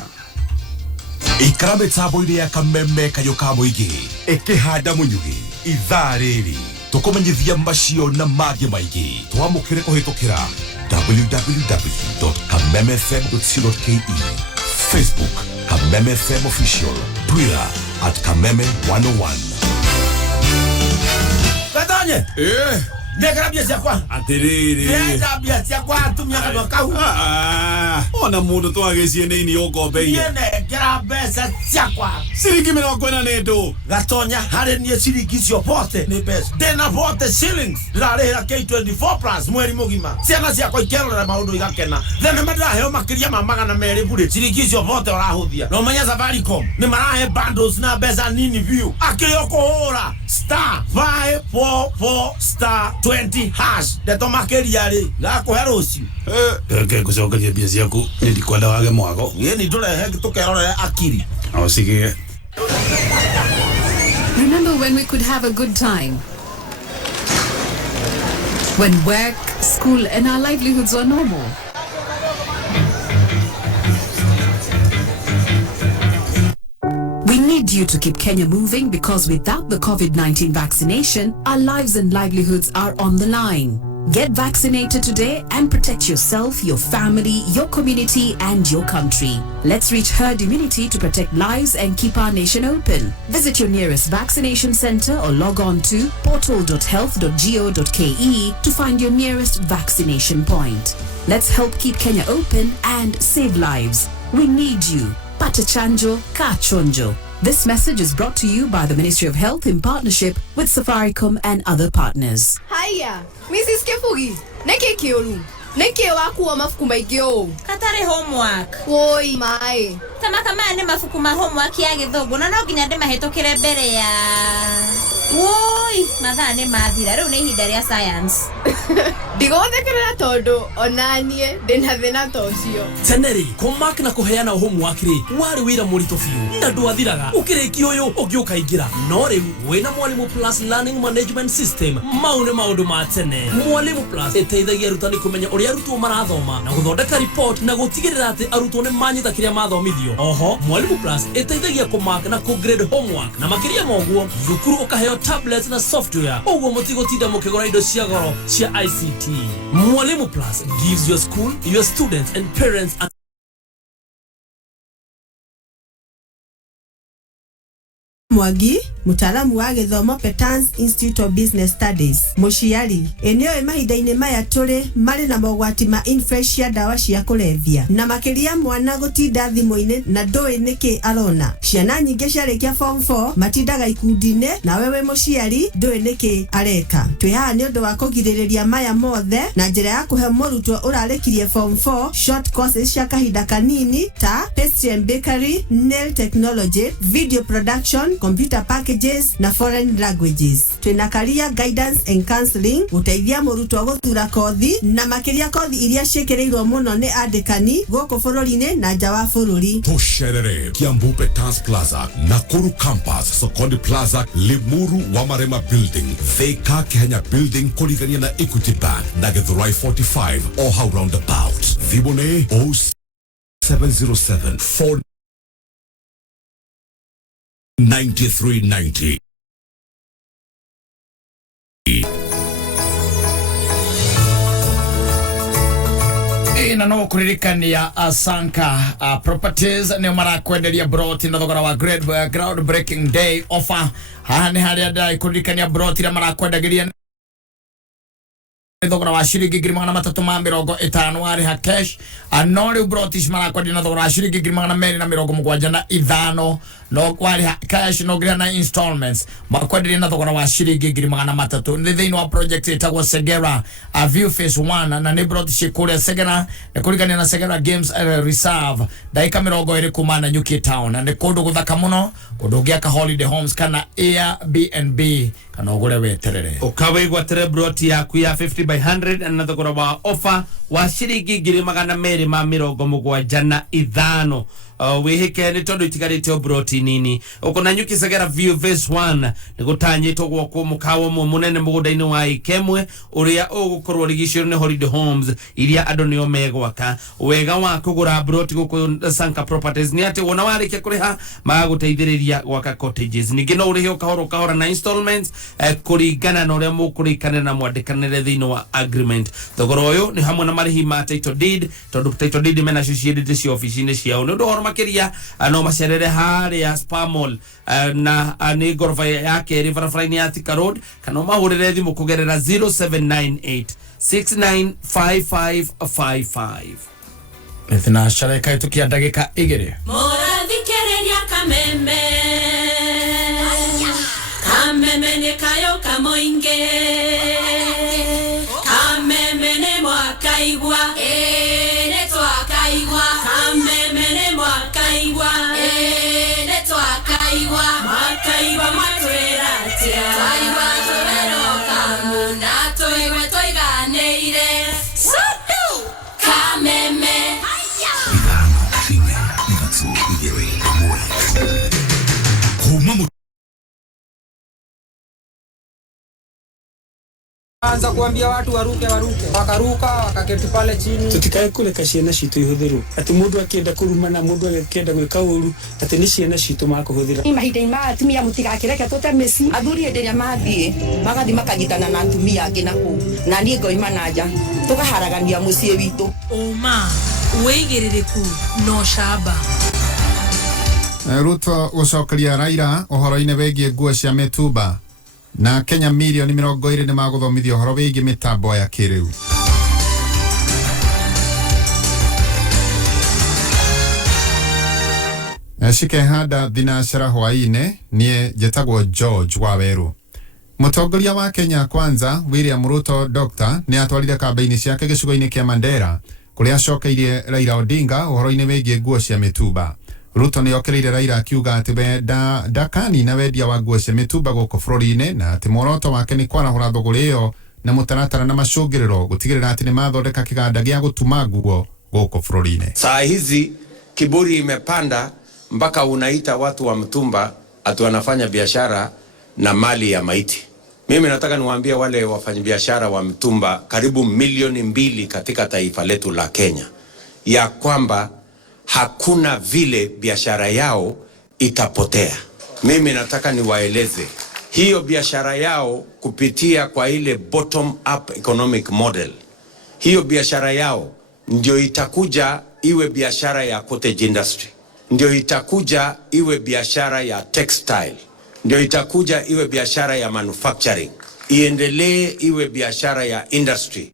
ikara mitambo-ini ya kameme kayoka muingi ikihanda munyugi ithariri tukumenyithia macio na mangi maingi twamukire kuhitukira www.kamemefm.co.ke Facebook Kameme FM Official, Twitter @Kameme101. Kattaj! Ndekera bia ciakwa. Atiriri. Ndekera bia ciakwa atumia kana kau. Ona mundu twagiciene ini ukombeie. Ndekera mbeca ciakwa. ciringi 40 nĩ ndũ gatonya harĩ niĩ ciringi icio bote nĩ mbeca ndĩna bote shillings ndĩrarĩhĩra K24 plus mweri mũgima ciana ciakwa ikerorera maũndũ igakena thenema ndĩraheo makĩria ma 200 bure ciringi icio bote ũrahũthia no menya Safaricom nĩ marahe bundles na mbeca nini view akĩrĩ ũkũhũra *544*20# ndeto makĩria rĩ gakũhe rũciũ Reke gũcokeria mbia ciaku nĩ ndikwenda wage mwago ni ndũrehe tũkerorere akiri o sigie. Remember when we could have a good time? When work, school and our livelihoods were normal? We need you to keep Kenya moving because without the COVID-19 vaccination, our lives and livelihoods are on the line. Get vaccinated today and protect yourself, your family, your community and your country. Let's reach herd immunity to protect lives and keep our nation open. Visit your nearest vaccination center or log on to portal.health.go.ke to find your nearest vaccination point. Let's help keep Kenya open and save lives. We need you. Pata chanjo, ka chonjo. This message is brought to you by the Ministry of Health in partnership with Safaricom and other partners. Haya, Mrs. Kefugi, neke kiolu. Neke waku wa mafuku maigyo. Katari homework. Woi, mae. Kama ane mafuku ma homework ya githogo na no ginya ndema hetokire mbere ya. Woi, mathaa nĩ mathira rĩu nĩ ihinda rĩa science. Ndigothekerera tondu onanie ndĩna thĩna ta ũcio. Teneri, kũmark na kũheana homework rĩ warĩ wĩra mũritũ biũ na ndwathiraga ũkĩrĩkia ũyũ ũngĩũka ingĩra no rĩu wĩna Mwalimu Plus Learning Management System mau nĩ maũndũ ma tene. Mwalimu Plus ĩteithagia arutani kũmenya ũrĩa arutwo marathoma na gũthondeka report na gũtigĩrĩra atĩ arutwo nĩ manyita kĩrĩa mathomithio. Oho, Mwalimu Plus ĩteithagia kũmark na kũgrade homework na makĩria ma ũguo thukuru ũkaheo tablets na software ũguo mũtigotinda mũkĩgũra indo cia goro cia ICT. Mwalimu Plus gives your school, your students and parents Mwagi, mutaalamu wa gĩthomo Petans Institute of Business Studies. Mũciari, eneo mahinda-inĩ maya tũrĩ marĩ na mogwati ma infection dawa cia kũlevya na makĩria mwana gũtinda thimũ-inĩ na ndũĩ nĩkĩ arona. Ciana nyingĩ ciarĩkia form 4 matindaga ikundi-inĩ na wewe mũciari ndũĩ nĩkĩ areka. Twĩ haha nĩ ũndũ wa kũgirĩrĩria maya mothe na njĩra ya kũhe mũrutwo ũrarĩkirie form 4 short courses cia kahinda kanini ta pastry and bakery, nail technology, video production, computer packages na foreign languages. Twina career guidance and counseling gũteithia mũrutwo gũthura kothi na makĩria kothi iria ciĩkĩrĩirwo mũno nĩ andĩkani gũkũ bũrũri-inĩ na nja wa bũrũri. Tosherere Kiambu Petans Plaza, Nakuru Campus, Sokondi Plaza, Limuru Wamarema Building, Thika Kenya Building kũrigania na Equity Bank na Githurai 45 or how roundabout. Thibone 0707 9390. Na no kuririkania Asanka Properties nĩ marakwenderia broti na thogora wa ground breaking day offer. Haha nĩ harĩa ndai kuririkania broti na marakwenderia thogora wa shilingi 350 warĩ ha cash no rĩu brotish marakwendia na thogora wa shilingi 275 no warĩ ha cash no nginya na installments makwenderia na thogora wa shilingi 300 nĩ thĩinĩ wa project ĩtagwo Segera View Phase 1 na nĩ brotish kũrĩa Segera nĩ kũrigania na Segera Games Reserve dakika 20 kuma na Nyuki Town na nĩ kũndũ gũthaka mũno kũndũ ũngĩaka holiday homes kana Airbnb kana ũgũre weterere ũkawaigwa tere broti yaku ya 50 by 100 na thogora wa offer wa shilingi 275 wihike ni tondu itigarite obroti nini ukona Nyuki Segera View Phase 1 ni gutanyitwo gwoko mukawo munene mugunda-ini wa ikemwe uria ugukorwo rigiciro ni holiday homes iria andu nio megwaka wega wa kugura broti guku Sanka Properties ni ati wona warikia kuriha magaguteithiriria gwaka cottages ningi no urihe ukahora na installments kuringana na uria mukurikana na mwandikanire thiini wa agreement thogora uyu ni hamwe na marihi ma title deed tondu title deed mena associated cia office-ini ciao ni ndo makiria no macerere haria Spamol na ni gorofa yake Riverfront ya Thika Road kana mahurire thimu kugerera 0798 695555 Methina shareka itukia dakika 2 Morathikereria kameme moinge kamemene mwakaigwa netwakaigwa kamemene mwakaigwa netwakaigwa mwakaigwa matweratia twaigwa tweroka muna twaigwa twaiganeire sodu kameme anza kuambia watu waruke, wakaruka wakaketi pale chini. Tutikae kule ciana citu ihuthiru ati mundu akienda kurumana mundu akienda gwika uru ati ni ciana citu makuhuthira mahinda ima atumia mutigakireke tote mesi athuri enderia mathie magathi makanyitana na atumia angi na ku na nie ngoima nanja tukaharagania mucie witu uma weigiririku no shaba Ruto gucokeria Raila uhoro-ini wegie nguo cia mitumba na Kenya milioni 20 ni maguthomithio horo wigie mitambo ya kiriu. Shikehanda thinashara hwaine nie jetagwo George Waweru. Mutongoria wa Kenya Kwanza William Ruto Dr. ni atwarire kambeini ciake gicigo-ini kia Mandera kuria acokeirie Raila Odinga uhoro-ini wigie nguo cia mitumba. Ruto ni okereire Raila akiuga ati dakani na wendia wa nguo cia mitumba guku bururi-ini na ati muoroto wake ni kwarahura thoguri iyo na mutaratara na macungiriro gutigirira ati ni mathondeka kiganda gia gutuma nguo guku bururi-ini. Saa hizi kiburi imepanda mpaka unaita watu wa mtumba ati wanafanya biashara na mali ya maiti. Mimi nataka niwaambie wale wafanyabiashara wa mtumba karibu 2 milioni katika taifa letu la Kenya ya kwamba hakuna vile biashara yao itapotea. Mimi nataka niwaeleze hiyo biashara yao kupitia kwa ile bottom up economic model. Hiyo biashara yao ndio itakuja iwe biashara ya cottage industry. Ndio itakuja iwe biashara ya textile. Ndio itakuja iwe biashara ya manufacturing. Iendelee iwe biashara ya industry.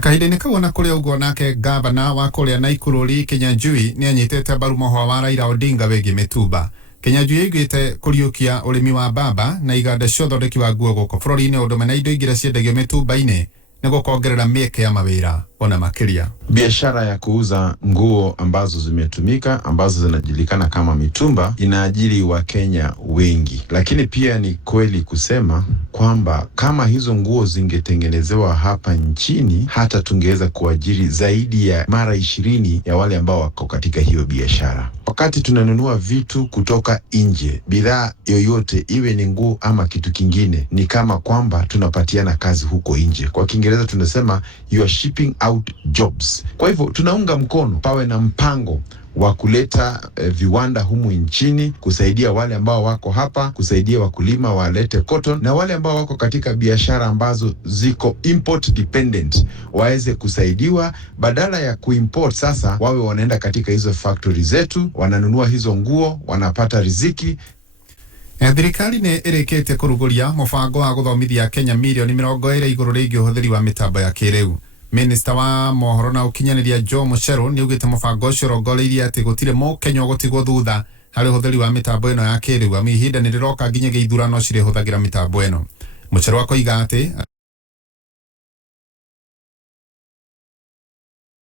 Kahinda-ini kau ona kuria uguo nake gavana wa kuria Naikururi Kinyanjui ni anyitete mbaru mohwa wa Raila Odinga wigie mitumba. Kinyanjui aiguite kuriukia urimi wa baba na iganda cia uthondeki wa nguo guku bururi-ini undu na indo ingire ciendagio mitumba-ini niguo kuongerera mieke ya mawira ona makiria. Biashara ya kuuza nguo ambazo zimetumika ambazo zinajulikana kama mitumba inaajiri wa Kenya wengi, lakini pia ni kweli kusema kwamba kama hizo nguo zingetengenezewa hapa nchini hata tungeweza kuajiri zaidi ya mara 20 ya wale ambao wako katika hiyo biashara. Wakati tunanunua vitu kutoka nje, bidhaa yoyote iwe ni nguo ama kitu kingine, ni kama kwamba tunapatiana kazi huko nje. Kwa Kiingereza tunasema you are shipping out jobs. Kwa hivyo tunaunga mkono pawe na mpango wa kuleta viwanda humu nchini, kusaidia wale ambao wako hapa, kusaidia wakulima walete cotton, na wale ambao wako katika biashara ambazo ziko import dependent waweze kusaidiwa, badala ya kuimport sasa wawe wanaenda katika hizo factory zetu, wananunua hizo nguo, wanapata riziki. Thirikari ni irikite kuruguria mubango wa guthomithia Kenya milioni 20 iguru rigi uhuthiri wa mitambo ya kiriu. Minister wa mohoro na ukinyaniria Joe Mucheru ni ugite mubango ucio rongoreirie ati gutire Kenya gutigwo thutha hari uhuthiri wa mitambo ino ya kiriu ami ihinda ni riroka nginyagia ithurano cirihuthagira mitambo ino. Mucheru akoiga ati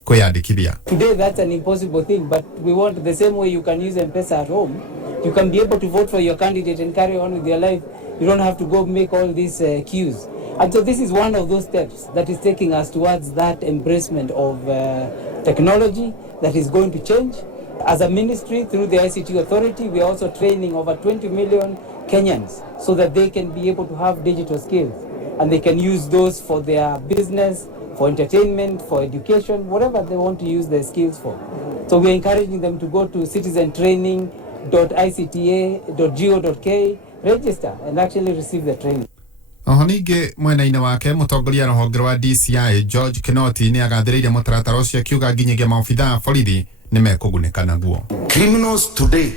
kuyandikithia. Today that's an impossible thing, but we want the same way you can use M-Pesa at home. You can be able to vote for your candidate and carry on with your life. You don't have to go make all these queues. And so this is one of those steps that is taking us towards that embracement of technology that is going to change. As a ministry, through the ICT authority, we are also training over 20 million Kenyans so that they can be able to have digital skills and they can use those for their business, for entertainment, for education, whatever they want to use their skills for. So we are encouraging them to go to citizentraining.icta.go.ke, register and actually receive the training. Ohoninge mwena-ini wake mutongoria rũhonge rwa DCI George Kinoti ni agathĩrĩirie mũtaratara ũcio akiuga nginyagia maobithaa a borithi ni mekũgunĩka naguo. Criminals today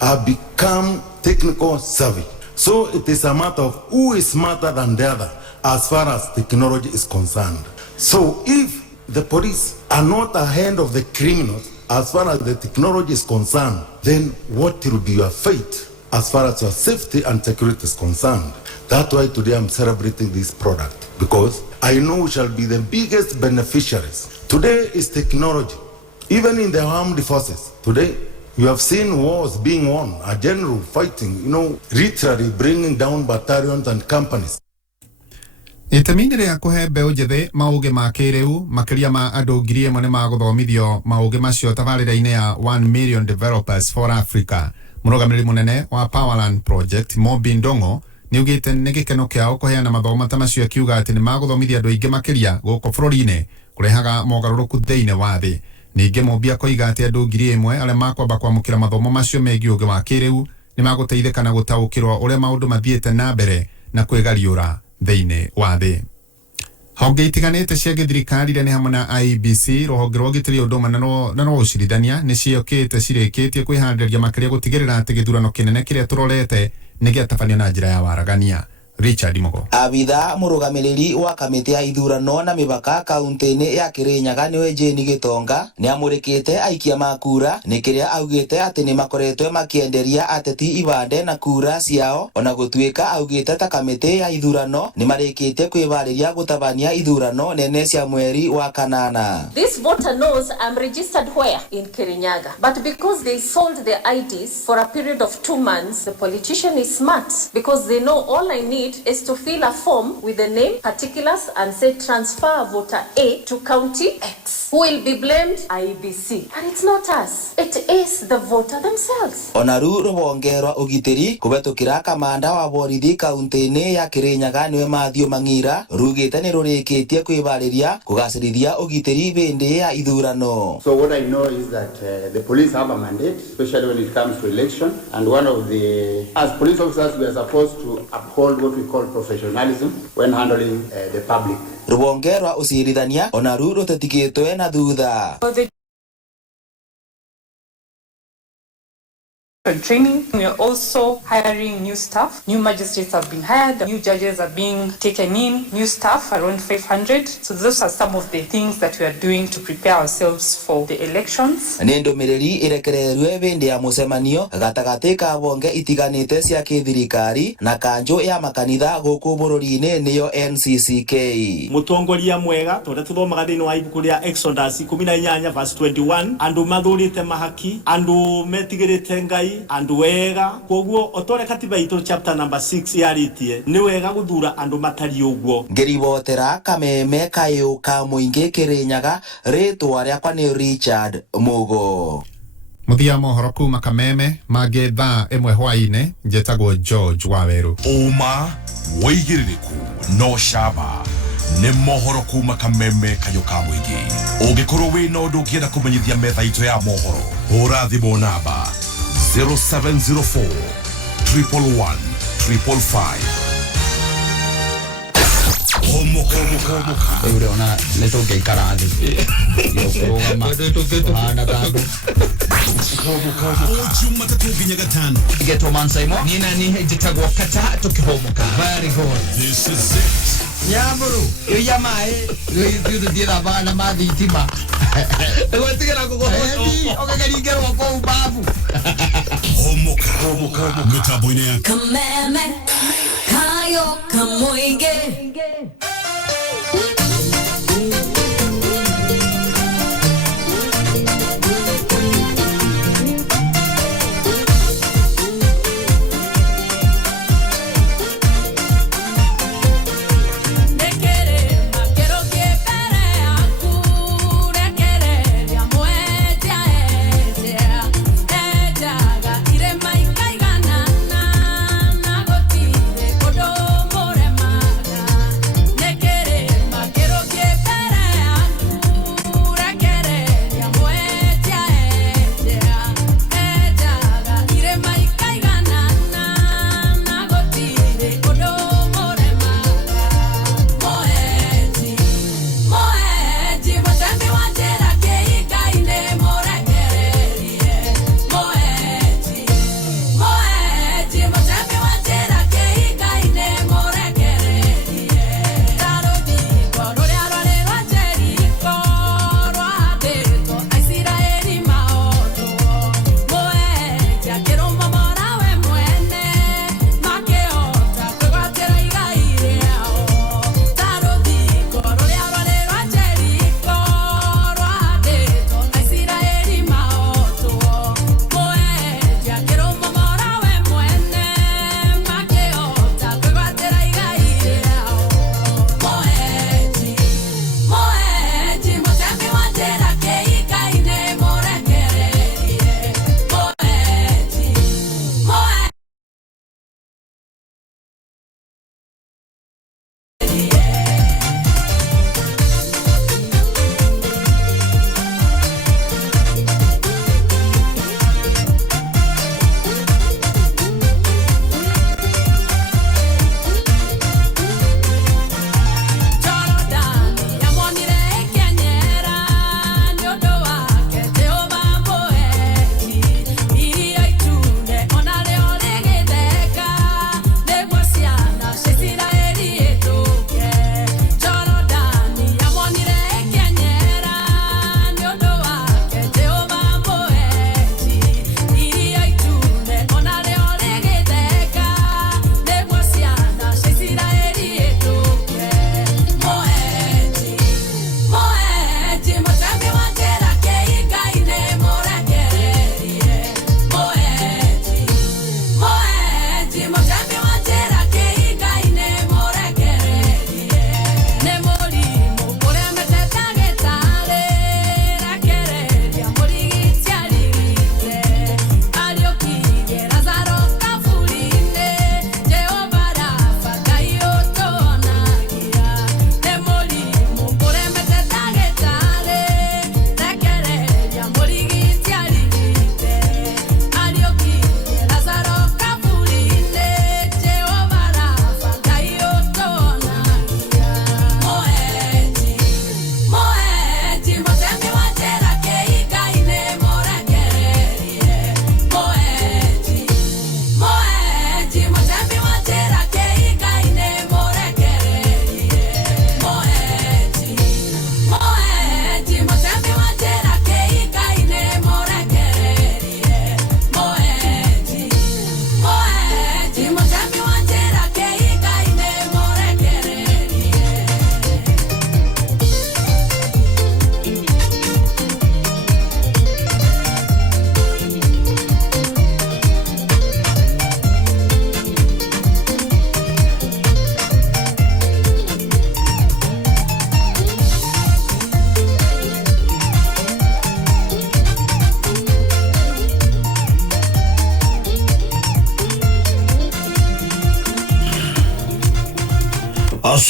have become technical savvy. So it is a matter of who is smarter than the other as far as technology is concerned. So if the police are not ahead of the criminals as far as the technology is concerned, then what will be your fate? as far as your safety and security is concerned. That's why today I'm celebrating this product, because I know we shall be the biggest beneficiaries. Today is technology. Even in the armed forces, today you have seen wars being won, a general fighting, literally bringing down battalions and companies. Itemi rĩa kũhe mbeũ njĩthĩ maũgĩ ma kĩrĩu makĩria ma andũ 1,000 nĩ magũthomithio maũgĩ macio tabarĩra-inĩ ya 1 Million Developers for Africa. Mũrũgamĩrĩri mũnene wa Powerland Project Mobi Ndong'o nĩugĩte nĩ gĩkeno kĩao kũheana mathomo ta macio akiuga atĩ nĩ magũthomithia andũ aingĩ makĩria gũkũ bũrũri-inĩ kũrehaga mogarũrũku thĩinĩ wa thĩ. Ningĩ Mobi akoiga atĩ andũ 1,000 arĩa makwamba kwamũkĩra mathomo macio megiĩ ũgĩ wa kĩrĩu nĩ magũteithĩka na gũtaũkĩrwo ũrĩa maũndũ mathiĩte na mbere na kwĩgariũra thĩinĩ wa thĩ. Honge itiganĩte cia gĩthirikari nĩ hamwe na IEBC, rũhonge rwa ũgitĩri ũndũ ũmwe na ũcirithania nĩ ciokĩte cirĩkĩtie kwĩharĩrĩria makĩria gũtigĩrĩra atĩ gĩthurano kĩnene kĩrĩa tũrorete nĩ gĩatabanio na njĩra ya waragania. Richard Mogo. Abitha mũrũgamĩrĩri wa kamĩtĩ ya ithurano na mĩbaka kaunti-inĩ ya Kirinyaga nĩwe Jane Gitonga nĩ amũrĩkĩte aikia ma kura nĩ kĩrĩa augĩte atĩ nĩ makoretwe makĩenderia ateti ibande na kura ciao, ona gũtuĩka augĩte ta kamĩtĩ ya ithurano nĩ marĩkĩtie kwĩbarĩria gũtabania ithurano nene cia mweri wa kanana. This voter knows I'm registered where? In Kirinyaga. But because they sold their IDs for a period of 2 months, the politician is smart because they know all I need is to fill a form with the name, particulars, and say transfer voter A to county X. Who will be blamed? IEBC. And it's not us. It is the voter themselves. Onaru rũhonge rwa ũgitĩri kũbetũkĩra kamanda wa borithi kaunti-inĩ ya Kirinyaga nĩwe Mathew Mang'ira rugĩte nĩ rũrĩkĩtie kwĩbarĩria kũgacĩrithia ũgitĩri hĩndĩ ya ithurano. So what I know is that the police have a mandate, especially when it comes to election, and one of the, as police officers, we are supposed to uphold what we call professionalism when handling the public. Rũhonge rwa ũcirithania onaru rũtetigĩtwe na thutha. Training. We are also hiring new staff. New magistrates have been hired. New judges are being taken in. New staff, around 500. So those are some of the things that we are doing to prepare ourselves for the elections. Nĩ ndũmĩrĩri ĩrekererwe hĩndĩ ya mũcemanio gatagatĩ ka honge itiganĩte cia kĩthirikari na kanjũ ya makanitha gũkũ bũrũri-inĩ nĩyo NCCK. Mũtongoria mwega tondũ tuthomaga thĩinĩ wa ibuku rĩa Exodus 18 verse 21, andũ mathũrĩte mahaki, andũ metigĩrĩte Ngai, andu wega koguo otore katiba itu chapter number 6 yaritie ni wega guthura andu matari uguo. Ngiribotera kameme kayo ka muingi Kirinyaga ritwa rĩakwa nĩ Richard Mogo. Muthia mohoro kuma Kameme mangĩ thaa 1 hwaĩ-inĩ njetagwo George Waweru. Uma wĩigĩrĩrĩku no shaba nĩ mohoro kuma Kameme kayo ka muingi. Ũngĩkorwo wĩ na ũndũ ũngĩenda kũmenyithia metha itũ ya mohoro hũra thimũ namba 0704 111 555. Homoka. Eure ona netoke ikarathi. Yokurugama. Ana tangu. Ojuma tatuginya gatano. Geto Mansaimo. Nina ni jitagwa Kattaj tukihomoka. Very good. This is it. Nyamuru. Yamae. Yudu dira bana madhitima. Ewatigera kuko. Okagarigerwa kwa ubavu. Homoka. Mitambo-inĩ ya Kameme kayo kamuinge.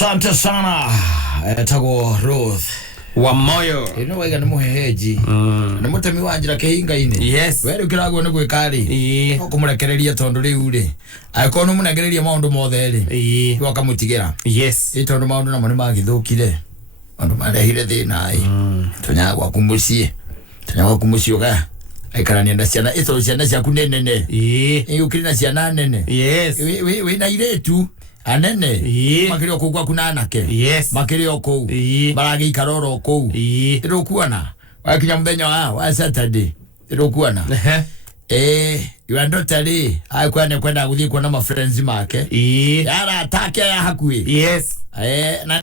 Asante sana. Tago Ruth wa moyo ino waiga ni muheheji na mutemi wa njira kihinga-ini. Yes, weri ukiragwo ni gwikari no kumurekereria tondu riu ri aiko no munegereria maundu mothe ri twoka mutigira. Yes, tondu maundu namo ni magithukire maundu marehire thina ai tunyagwa kumucie uga aikarania na ciana ito ciana ciaku nene ukiri na ciana nene. Yes, we na iretu anene makirio kugwa kuna anake. Yes, makirio kou baragi ikaroro kou irokuana wakinya muthenya wa Saturday irokuana you are not ali aikwane kwenda guthii kuona ma friends make yara atake ya hakui. Yes, na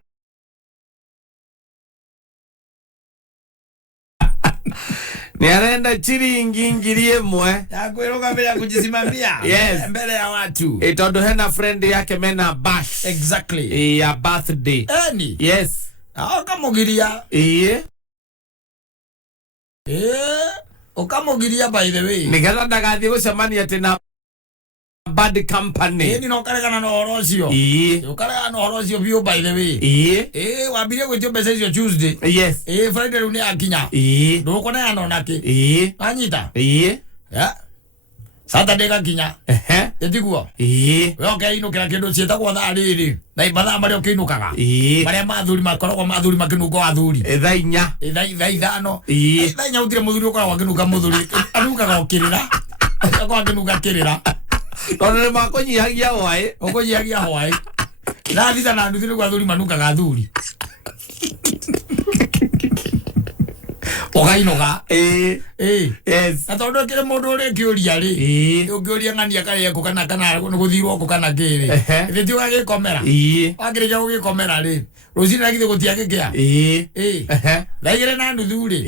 ni arenda chiringi ngiri imwe ya kwiruga bila kujisimamia mbele ya watu tondu hena friend yake mena bash. Exactly, ya birthday. Yes, akamugiria ukamugiria by the way nigetha ndagathie gucemania tena bad company. No karegana no horocio ukaregana no horocio bio by the way wambire gwitio mbeca icio Tuesday. Yes, Friday runi akinya ndukona ya nonake anyita Saturday gakinya etiguo okay inukira kindu cietagwo thaa riri na ibatha mario kinukaga maria mathuri makoragwo mathuri makinuka athuri thaa inya thaa ithano thaa inya utire muthuri ukoragwo akinuka muthuri anukaga ukirira akwa akinuka kirira tondu ni makunyihagia hwai ukunyihagia hwai na thitha na nduthi niguo athuri manukaga athuri ogainuga yes na tondu kire mundu uri kiuria ri ungiuria ng'ania kare ko kana guthirwo ko kana kiri thithi ugagikomera agirija ugikomera ri rucini na githe gutiagikia thaigire na nuthu ri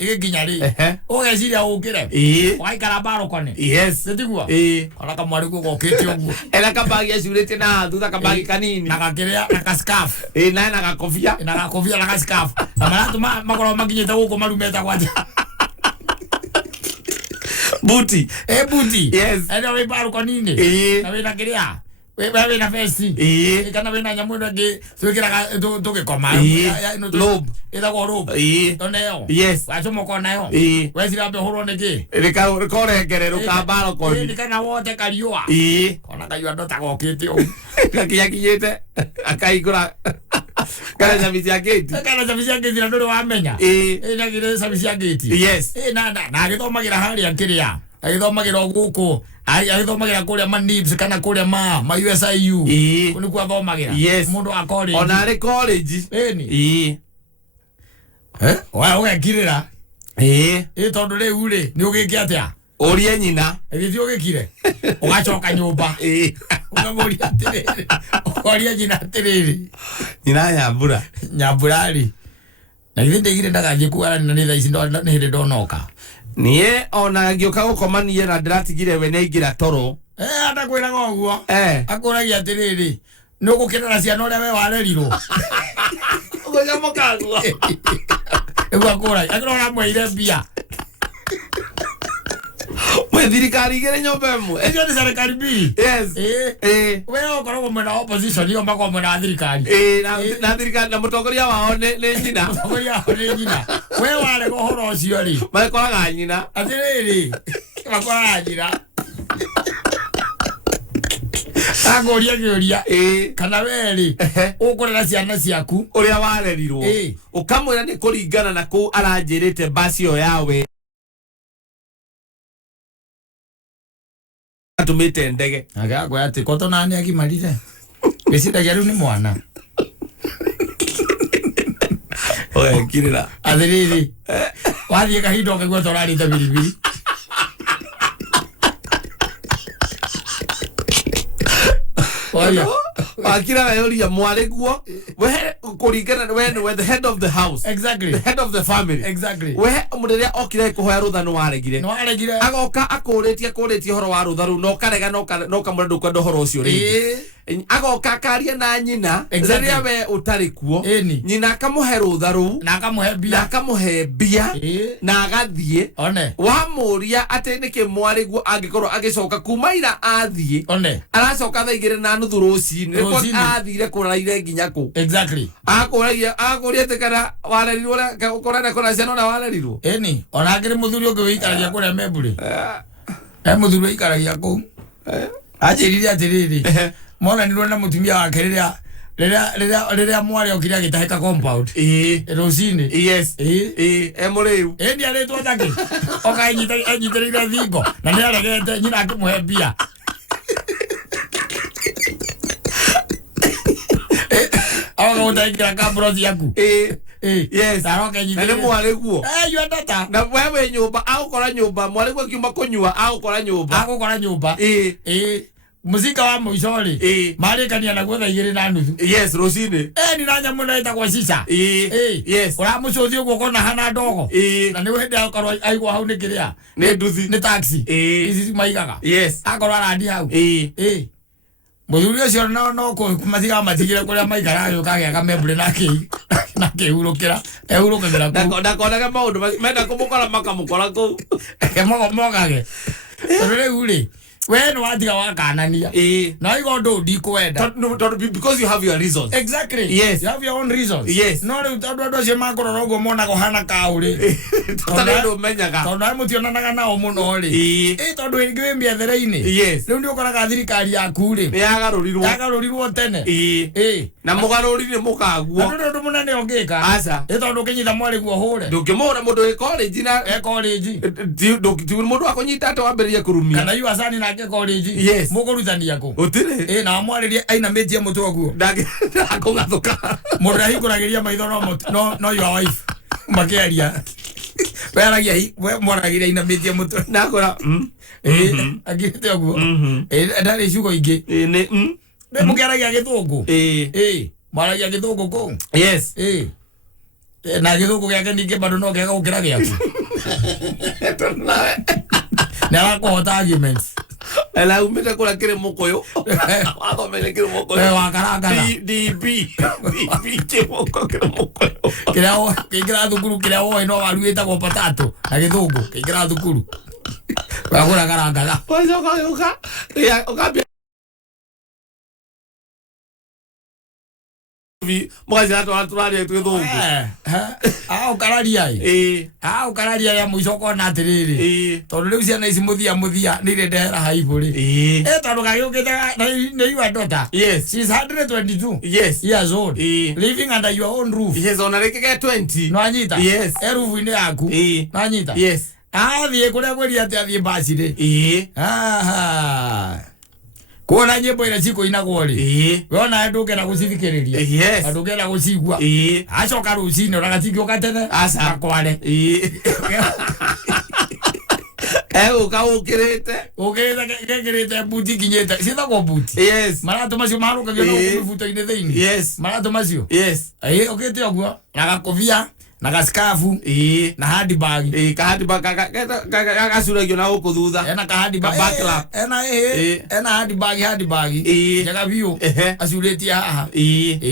igikinya ri ugeciria ukire ugaikara mbaro kone. Yes, thiguo ona kamwari guo gokite uguo ela kabagi acurite na thutha kabagi kanini na gakiria na kascarf na gakofia na kascarf na maratu makoro makinyete guko marumeta kwaja buti buti. Yes, ena we mbaro konini na we na kiria we na festi kana we na nyamu ngi twikiraga tugikoma lob ithagwo rob toneo. Yes, wacomoko nayo wecira mbe hurwo niki rikorengerero ka mbaro koni kana wote kariua ona kariua ndotagokite u gakinyakiyete akaigura kana service ya gate na nduri wamenya na gire service ya gate. Yes, na agithomagira haria kiria agithomagira guku agithomagira kuria manibs kana kuria ma USIU kuni kwa thomagira. Yes, mundu wa college ona ari college wa ugekirira tondu riu ri ni ugike atia urie nyina thithi ugikire ugacoka nyumba ukamuria atiriri uria nyina atiriri nyina nyambura ri na githe ndigire ndagathie kuarana na thaa ici ni hindi ndonoka nie ona ngioka gukomania na ndiratigire we neingira toro atakwiraga uguo akuragia atiriri ni ugukirira ciana uria we warerirwo ugocamokaguo egu akuragia akirora mweire mbia mwe thirikari igire nyumba imwe icio ni serikali mbili. Yes, we ukoragwo mwena opposition iyo mbako mwena thirikari na thirikari na mutongoria wao ni nyina mutongoria wao ni nyina we warega horo ucio ri makoraga nyina atiriri makoraga nyina agoria gioria kana weri ukurera ciana ciaku uria warerirwo ukamwira ni kuringana na ku aranjirite basi yo yawe atumite ndege agagwa ati koto nani agimarire gicidagia riu ni mwana oe kirira athiriri wathie kahinda ukagua torarite biribiri wakira yoria mwariguo we kuringana we the head of the house. Exactly, the head of the family. Exactly, we mureria okire kuhoya rutha no waregire agoka akuritie horo wa rutha ru no karega no kamura ndukwenda horo ucio ri agoka karia na nyina riria we utari kuo nyina akamuhe rutha ru na akamuhe mbia na agathie wamuria ati niki mwariguo angikorwo agicoka kuma ira athie aracoka thaa 2:30 rucini niko athire kuraire nginya ku akuria tekana walerirwo ukora kona ciana na walerirwo ona ngiri muthuri ungi wikaragia kuria memburi muthuri wikaragia ku ajirire atiriri mona nirwo na mutumia wake riria mwari okire agitahika compound rucini muriu ndi aritwo thaki okanyitiriire thingo na ni aregete nyina akimuhe mbia awa utaikira kabrozi yaku aroke nyitiriire mwariguo yua ndata na wewe nyumba agukora nyumba mwariguo kiuma kunyua agukora nyumba muzika wa muicori marikania naguo thaa 2:30 rucini ni na nyamu na itagwo cica uramucuthi uguo kona hana ndogo na ni hindi akorwo aigwa hau ni kiria ni nduthi ni taxi ici maigaga akorwo arandi hau muthuri ucio no kumatiga matigire kuria maikara yo kagiaga membure na kihurukira ehurukira ku ndakonaga maundu menda kumukora makamukora ku mogage riu ri we no watiga wakanania na igo ndo ndikwenda because you have your reasons exactly you have your own reasons no riu tondu acio makorora uguo monago hana kauri tondu menyaga tondu mutionanaga nao muno ri tondu ingi wi miethere-ini riu ndi ukoraga thirikari yaku ri yagarurirwo tene na mugarurire mukaguo tondu munene ongika aca tondu ukinyitha mwari guo hure ndukimura mundu e college na college mundu akunyita ate wambiririe kurumia kana yu asani na college mugurutania ku utire na mwaririe ainamitie mutwe guo ndakungathuka mundu ahinguragiria maitho no your wife makiaria weragia mwaragiria ainamitie mutwe nakora agite guo ndari ciugo ingi ni mukiaragia githungu mwaragia githungu ku na githungu giake ningi bado no giaka gukira giaku na wakuhota arguments ela umete kula kire mukoyo wathomere kire mukoyo wakarangana DB ke mukoyo kira thukuru kira woe no waruita go patato na githungu kira thukuru wakura karangana oka mwazi ato turari twithungu ukararia ukararia ya muico kona atiriri tondu riu ciana ici muthia ni ndehera haibu ri tondu gagiukite ni you daughter she's 122 years old living under your own roof ona rikige 20 no anyita roof ini yaku no anyita athie kuria kweri ati athie basi ri kuona nyimbo ira ciko inagwo ri wona nduke na gucithikiriria nduke na gucigua acoka rucini uragatingi ukatene akware ukirite buti kinyete cithagwo buti maratu macio marukagio no kumibuto-ini thiini maratu macio ukite oguo na gakobia na gaskafu na hadi bag ka hadi bag gacuragio na guku thutha ena ka hadi bag ena hadi bag jaga biu acuritie haha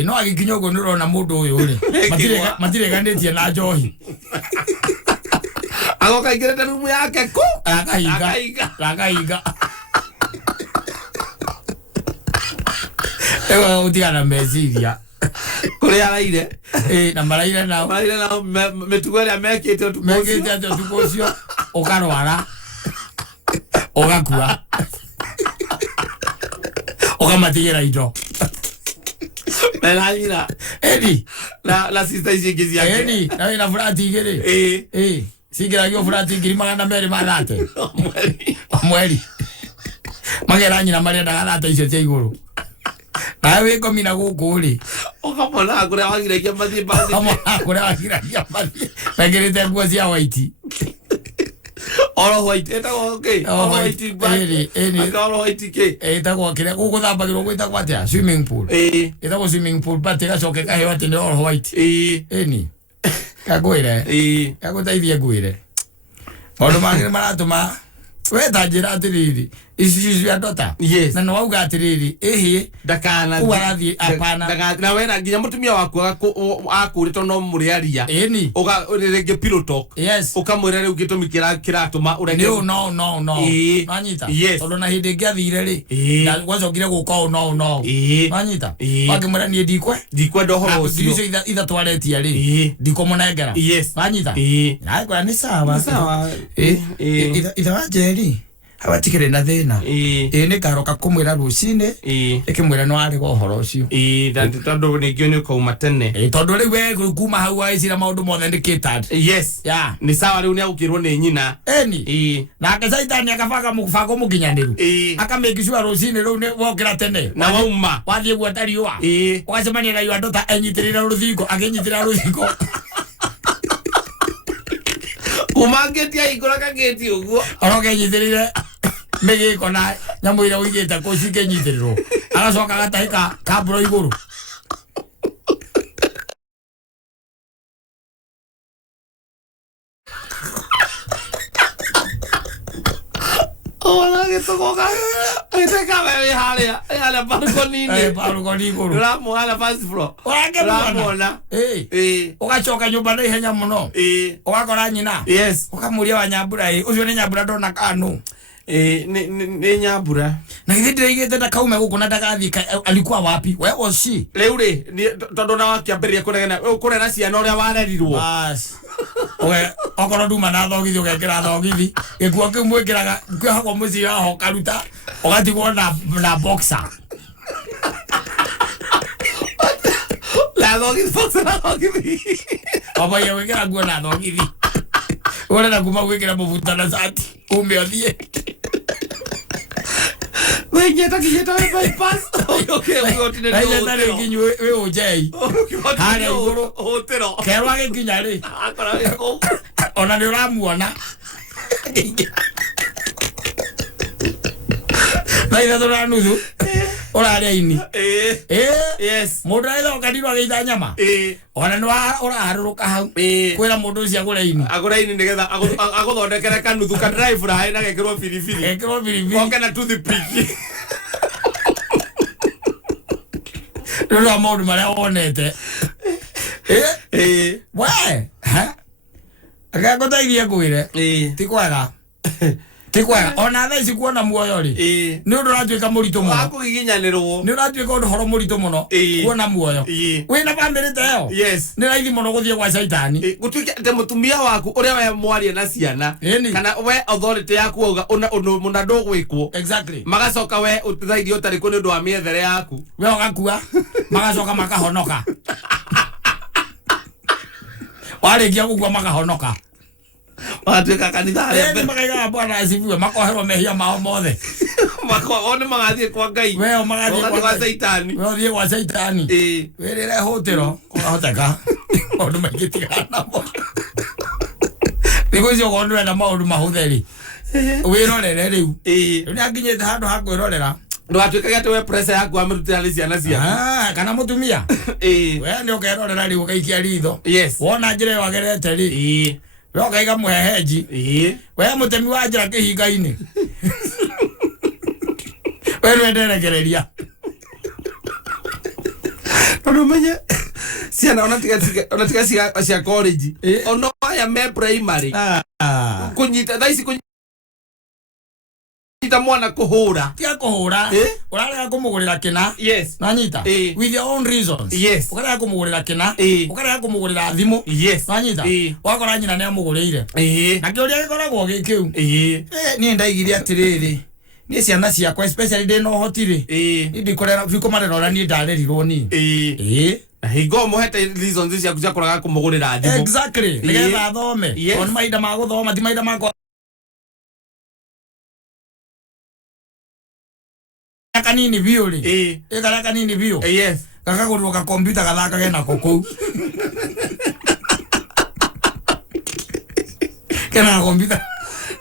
no agikinya uguo nirona mundu uyu ri matire ganditie na njohi agoka ingirete rumu yake ku akahinga ewa utigana meciria kuria araire na maraire na mitugo ria mekite utuko ucio ukarwara ugakua ukamatigira indo Melania la sister ici ziake na furati igiri sigira yo furati igiri magana mere mathate mweri magera nyina marenda gathate icio cia iguru nawe komina guku ri ukamona kuria wagiragia mathie basi kuria wagiragia mathie nagirite nguo cia white all white etagwo okay all white all white ke etagwo kiria guguthambagirwo gwitagwo atia swimming pool etagwo swimming pool but gacoke kaheo ati ni all white eni kagwire kaguteithie ngwire maundu mangĩ maratũma weta njĩra atĩrĩrĩ Is your daughter? Yes. Na no auga atiriri dakana uarathi apana na wena nginya mutumia waku akurito no muriaria uga rege pillow talk ukamwira riu gitumi kiratuma urenge no manyita tondu na hindi ngiathire ri na gwacokire guka no manyita wakimwira nie ndikwe ndohoro ucio itha twaretia ri ndikomunengera manyita na kwa ni sawa itha wajeri abatikire na thina ni ngaroka kumwira rucine ikimwira no ari gohoro ucio tondu ningio ni kuuma tene tondu riu we kuma hau aicira maundu mothe ni Kattaj ni sawa riu ni agukirwo ni nyina na akacaitani akabaga mubango mukinyaniru akamekicua rucine riu ni wokira tene na wauma wathie gweta riua ugacemania na yua ndota enyitirira ruthingo aginyitira ruthingo kumangetia igura kageti uguo oroke nyithirire migiko na nyamuira wigite kucike nyithirirwo agacoka gatahika kaburo iguru Ola gitogoga eteka wewe halia balkoni iguru ramu hala first floor ramona ugacoka nyumba na ihenya muno ugakora nyina ukamuria wa Nyambura ucio ni Nyambura ndona kanu ni Nyambura na hivi ndirigite ndakaume guku na ndagathika alikuwa wapi where was she riu ri tondu na wakiambiria kurena ciana uria warerirwo bas oe okoro nduma na thogithi ugekira thogithi gikuo kimwikiraga kwihagwo muci yaho karuta ugatigwo na boxer la thogithi na thogithi baba ya wikira nguo na thogithi ora na kuma wikira mubuta na sati kumbe othie wenyeta kijeta we bypass okay wenyeta kinyu we ojei hali iguru hotero kerwa gikinya ri akora wiko ona ni uramuona na ira dora nuzu ora reini yes mundu aitha ukandirwo ageitha nyama ona ni ora haruruka hau kwira mundu ucio aguraini nigetha aguthondekere kanuthu ka drive ra na gekirwo biribiri oke na toothpick ndio maundu maria wonete we agagoteithia ngwire ti kwega ona tha ici kuona muoyo ri ni undu uratuika muritu muno akugiginyanirwo ni uratuika undu horo muritu muno kuona muoyo wina family teo ni raithi muno guthie gwa shaitani gutuika te mutumia waku uria we mwarie na ciana kana we authority yaku auga muna ndugwikwo exactly magacoka we utithairie utari ku ni undu wa miethere yaku we ogakua magacoka makahonoka warikia gukua makahonoka watuika kanitha haria makaiga bwana asifiwe makoherwo mehia mao mothe one magathie kwa Ngai we magathie kwa Saitani we thie kwa Saitani wirire hutiro hoteka maundu maingitigana mo niguo icio gondwe na maundu mahutheri wirorere riu ni anginyite handu ha kwirorera ndwatuikaga ati we pressure yaku amirutira ciana ciaku kana mutumia we ni ukerorera riu ukaikia ritho wona njira wagerete ri ukaiga mweheji we mutemi wa njira kihinga-ini we nwenderekereria tondu menye ciana ona tiga cia college ona aya me primary kunyita thaisi ita mwana kuhura tia kuhura urarega kumugurira kina nanyita with your own reasons ukarega kumugurira kina ukarega kumugurira thimu nanyita wakora nyina ni amugurire na kiuria gikoragwo gikiu ni ndaigiria atiriri ni ciana ciakwa especially de no hotire ndikorera bikumarera ora ni ndarerirwo ni higo muhete reasons cia kuraga kumugurira thimu exactly nigetha thome on maida ma guthoma ti maida ma kanini biyo ri kala kanini biyo kakagurwo ka computer gathaka gena kokou kena computer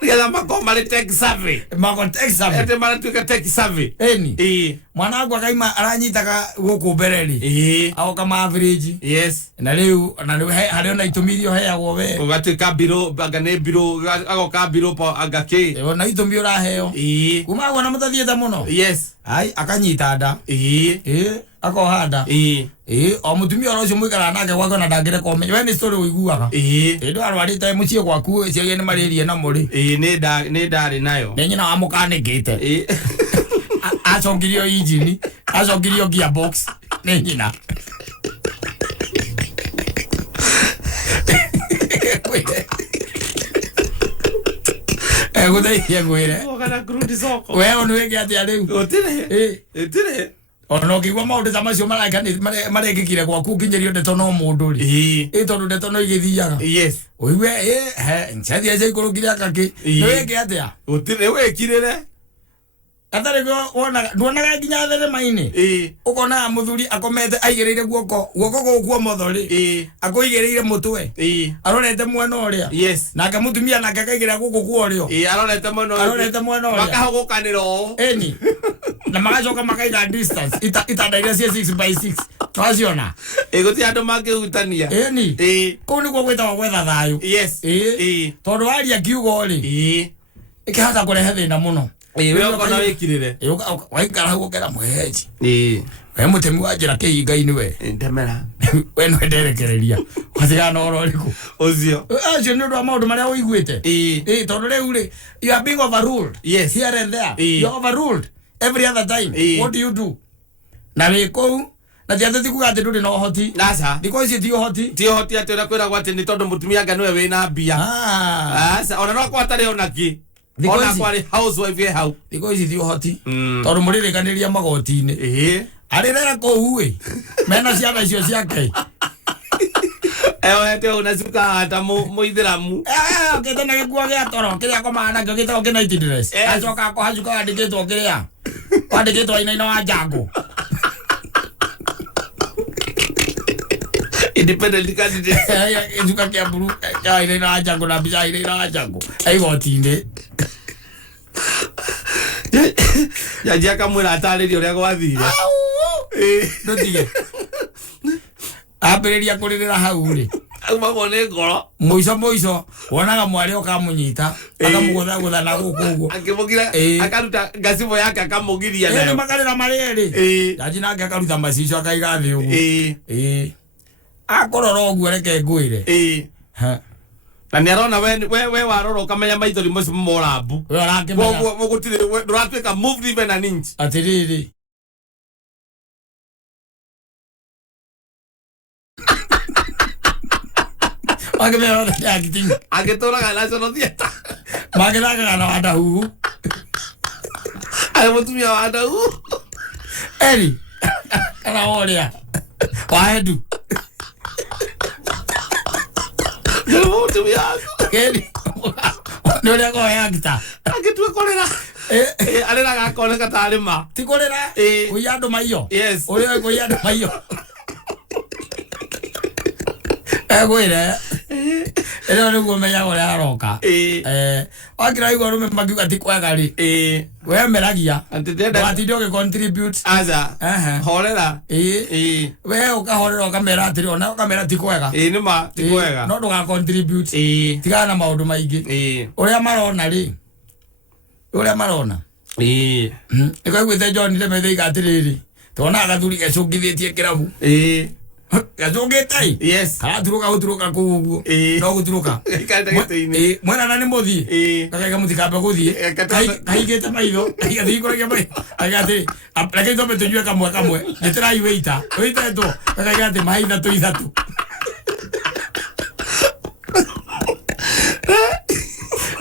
Nĩgetha makorwo marĩ tech savvy. Mako tech savvy. Ete maratuĩka tech savvy. Eni. Mwana wangu akaima aranyitaga gũkũ mbere-rĩ. Agoka ma average. Yes. Na rĩu harĩ ona itũmi iria ũheagwo we. Ũgatuĩka mbirũ, anga nĩ mbirũ, agoka mbirũ po anga kĩ. Ona itũmi ũraheo. Kuma guo na mũtathiĩte mũno. Yes. Ai akanyita nda. Akoha nda. O mũtumia ũcio mũikaraga nake gwake na ndangĩreka ũmenye. We nĩ story ũiguaga. Ĩndĩ arwarĩte mũciĩ gwaku ciagia nĩ malaria na mũrĩ. Nĩ ndarĩ nayo. Nĩ nyina wa mũkanĩkĩte. Acokirio engine, acokirio gearbox. Nĩ nyina. Gũteithia ngwĩre. Ogana kurudi soko. We onu weke atĩa rĩu? Gũtirĩ. Ona ũkĩigua maũndũ ta macio marekĩkire gwaku nginyĩrio ndeto no mũndũ rĩ. Tondũ ndeto no igĩthiaga. Yes. Ũigue ncathia cia ikũrũkire akakĩ. Nĩ weke atĩa? Gũtirĩ wĩkirĩre. Atarĩ nduonaga nginya thenema-inĩ. Ũkona mũthuri akomete aigĩrĩire guoko gũkũ ũmotho rĩ. Akũigĩrĩire mũtwe. Arorete mwena ũrĩa. Yes. Nake mũtumia nake akaigĩrĩra gũkũ kwa ũrĩo. Arorete mwena ũrĩa. Arorete mwena ũrĩa. Makahũgũkanĩra ũũ. Eni. Na magacoka makaiga distance. Itanda iria cia 6x6. Twaciona. Gũtirĩ andũ mangĩhutania. Eni. Kũu nĩguo gwĩtagwo gwetha thayũ. Yes. Tondũ waria kiugo rĩ. Ĩkĩhota kũrehe thĩna mũno. We ũkona wĩkirĩre. Waikara hau ũkera mweheji. We mũtemi wa njĩra kĩhinga-inĩ we. Ndemera. We no nderekereria. Watigana na ũhoro ũrĩkũ? Ũcio. Acio nĩ ũndũ wa maũndũ marĩa ũiguĩte. Tondũ rĩu rĩ, you are being overruled. Yes. Here and there. You are overruled every other time. What do you do? Na wĩ kũu na ti atĩ kuga atĩ ndũrĩ na ũhoti. Aca. Thikũ ici ti ũhoti. Ti ũhoti atĩ ũrĩa kwĩragwo atĩ nĩ tondũ mũtumia anga nĩwe wĩna mbia. Aca. Ona no kwa atarĩ ona kĩ. Ona kwari housewife ye hau. Thikũ ici ti ũhoti. Tondũ mũrĩrĩkanĩria magoti-inĩ. Arĩrera kũu ĩ. Mena ciana icio ciake. Hete unacuka hata mũithĩramu. Okĩte na gĩkuo gĩa toro kĩrĩa akomaga nakĩo gĩtagwo kĩ-night dress. Acoka akũhacuka wandĩkĩtwo kĩrĩa. Wandĩkĩtwo aina-inĩ wa Njango. Independent candidate. Gĩcuka kĩa mburu kĩa aina-inĩ wa Njango na mbica aina-inĩ wa Njango. Igoti-inĩ. Jaji akamwĩra atarĩrie ũrĩa gwathire. Ndũtige. Ambĩrĩria kũrĩrĩra hau rĩ. Aumagwo nĩ ngoro. Mũico wonaga mwarĩ ũkamũnyita akamũgũthagũtha na gũkũ ũguo. Akĩmũgira akaruta gacibũ yake akamũgiria nayo. Makarĩra marĩ erĩ. Jaji nake akaruta macico akaiga thĩ ũguo. Akorora ũguo reke ngwĩre. Na nĩ arona we warora ũkamenya maithori macio morambu. Koguo gũtirĩ ndũratuĩka moved even an inch. Atĩrĩrĩ. Magĩmera othe nĩ acting. Agĩtũraga National Theatre. Magĩthakaga na Wadahuhu. Arĩ mũtumia wa Wadahuhu. Eri. Kana ũrĩa. Wahendu. Mũtumia waku. Eri. Nĩ ũrĩa kũhea ngita. Agĩtua kũrĩra. Arĩraga akoneka tarĩ ma. Ti kũrĩra. Kũiya andũ maiyo. Yes. Ũrĩa kũiya andũ maiyo. Egwĩre. Ĩno nĩguo menyaga ũrĩa aroka. Wakĩra igũrũ rũme makiuga ti kwega rĩ. Wemeragia. Watinde ũgĩcontribute. Aca. Horera. We ũkahorera ũkamera atĩrĩ ona ũkamera ti kwega. Nĩma ti kwega. No ndũgacontribute. Tigana na maũndũ maingĩ. Ũrĩa marona rĩ. Ũrĩa marona. Ĩkaiguĩte John Ndemetha atĩrĩrĩ. Tona agathuri gacũngithĩtie kĩrabu. Gacũngĩte. Yes. Karaturuka gũturuka kũu ũguo. No gũturuka. Mwena na nĩ mũthiĩ. Gakaiga mũtikambe gũthiĩ. Kaigĩte maitho. Gathingũragia maitho. Agatĩ. Reke itũmbe tũnyue kamwe. Gĩtĩrai wĩita. Wĩitetwo. Gakaiga atĩ maĩ ithatũ.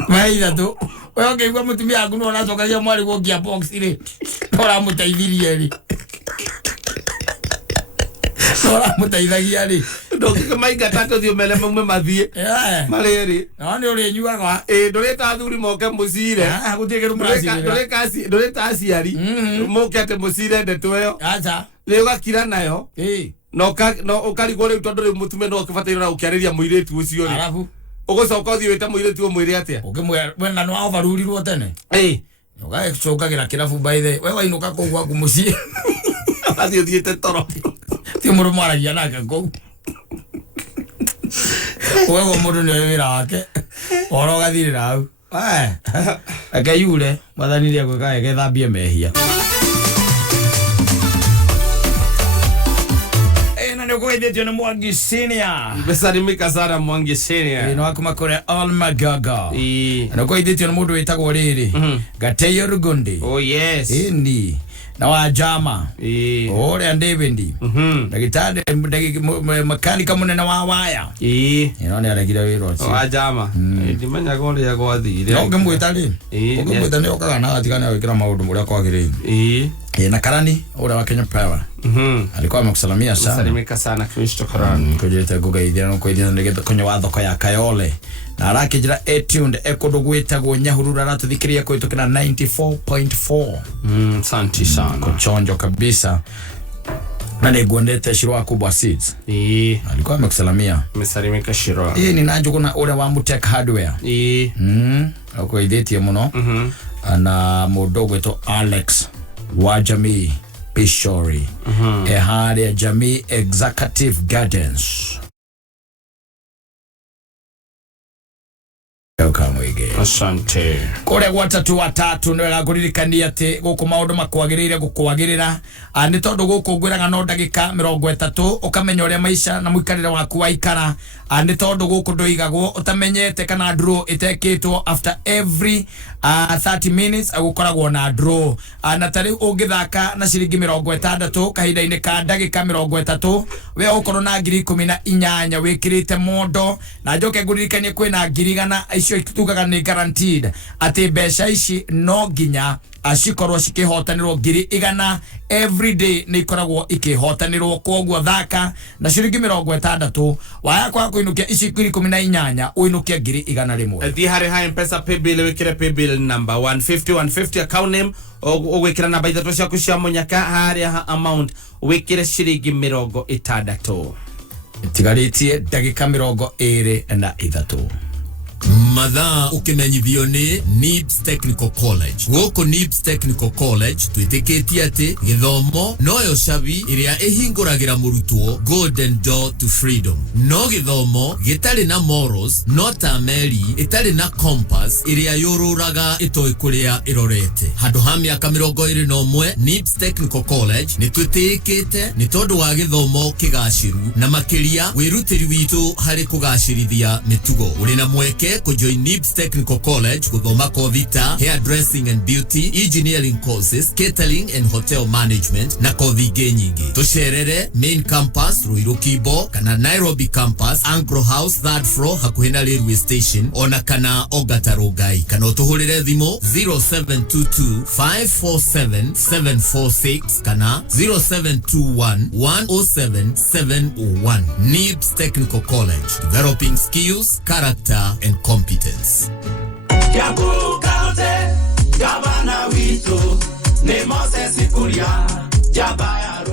Maĩ ithatũ. We ũkĩigua mũtumia waku nĩ ũracokagia mwarĩ gwo gearbox rĩ. Ũramũteithirie rĩ. Sora mũteithagia rĩ. Ndũngĩmaingata tũthiĩ mele maume mathiĩ. Marĩ erĩ. No nĩ ũrĩnyuaga. Ndũrĩta athuri moke mũcire. Gũtigĩrwo mũracirĩra. Ndũrĩta aciari. Mũke atĩ mũcire ndeto ĩyo. Aca. Rĩu ũgakira nayo. Na ũkarigwo rĩu tondũ rĩu mũtumia no ũkĩbataire na ũkĩarĩria mũirĩtu ũcio rĩ. ugucoka uthii wita muire tuo mwire atia ukimwena no avarurirwo tene ugacokagira kirabu by the we wainuka kuu gwaku mucii athii uthiite toro ti mũndũ mwaragia nake kũu wego mũndũ nĩ wĩra wake oro gathirĩra hau akeyure mathanirie gwĩka wega ethambie mehia na nĩ ũkũgeithĩtio nĩ Mwangi Senior. Mbesarimika sana Mwangi Senior. No akuma kũrĩa Almagaga. Na ũkũgeithĩtio nĩ mũndũ wĩtagwo rĩrĩ Gateyo Rugundi. Oh yes. Ĩni na wa jama ore David ndagitari makanika munene wa waya ino ni aragira wira ucio wa jama ndimenya gore ya gwathire no ngemwita ri ngemwita ni okaga na atigana wikira maundu muria kwagirire na Karani ore wa Kenya Power alikuwa amekusalamia sana. Salimika sana Kristo Karani kujete kugeithia no kuithia ndigete konyo wa thoko ya Kayole na arakijira etuned ekundu gwitagwo Nyahurura aratuthikiria kwitukira 94.4 santi sana kuchonjo kabisa na niguonete Shirwa kubwa seeds alikuwa amekusalamia mesalimika Shirwa ni nanjo kuna ule wa Mutek Hardware akuithetie muno na mundu gwito Alex wa Jamii Pishori Haria Jamii Executive Gardens asante kore gwatatu watatu nĩ wega kuririkania ati guku maundu makwagirire gukwagirira ni tondu guku ngwiraga no ndagika 30 ukamenya uria maisha na muikarire waku waikara ni tondu guku nduigagwo utamenyete kana draw itekitwo after every 30 minutes agukoragwo na draw na tari ungithaka na ciringi 60 kahinda-ini ka ndagika 30 we ukorwo na 18,000 wikirite mondo na njoke nguririkanie kwina 100 icio tugaga ni guaranteed ati mbeca ici no nginya acikorwo cikihotanirwo 100 every day ni ikoragwo ikihotanirwo koguo thaka na ciringi 60 waya kwa kuinukia ici 18 uinukia 100 rimwe thi hari ha mpesa paybill wikire paybill number 150 account name ogwikira namba ithatu ciaku cia munyaka hari ha amount wikire ciringi 60 tigaritie ndagika 23 mathaa ukimenyithio ni NIBS Technical College goko NIBS Technical College twitikitie ati githomo noyo cabi iria ihinguragira murutwo golden door to freedom no githomo gitari na morals no ta meri itari na compass iria yoruraga itoi kuria irorete handu ha miaka 21 NIBS Technical College ni twitikite ni tondu wa githomo kigaciru na makiria wirutiri witu hari kugacirithia mitugo uri na mweke kujoin NIBS Technical College guthoma kothi ta hairdressing and beauty, engineering courses, catering and hotel management na kothi ingĩ nyingĩ. Tucerere main campus Ruiru Kibo kana Nairobi campus Angro House 3rd floor hakuhĩ na railway station ona kana Ongata Rongai kana utuhurire thimo 0722 547 746 kana 0721 107 701. NIBS Technical College, developing skills, character and competence.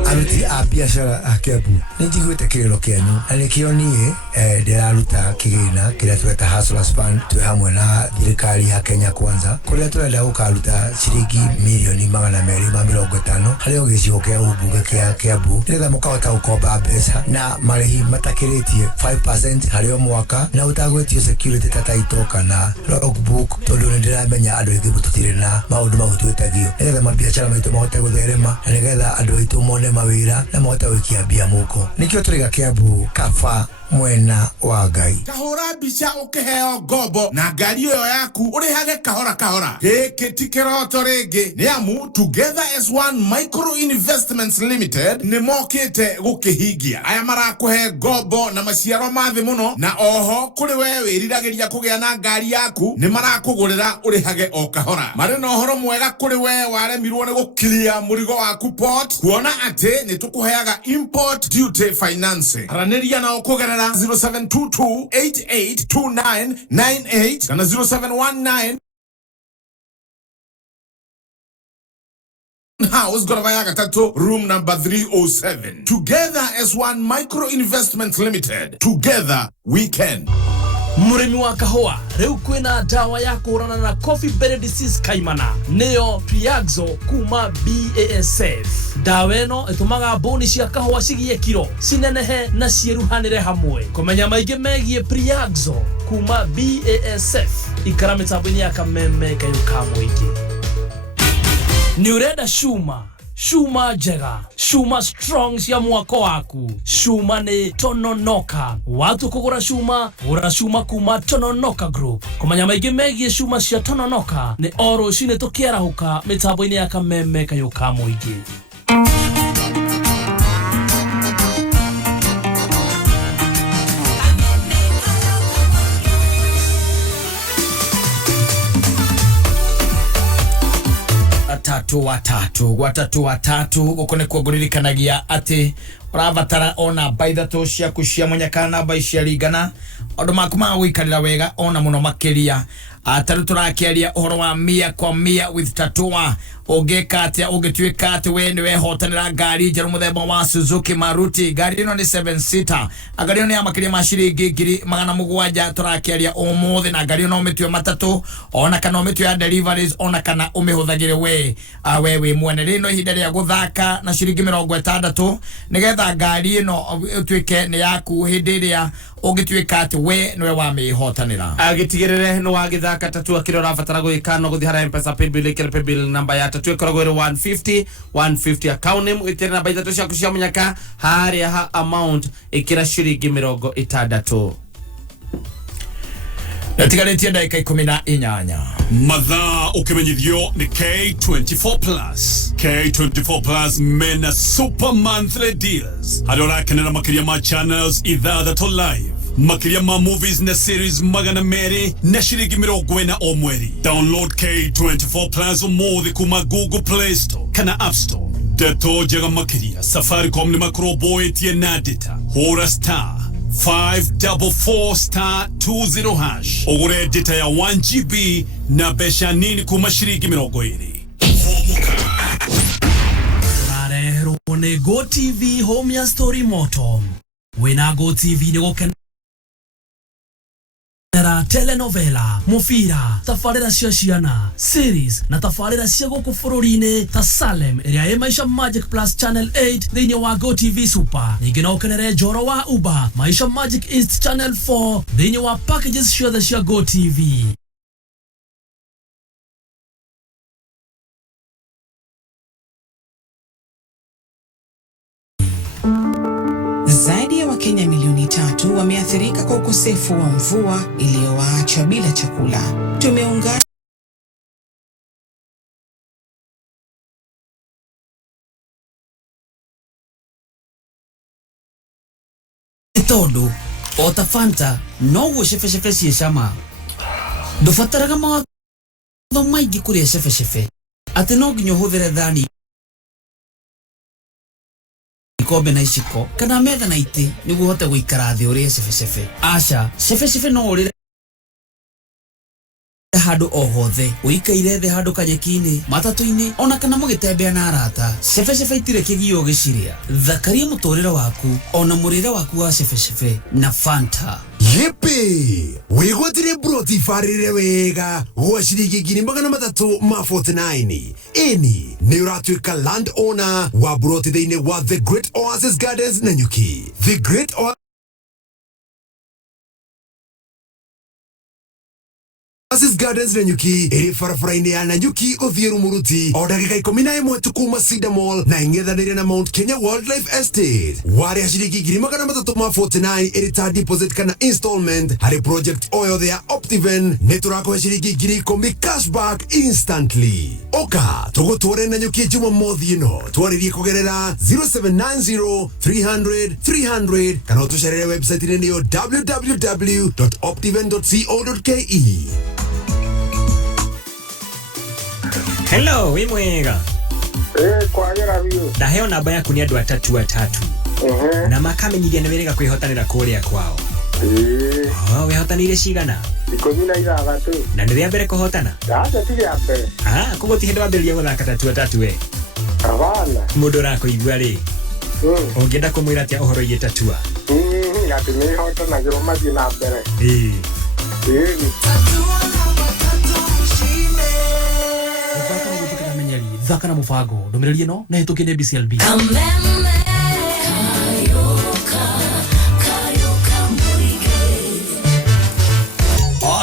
aruti a biacara a Kiambu nĩ njiguĩte kĩrĩro kĩanyu na nĩkĩo niĩ ndĩraruta kĩgĩna kĩrĩa tweta Hustlers Fund twĩ hamwe na thirikari ya Kenya Kwanza kũrĩa tũrenda gũkaruta ciringi mirioni 250 harĩ o gĩcigo kĩa ũmbunge kĩa Kiambu nĩgetha mũkahota gũkomba mbeca na marĩhi matakĩrĩtie 5% harĩ o mwaka na ũtagwĩtio security ta title kana logbook tondũ nĩ ndĩramenya andũ aingĩ tũtirĩ na maũndũ mau twĩtagio nĩgetha mabiacara maitũ mahote gũtherema na nĩgetha andũ aitũ mone mawĩra na mahote gwĩkia mbia mũko nĩkĩo tũrĩ Kiambu kaba mwena wa Ngai kahora mbica ukiheo ngombo na ngari iyo yaku urihage kahora kahora giki ti kiroto ringi ni amu Together as One Micro Investments Limited ni mokite gukihingia aya marakuhe ngombo na maciaro mathi muno na oho kuri we wiriragiria kugia na ngari yaku ni marakugurira urihage o kahora mari no horo mwega kuri we waremirwo ni gukiria murigo waku port kuona ati ni tukuheaga import duty finance araniria na okugera 0722882998 kana 0719 House Goravayaga Tato room number 307. Together as One Micro Investments Limited. Together we can. Murimi wa kahua riu kwina dawa ya kuhurana na coffee berry disease kaimana niyo Triaxo kuma BASF. Dawa ino itumaga boni cia kahua cigie kiro cinenehe na cieruhanire hamwe. Kumenya maingi megie Triaxo kuma BASF ikara mitambo-ini ya kameme kayuka mwingi. Ni urenda Shuma njega, Shuma strong cia mwako waku. Shuma ni Tononoka. Watu kugura Shuma, gura Shuma kuma Tononoka Group. Kumenya maingi megie Shuma cia Tononoka ni oro cine tukiarahuka mitambo-ini ya kameme kayuka mwingi. watatu guko ne kuguririkanagia ati urabatara ona baithatu cia kucia munyakana baishia ligana odo makuma wikarira wega ona muno makeria ataru turakiaria uhoro wa 100% with tatua ogeka atia ogituika ati we ni wehotanira ngari njeru muthemba wa Suzuki Maruti. Ngari ino ni 7 seater, ngari ino ya makiria mashiringi 700 turakiaria umuthi, na ngari ino mitwe matatu ona kana mitwe ya deliveries ona kana umihuthagire wewe mwene. Rino ihinda ria guthaka na shiringi 60 nigetha ngari ino utwike ni yaku hindi ria ogituika ati we niwe wa mihotanira. Agitigirire no wagithaka tatua kiro rafatara gwika no guthi hara M-Pesa paybill namba ya tatua ikoragwo iri 150 account name itire na baithatu cia kucia munyaka haria ha amount ikira shiringi 60. Natigaretie dakika 18 Mathaa ukimenyithio ni K24+. K24+ mena super monthly deals. Hadora kenera makiria ma channels ithathatũ live. Makiria ma movies na series magana meri na shiringi 40 o mweri. Download K24+ umuthi kuma Google Play Store kana App Store. Deto jaga makiria Safaricom ni makroboe tie na data. Hora star 544*20 hash. Ogure data ya 1GB na besha nini kuma shiringi 20. Narehero ne Go TV home ya story moto. Wena Go TV ni goken telenovela, mufira, tafarira cia ciana, series na tafarira cia guku bururi-ini ta Salem iria ĩ Maisha Magic Plus Channel 8 thĩinĩ wa Go TV Super. Ningĩ no ũkenere Njoro wa Uba, Maisha Magic East Channel 4 thĩinĩ wa packages ciothe cia Go TV. Zaidi ya Wakenya milioni 3 wameathirika kwa ukosefu wa mvua iliyowaacha bila chakula. Tumeungana todo ota Fanta no gucefe cie cama. Ndubataraga mawatho maingĩ kũrĩa cefe atĩ no nginya ũhũthĩre thani ikombe na iciko kana metha na iti nĩguo uhote gũikara thĩ ũrĩe cefe. Aca cefe no ũrĩre handu o hothe, uikaire thĩ handu kanyeki-inĩ, matatu-inĩ ona kana mũgĩtembea na arata. Cefe itire kĩgio gĩciria. Thakaria mũtũrĩre waku ona mũrĩre waku wa cefe na Fanta. Yepe wigotire broti farire wega gwa ciringi 349. Eni nĩ ũratuĩka land owner wa broti thĩinĩ wa The Great Oasis Gardens Nanyuki. The Great Oasis Gardens Nanyuki ĩrĩ barabara-inĩ ya Nanyuki gũthiĩ Rumuruti o ndagĩka 11 tu kuma Cedar Mall na ing'ethanĩire na Mount Kenya Wildlife Estate. Warĩa ciringi 349 ĩrĩ ta deposit kana installment harĩ project o yothe ya Optiven nĩ tũrakũhe ciringi 10,000 cashback instantly. Oka tũgũtware Nanyuki Jumamothi ĩno twarĩrie kũgerera 0790 300 300 kana ũtũcerere website-inĩ nĩyo www.optiven.co.ke. Hello, wimwega. Kwagera biyo. Ndaheo namba yaku ni andu atatu. Na makamenyithia nĩ wĩrĩga kwĩhotanĩra kũrĩa kwao. Wehotanĩire cigana? 16. Na nĩ rĩa mbere kũhotana? Aca ti rĩa mbere. Koguo ti hĩndĩ wambĩrĩria gũthaka tatu we? Hapana. Mũndũ ũrakũigua rĩ? Ũngĩenda kũmwĩra atĩa ũhoro-inĩ tatua? Atĩ nĩ hotanagĩrwo mathiĩ na mbere. Thaka na mubango ndomereri ino na hitukie ni BCLB.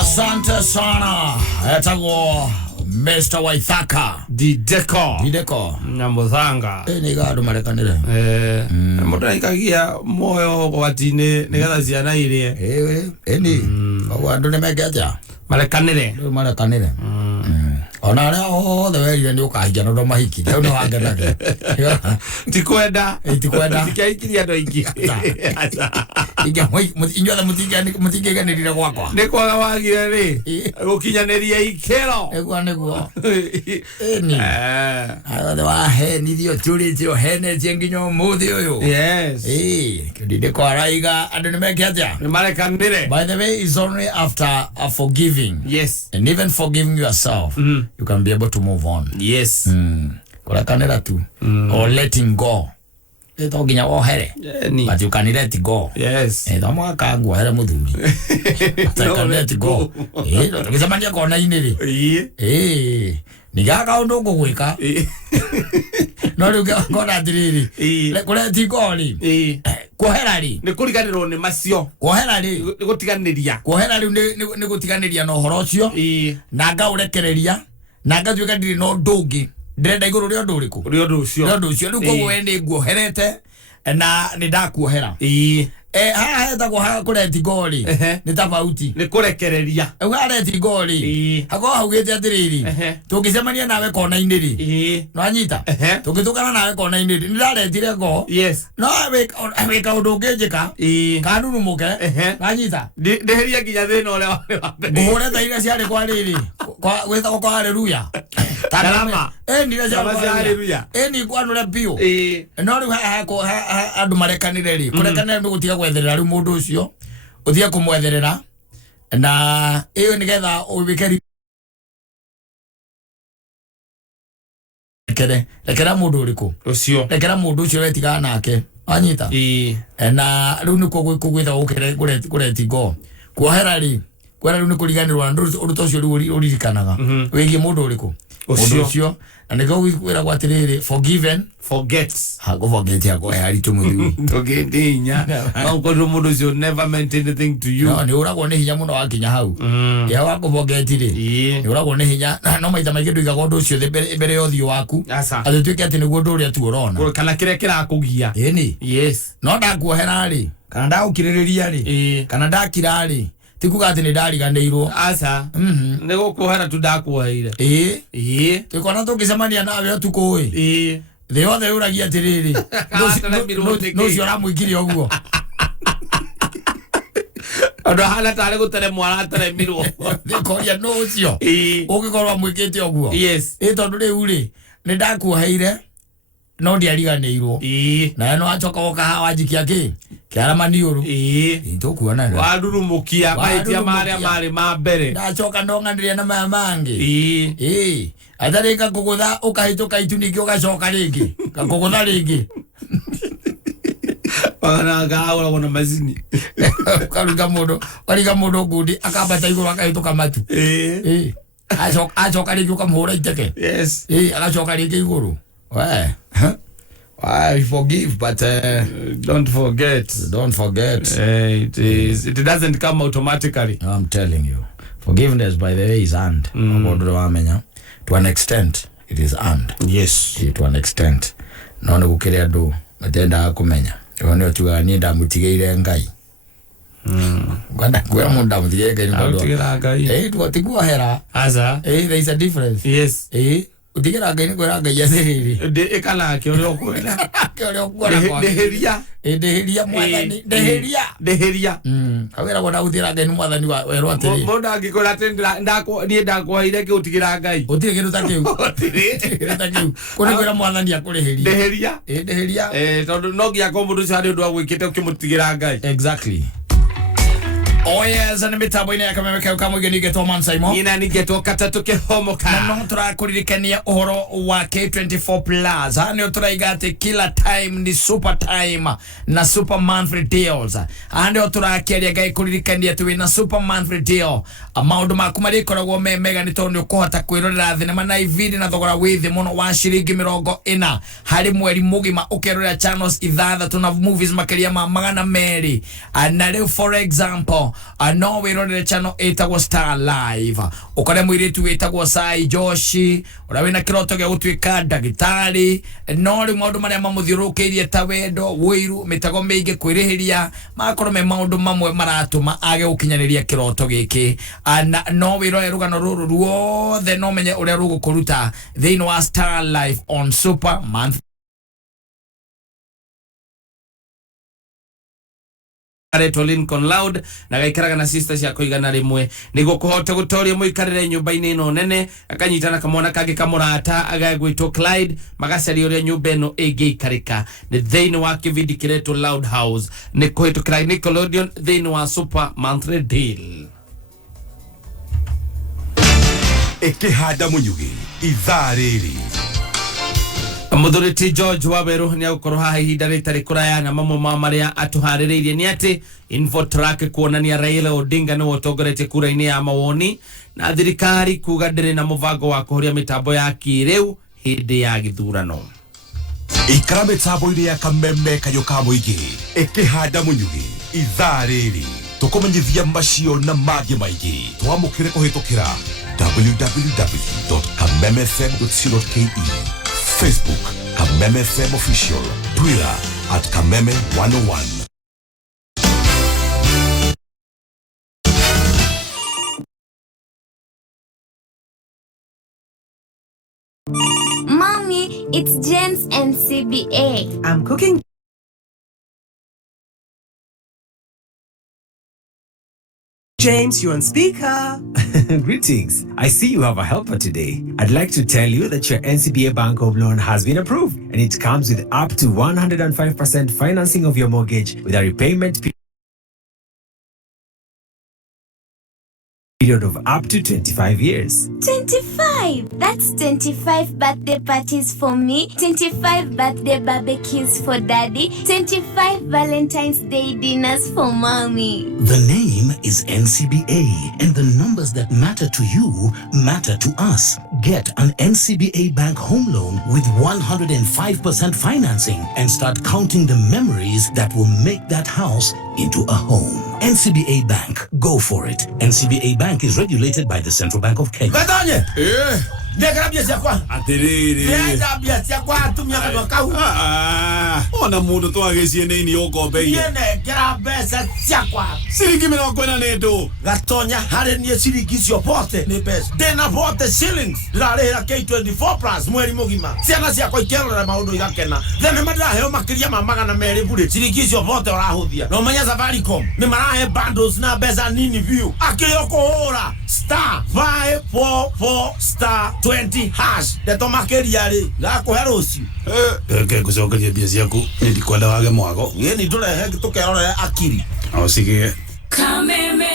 Asante sana. Etagwo Mr. Waithaka Dideko na muthanga ni gado marekanire mundu aikagia moyo gwatine nigetha ciana irie eni andu ni mekeja marekanire ona aria othe werire ni ukahingia ndo mahiki riu ni wangenage tikwenda tikaikiria andu aingi inyuothe mutingiganirire gwakwa ni kwaga wagire ri gukinyaniria ikero egwa niguo eni othe wahenirio turitio henetie nginya umuthi uyu Dideko araiga andu ni mekeja ni marekanire. By the way, it's only after forgiving, and even forgiving yourself, you can be able to move on. Kurakanira tu or letting go. Ito ginya ohere, but you can let it go. Ito mga kagwa here muthuri. But I can let it go. Tukisamania kona iniri. Nigaga undu ngugwika. No riu ngona atiriri. Let it go ri. Kuohera ri ni kuriganirwo ni macio. Kuohera ri ni gutiganiria. Kuohera ri ni gutiganiria no horo ucio. Na ngaurekereria na ngatuika ndiri no ndungi ndirenda iguru ri undu uriku ri undu ucio riu koguo we ni nguoherete na ni ndakuohera haha hetagwo ha kureti gori ni tofauti ni kurekereria ureti gori hako haugite atiriri tungicemania nawe kona-ini ri no anyita tungitukana nawe kona-ini ri niraretire go no wika undu ungijika kanurumuke anyita ndiheria nginya thina uria wa mbere nguhure ta iria ciari kwa riri gwithagwo kwa haleluya Karama. Ndira cia haleluya ni kwanure bio no riu haha andu marekanire ri kurekanire ni gutiga gwetherera riu mundu ucio uthie kumwetherera na iyo nigetha ubikeri rekera mundu uriku ucio rekera mundu ucio wetigana nake anyita na riu ni kugwitha ukire kureti go kuohera ri kwera riu ni kuriganirwa ndu tocio riu uririkanaga wigie mundu uriku ucio na niko gwira gwatiriri forgiven forgets hago forget yako hali tumuthi togetinya no mundu ucio never meant anything to you no ni uragwo ni hinya muno wakinya hau ya wako forget ri ni uragwo ni hinya no maita maingi nduigaga undu ucio mbere ya uthio waku atituike ati niguo ndu uria tu urona kana kiria kirakugia ni no ndakuohera ri kana ndaukiririria ri kana ndakira ri tikuga ati ni ndariganirwo ni gukuohera tu ndakuoheire tikona tungicemania nawe tukui thi yothe uragia atiriri no cio ramuikirie uguo andu hana tari guteremwo arateremirwo thikoria no ucio ungikorwo mwikite uguo tondu riu ri ni ndakuoheire no ndiariganirwo na no acoka woka hawa njikia ki kiara maniuru tukuona wadurumukia maitia maria mari ma mbere ndacoka ndonganiria na maya mangi atharika kugutha ukahituka itu ningi ugacoka ringi kakugutha ringi ona gaura wona mazini kariga mundu ngundi akambata iguru akahituka matu acoka ringi ukamuhura iteke agacoka ringi iguru I forgive, but don't forget. It doesn't come automatically. No, I'm telling you, forgiveness, by the way, is earned. To an extent, it is earned. To an extent. No ne gukiria ndu matenda akumenya. Yo ne otuga ni ndamutigeire ngai. Gwanda kwa mundu ndamutigeire ngai. Twatiguohera. There is a difference. Utigira ngai ni kwera ngai athiriri ikana ke uri okwera ndeheria mwathani ndeheria awira wona uthira ngai ni mwathani wa werwa atiri mundu angikora ati ndakuhaire ki utigira ngai utire kindu ta kiu kuni kwera mwathani akurihiria ndeheria tondu no ngia ko mundu cio ari undu agwikite ukimutigira ngai exactly Oh yes, and mitambo ine yakamemeka kama geni geto Mansaimo. Ina ni geto Kattaj tukihomoka. Na no turakuririkania uhoro wa K24 Plus. Hani turaigate kila time ni super time na super monthly deals. Hani turakiaria gai kuririkania tuwe na super monthly deal. Maundu makumari koragwo mega ni tondu kuhota kwirorera thinema na ividi na thogora withi muno wa shiringi 40 hari mweri mugima ukerorera channels ithathatũ na movies makiria ma magana meri. Na rĩu for example no wirorere channel etagwo Star Live ukore mwiritu wetagwo Sai Joshi urawe na kiroto gya gutwika ndagitari no ri maundu maria mamuthiurukirie ta wendo wiru mitago meige kwirihiria makoro me maundu mamwe maratuma age gukinyaniria kiroto giki no wirore rugano ruru ruothe no menye uria rugukuruta thiini wa Star Live on Super Month Areto Lincoln Loud na gaikaraga na sisters ya kuigana rimwe nigo kuhota gutoria muikarire nyumba-ini ino nene akanyitana kamwana kage kamurata agagwitwo Clyde magacari uria nyumba ino igeikarika ni thiini wa kivindi kireto Loud House ni kuhitukira Nickelodeon thiini wa Super Monthly Deal ikihanda munyugi ithaa riri Muthuriti George Waweru ni agukorwo haha ihinda ritari kuraya na mamwe ma maria atuhaririirie ni ati Infotrack kuonania Raila Odinga ni utongoretie kura-ini ya mawoni na thirikari kuga ndiri na mubango wa kuhoria mitambo ya kiriu hindi ya githurano. ikara mitambo-ini ya kameme kayo ka muingi ikihanda munyugi ithaa riri tukumenyithia macio na mangĩ maingĩ twamũkĩre kũhĩtũkĩra www.kamemefm.co.ke Facebook Kameme FM Official, Twitter @Kameme101. Mommy, it's Jen's NCBA. I'm cooking. James, you on speaker. Greetings. I see you have a helper today. I'd like to tell you that your NCBA Bank Home Loan has been approved and it comes with up to 105% financing of your mortgage with a repayment period of up to 25 years. 25? That's 25 birthday parties for me, 25 birthday barbecues for daddy, 25 Valentine's Day dinners for mommy. The name is NCBA and the numbers that matter to you matter to us. Get an NCBA Bank home loan with 105% financing and start counting the memories that will make that house into a home. NCBA Bank, go for it. NCBA Bank is regulated by the Central Bank of Kenya. Ona mundu twagicie nini ukombeire ngera mbeca ciakwa ciringi 40 nĩ ndũ gatonya harĩ niĩ ciringi cio bote nĩ mbeca ndĩna bote shillings ndĩrarĩhĩra K24 Plus mweri mũgima ciana ciakwa ikerorera maũndũ igakena thenema ndĩraheo makĩria ma 200 bure ciringi icio bote ũrahũthia no menya Safaricom nĩ marahe bundles na mbeca nini view akĩrĩ kũhũra *544*20# ndeto makĩria rĩ gakũhe rũciũ ngucokeria mbia ciaku nĩ ndikwenda wage mwago ni tũrehe tũkerorera akiri o sige Kameme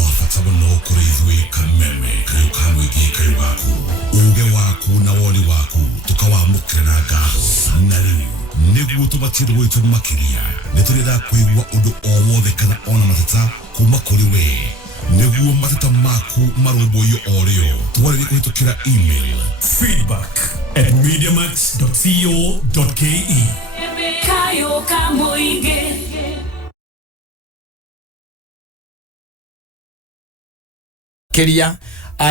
wafata mũno kũrĩ ithuĩ Kameme kayo ka mũingĩ kayo gaku uge waku na woni waku tukawamũkĩra na ngatho na rĩu nĩguo tũbatiĩ gwĩtwo makĩria nĩtũrenda kũigua ũndũ o wothe kana ona mateta kuma kũrĩ we nĩguo mateta maku marũmbũiyo o rĩo twarĩrie kũhĩtũkĩra email feedback@mediamax.co.ke kayo ka muingi kiria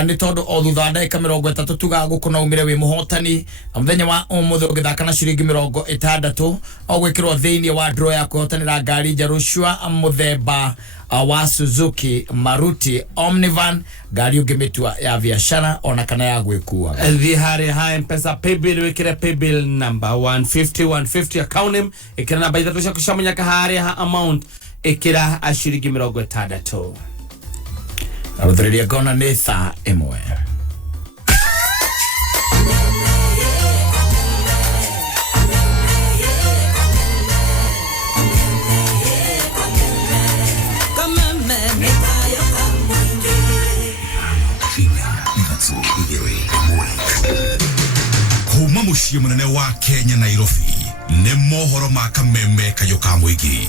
ni tondu o thutha ndagika 30 tuga gukuna umire wi muhotani muthenya wa umuthe ugithaka na ciringi 60 ogwikirwo thiini wa draw ya kuhotanira ngari njeru shwa muthemba wa Suzuki Maruti Omnivan ngari ungimitua ya biashara ona kana ya gwikua the hare ha mpesa paybill wikire paybill number 150 account name ikira namba ithatu cia kushamanya kahare ha amount ikira ciringi 60 aruthiria gona ni thaa imwe muciĩ munene wa Kenya Nairobi nĩ mohoro ma kameme kayo ka mũingĩ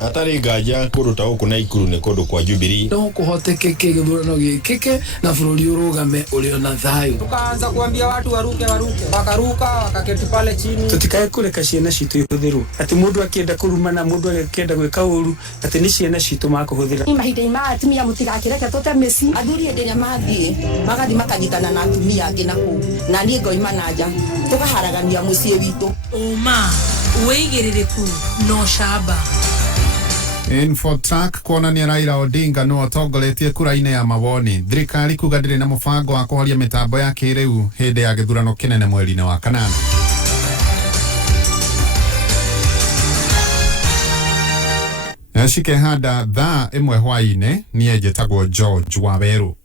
atari nganja kuruta huku na ikuru nĩ kundu kwa Jubilee no kuhotekeke githurano gĩkĩke na bũrũri ũrũgame ũrĩ na thayũ. Tukaanza kuambia watu waruke wakaruka wakaketi pale chini. Tutikae kureka ciana citũ ihũthĩrwo ati mũndũ akĩenda kũrumana mũndũ akĩenda gwĩka ũru ati nĩ ciana citũ makũhũthĩra. Mahinda ma atumia mũtigakĩreke tũte mĩci athuri hĩndĩ ĩrĩa mathiĩ magathi makanyitana na atumia angĩ na kũu na niĩ ngoima na nja tũkaharagania mũciĩ witũ. Wĩigĩrĩrĩku no camba. Infotrack kuonania Raila Odinga no atongoretie kura-inĩ ya mawoni. Thirikari kuga ndĩrĩ na mũbango wa kũhoria mĩtambo ya kĩrĩu hĩndĩ ya gĩthurano kĩnene mweri-inĩ wa kanana. Shikehanda thaa ĩmwe hwaĩ-inĩ niĩ njĩtagwo George Waweru.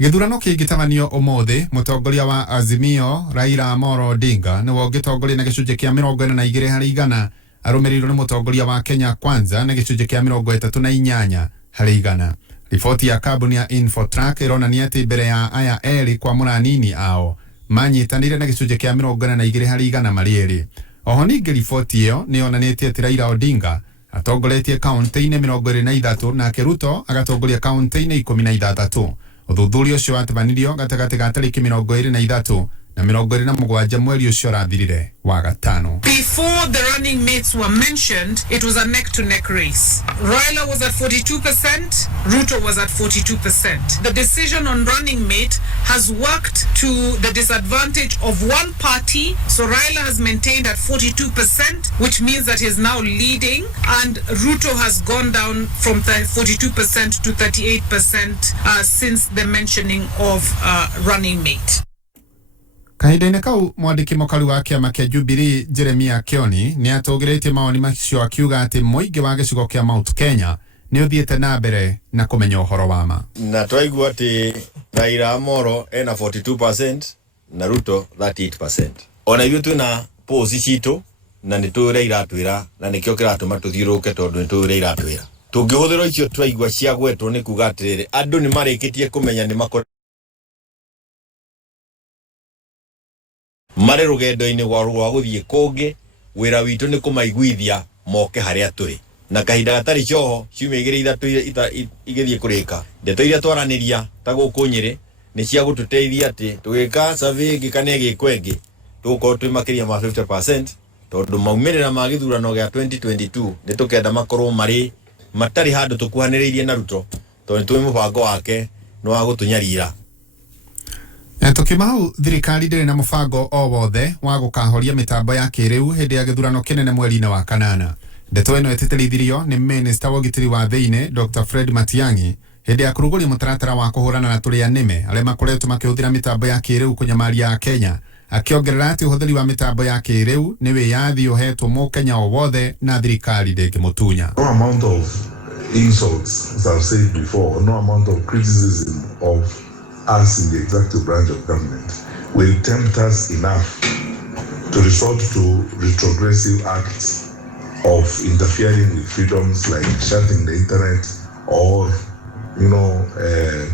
Gĩthurano kĩngĩtabanio ũmũthĩ, mũtongoria wa Azimio Raila Amolo Odinga nĩwe ũngĩtongoria na gĩcunjĩ kĩa 42% arũmĩrĩirwo nĩ mũtongoria wa Kenya Kwanza na gĩcunjĩ kĩa 38%. Riboti ya kambuni ya Infotrack ĩronania atĩ mbere ya aya erĩ kwa mũranini ao manyitanĩire na gĩcunjĩ kĩa 42% marĩ erĩ. Oho ningĩ riboti ĩyo nĩyonanĩtie atĩ Raila Odinga atongoretie kaunti-inĩ 23 nake Ruto agatongoria kaunti-inĩ 16. Ũthuthuria ũcio watebanirio gatagatĩ ga tarĩki 23 na 27 mweri ũcio ũrathirire wa gatano. Before the running mates were mentioned, it was a neck-to-neck race. Raila was at 42%, Ruto was at 42%. The decision on running mate has worked to the disadvantage of one party, so Raila has maintained at 42%, which means that he is now leading, and Ruto has gone down from 42% to 38% since the mentioning of running mate. Kahinda-inĩ kau mwandĩki mũkaru wa kĩama kĩa Jubilee Jeremiah Kioni nĩ atũgĩrĩtie mawoni macio akiuga atĩ mũingĩ wa gĩcigo kĩa Mount Kenya nĩ ũthiĩte na mbere na kũmenya ũhoro wa ma. Na twaigua atĩ Raila Amolo ena 42% na Ruto 38%. Ona ithuĩ twĩna polls citũ na nĩ tũĩ ũrĩa iratwĩra na nĩkĩo kĩratũma tũthiũrũrũke tondũ nĩ tũĩ ũrĩa iratwĩra. Tũngĩhũthĩra icio twaigua cia gwetwo nĩ kuga atĩrĩrĩ andũ nĩ marĩkĩtie kũmenya nĩ marĩ rũgendo-inĩ rwa gũthiĩ kũngĩ, wĩra witũ nĩ kũmaiguithia moke harĩa tũrĩ. Na kahinda gatarĩ cioho ciumia 2-3 igĩthiĩ kũrĩka. Ndeto iria twaranĩria ta gũkũ Nyĩrĩ nĩ cia gũtũteithia atĩ tũgĩka survey ĩngĩ kana ĩgĩkwo ĩngĩ tũgũkorwo twĩ makĩria ma 50%, tondũ maumĩrĩra ma gĩthurano gĩa 2022 nĩ tũkenda makorwo matarĩ handũ tũkuhanĩrĩirie na Ruto, tondũ nĩ tũĩ mũbango wake nĩ wa gũtũnyarira. Tukimau thirikari ndĩrĩ na mũbango o wothe wa gũkahoria mĩtambo ya kĩrĩu hĩndĩ ya gĩthurano kĩnene mweri-inĩ wa kanana. Ndeto ĩno ĩtĩtĩrithirio nĩ Minister wa ũgitĩri wa thĩinĩ Dr. Fred Matiang'i hĩndĩ ya kũrugũria mũtaratara wa kũhũrana na tũrĩa nĩme arĩa makoretwo makĩhũthĩra mĩtambo ya kĩrĩu kũnyamaria Akenya, akĩongerera atĩ ũhũthĩri wa mĩtambo ya kĩrĩu nĩ wĩyathi ũhetwo mũkenya o wothe na thirikari ndĩngĩmũtunya. No amount of insults, as I've said before, no amount of criticism of us in the executive branch of government will tempt us enough to resort to retrogressive acts of interfering with freedoms like shutting the internet or,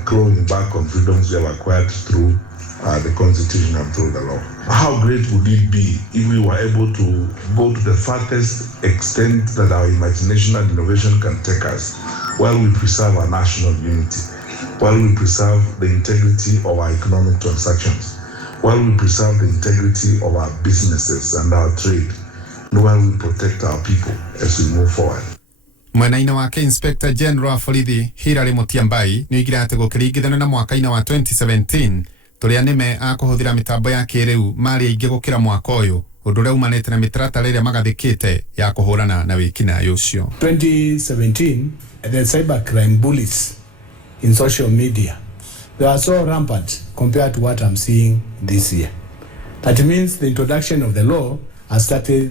clawing back on freedoms we have acquired through the constitution and through the law. How great would it be if we were able to go to the farthest extent that our imagination and innovation can take us while we preserve our national unity, while we preserve the integrity of our economic transactions, while we preserve the integrity of our businesses and our trade, and while we protect our people as we move forward. Mwena-inĩ wake Inspector General wa borithi Hilary Mutyambai nĩ oigire atĩ gũkĩringithanio na mwaka-inĩ wa 2017 tũrĩa nĩme akũhũthĩra mĩtambo ya kĩrĩu marĩ aingĩ gũkĩra mwaka ũyũ, ũndũ ũrĩa umanĩte na mĩtaratara ĩrĩa magathĩkĩte ya kũhũrana na wĩkinaĩ ũcio. 2017 the cybercrime bullies in social media, they are so rampant compared to what I'm seeing this year. That means the introduction of the law has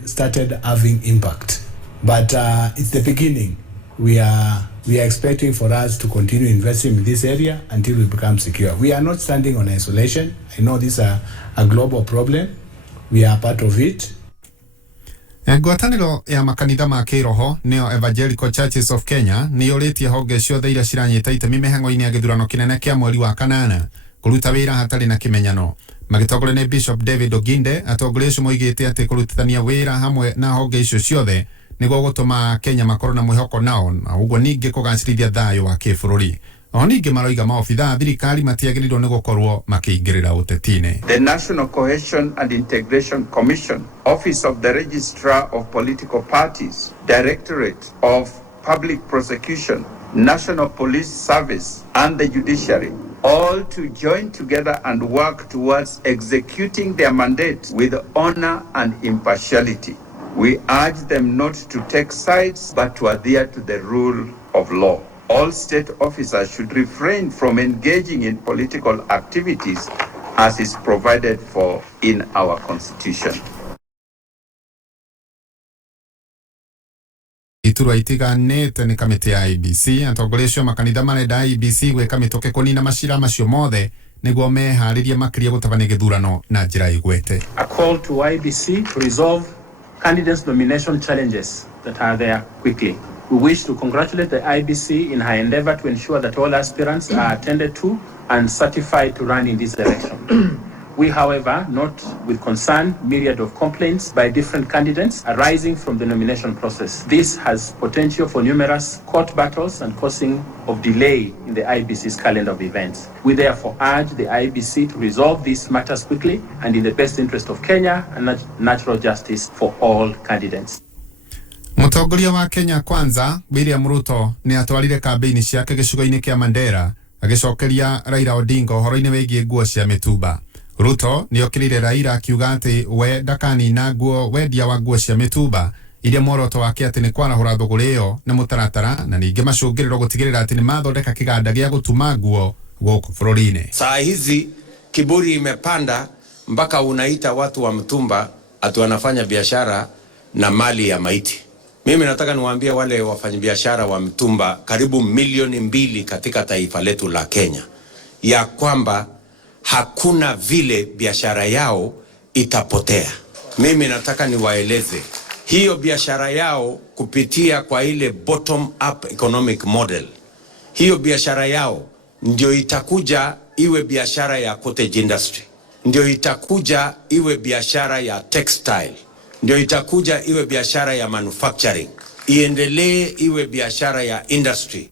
started having impact. But it's the beginning. We are expecting for us to continue investing in this area until we become secure. We are not standing on isolation. I know this is a global problem. We are part of it. Ngwatanĩro ya makanitha ma kĩroho nĩyo Evangelical Churches of Kenya nĩ yũrĩtie honge ciothe iria ciranyita itemi mĩhang'o-inĩ ya gĩthurano kĩnene kĩa mweri wa kanana kũruta wĩra hatarĩ na kĩmenyano. magĩtongorio nĩ Bishop David Oginde. Atongoria acio moigĩte atĩ kũrutithania wĩra hamwe na honge icio ciothe nĩguo gũtũma Kenya makorwo na mwĩhoko nao, na ũguo ningĩ kũgacĩrithia thayũ wa kĩbũrũri. O ningĩ maroiga maobitha thirikari matiagĩrĩirwo nĩ gũkorwo makĩingĩrĩra ũteti-inĩ. The National Cohesion and Integration Commission, Office of the Registrar of Political Parties, Directorate of Public Prosecution, National Police Service, and the Judiciary, all to join together and work towards executing their mandate with honor and impartiality. We urge them not to take sides, but to adhere to the rule of law. All state officers should refrain from engaging in political activities as is provided for in our constitution. Iturwa itiganĩte nĩ kamĩtĩ ya IEBC. Atongoria acio makanitha marenda IEBC gwĩka mĩtũkĩ kũnina macira macio mothe nĩguo meharĩrie makĩria gũtabania gĩthurano na njĩra igwete. A call to IEBC to resolve candidates' nomination challenges that are there quickly. We wish to congratulate the IEBC in her endeavor to ensure that all aspirants are attended to and certified to run in this election. We, however, note with concern myriad of complaints by different candidates arising from the nomination process. This has potential for numerous court battles and causing of delay in the IEBC's calendar of events. We therefore urge the IEBC to resolve these matters quickly and in the best interest of Kenya and natural justice for all candidates. Mũtongoria wa Kenya Kwanza William Ruto nĩ atwarire kambĩini ciake gĩcigo-inĩ kĩa Mandera agĩcokeria Raila Odinga ũhoro-inĩ wĩgiĩ nguo cia mĩtumba. Ruto nĩ okĩrĩire Raila akiuga atĩ we ndakanina nguo wendia wa nguo cia mĩtumba iria muoroto wake atĩ nĩ kwarahũra thũgũrĩ ĩyo na mũtaratara na ningĩ macũngĩrĩro gũtigĩrĩra atĩ nĩ mathondeka kĩganda gĩa gũtuma nguo gũkũ bũrũri-inĩ. Saa hizi kiburi imepanda mpaka unaita watu wa mtumba ati wanafanya biashara na mali ya maiti. Mimi nataka niwaambie wale wafanyabiashara wa mtumba karibu 2 milioni katika taifa letu la Kenya ya kwamba hakuna vile biashara yao itapotea. Mimi nataka niwaeleze hiyo biashara yao kupitia kwa ile bottom up economic model. Hiyo biashara yao ndio itakuja iwe biashara ya cottage industry. Ndio itakuja iwe biashara ya textile. Ndio itakuja iwe biashara ya manufacturing. Iendelee iwe biashara ya industry.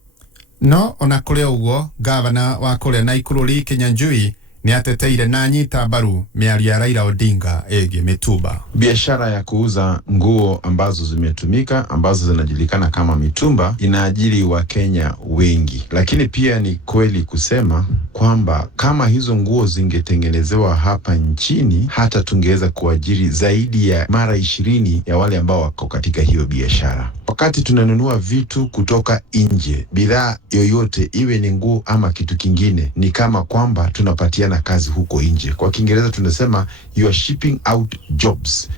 No ona kũrĩ ũguo gavana wa kũrĩa Naikuru Kinyanjui ni ateteire na nyita mbaru mĩario ya Raila Odinga ĩgiĩ mĩtumba. Biashara ya kuuza nguo ambazo zimetumika ambazo zinajulikana kama mitumba inaajiri wa Kenya wengi, lakini pia ni kweli kusema kwamba kama hizo nguo zingetengenezewa hapa nchini hata tungeweza kuajiri zaidi ya mara 20 ya wale ambao wako katika hiyo biashara. Wakati tunanunua vitu kutoka nje, bidhaa yoyote iwe ni nguo ama kitu kingine, ni kama kwamba tunapatiana kazi huko nje. Kwa Kiingereza tunasema you are shipping out jobs.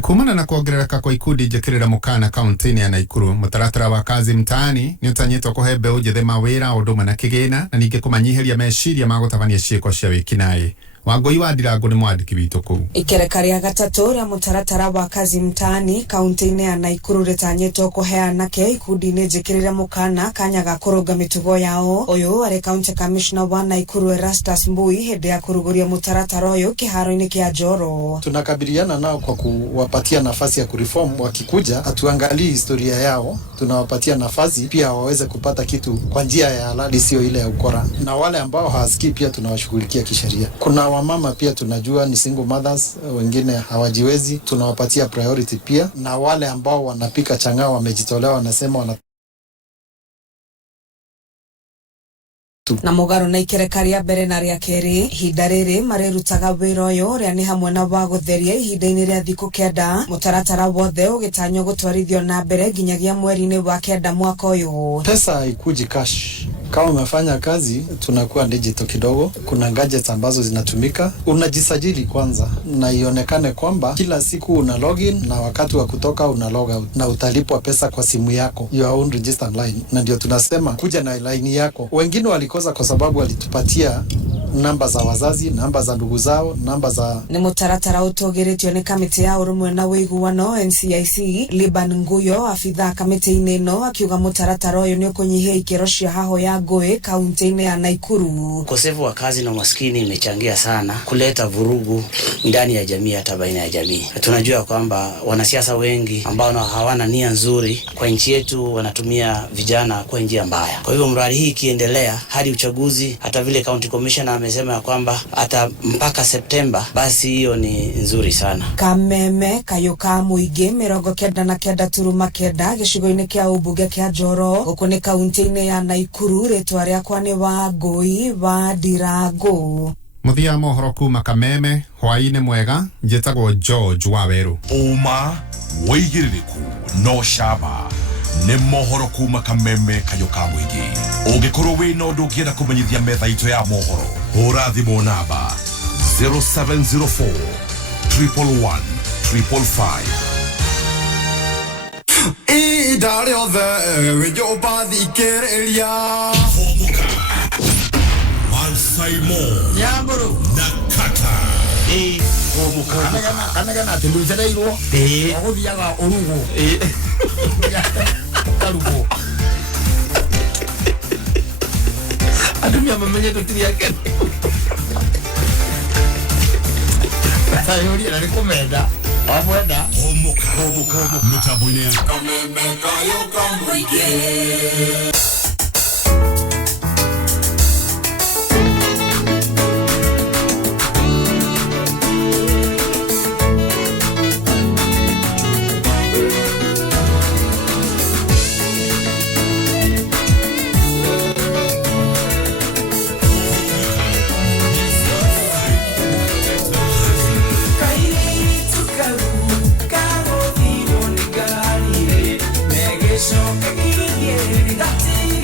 Kumana na kuongerereka kwa ikundi njĩkĩrĩra mũkana kaunti-inĩ ya Naikuru, mũtaratara wa kazi mtaani nĩ ũtanyĩtwo kũhe mbeũ njĩthĩ mawĩra ũndũ ũmwe na kĩgĩna na ningĩ kũmanyihĩria meciria ma gũtabania ciĩko cia wĩkinaĩ. Wangui wa Ndirango nĩ mwandĩki witũ kũu. Ikereka rĩa gatatũ rĩa mũtaratara wa kazi mtaani kaunti-inĩ ya Naikuru rĩtanyĩtwo kũhe anake ikundi-inĩ njĩkĩrĩra mũkana kanya ga kũrũnga mĩtugo yao. Ũyũ arĩ county commissioner wa Naikuru Erastus Mbui hĩndĩ ya kũrugũria mũtaratara ũyũ kĩharo-inĩ kĩa Njoro. Tunakabiliana nao kwa kuwapatia nafasi ya kureform. Wakikuja hatuangalii historia yao, tunawapatia nafasi pia waweze kupata kitu kwa njia ya halali, sio ile ya ukora. Na wale ambao hawasikii pia tunawashughulikia kisheria. Kuna wamama pia tunajua ni single mothers, wengine hawajiwezi, tunawapatia priority pia. Na wale ambao wanapika chang'aa wamejitolea, wanasema wana na mũgarũ na ikereka rĩa mbere na rĩa kerĩ, ihinda rĩrĩ marĩrutaga wĩra ũyũ ũrĩa nĩ hamwe na wa gũtheria ihinda-inĩ rĩa thikũ 9, mũtaratara wothe ũgĩtanywo gũtwarithio na mbere nginyagia mweri-inĩ wa 9 mwaka ũyũ. Pesa haikuji cash. Kama umefanya kazi tunakuwa digital kidogo. Kuna gadgets ambazo zinatumika. Unajisajili kwanza na ionekane kwamba kila siku una login na wakati wa kutoka una log out na utalipwa pesa kwa simu yako, your own register line. Na ndio tunasema kuja na line yako. Wengine walikosa kwa sababu walitupatia namba za wazazi, namba za ndugu zao, namba za ni mutaratara utogeretio ni kamiti ya urumwe na wiguano NCIC. Liban Nguyo afitha kamiti-ini ino akiuga mutaratara uyu ni ukunyihia ikero cia haho ya ngui kaunti-ini ya Naikuru. Ukosefu wa kazi na umaskini imechangia sana kuleta vurugu ndani ya jamii, hata baina ya jamii. Tunajua kwamba wanasiasa wengi ambao hawana nia nzuri kwa nchi yetu wanatumia vijana kwa njia mbaya. Kwa hivyo mradi hii ikiendelea hadi uchaguzi, hata vile county commissioner amesema kwamba hata mpaka Septemba, basi hiyo ni nzuri sana. Kameme kayuka muingi 99.9 gicigo-ini kia ubunge kia Njoro guku ni kaunti-ini ya Naikuru. Ritwa riakwa ni Wangui wa Ndirangu. Muthia mohoro kuma Kameme hwaini mwega njitagwo George Waweru. Uma weigiririku no shaba nĩ mohoro kuma Kameme kayuka muingi. Ũngĩkorwo wĩna ũndũ ũngĩenda kũmenyithia metha itũ ya mohoro, hũra thimũ namba 0704 111 555. Idare othe wejoba thikĩrĩria Mansaimo Nyamburu na Kattaj. Kanagana tulucereirwo oguthiaga urugo karugo Adumia mamenye tutiria kene. Sayuri na kumenda amwenda Homoka mutaboine Kameme kayuka muingi. Show me, yeah,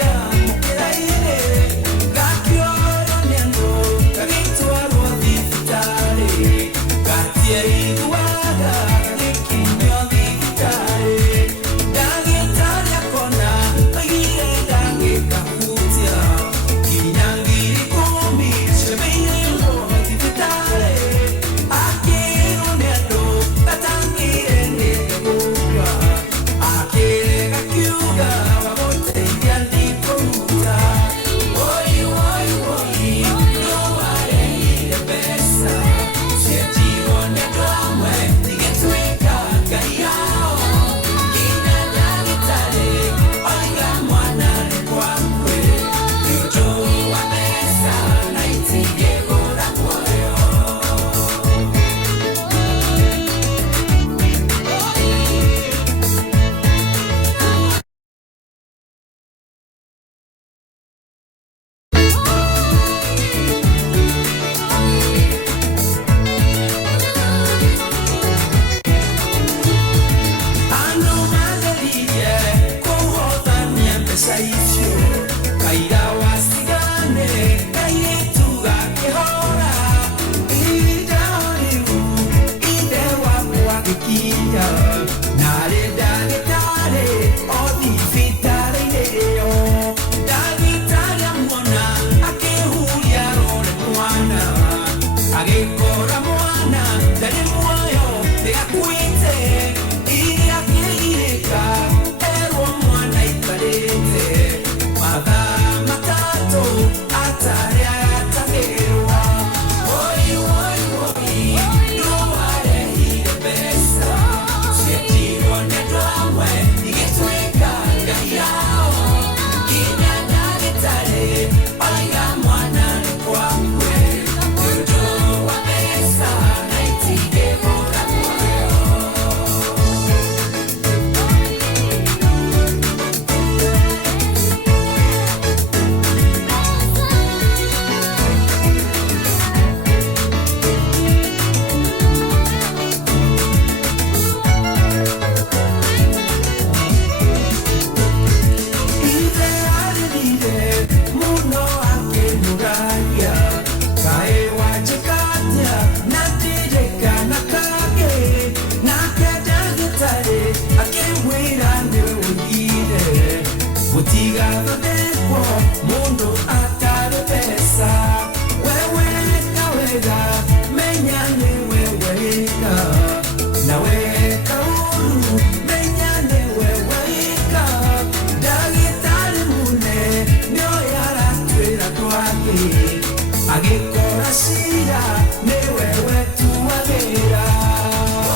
agĩkora cira nĩ wewe tuagĩra.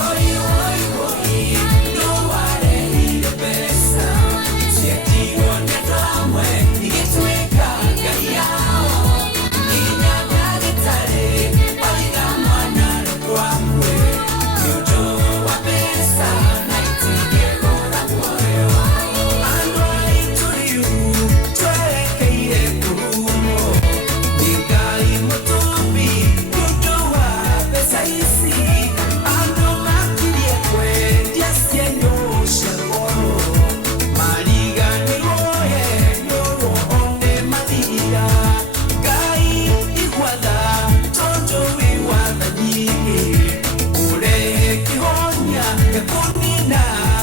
Oi, oi, oi, no warehire mbeca ciatigwo nĩ andũ amwe igĩtuĩka ngai yao. Nginya ndagĩtarĩ oiga mwana rũkwamwe nĩ ũndũ wa mbeca na itingĩgũra muoyo. Andũ aitũ rĩu twerekeire kũrumwo nĩ Ngai mũtũmbi nĩ ũndũ wa mbeca ici. Andũ makirie kwendia cienyũ cia goro, mariganĩrwo henyũrwo one mathira. Ngai igwatha tondũ wĩ wathani-inĩ, ũrehe kĩhonia gĩa kũnina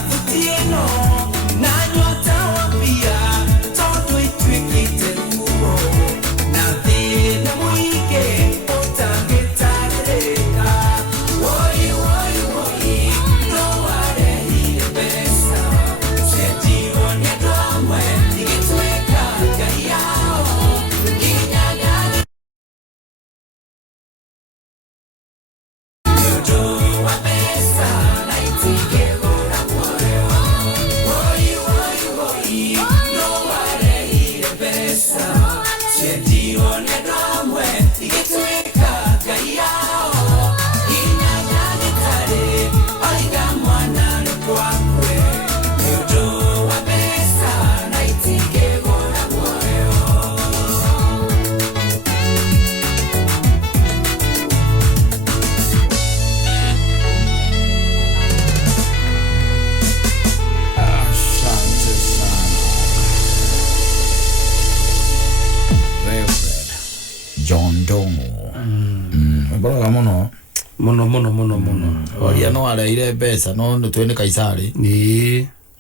thuti ĩno na nyota wa mbia tondũ ituĩkĩte ruo na thĩna mũingĩ ũtangĩtarĩrĩka. Woi, woi, woi, no warehire mbeca ciatigwo nĩ andũ amwe igĩtuĩka ngai yao. Nginya ndagĩtarĩ nĩ ũndũ wa mbeca na itingĩgũra muoyo. Woi, woi, woi, no warehire mbeca ciatigwo nĩ andũ amwe igĩtuĩka ngai yao. Nginya ndagĩtarĩ oiga mwana rũkwakwe nĩ ũndũ wa mbeca na itingĩgũra muoyo. Asante sana Reverend John Dongo. Mbona muno oria no areire mbeca no twene kaisari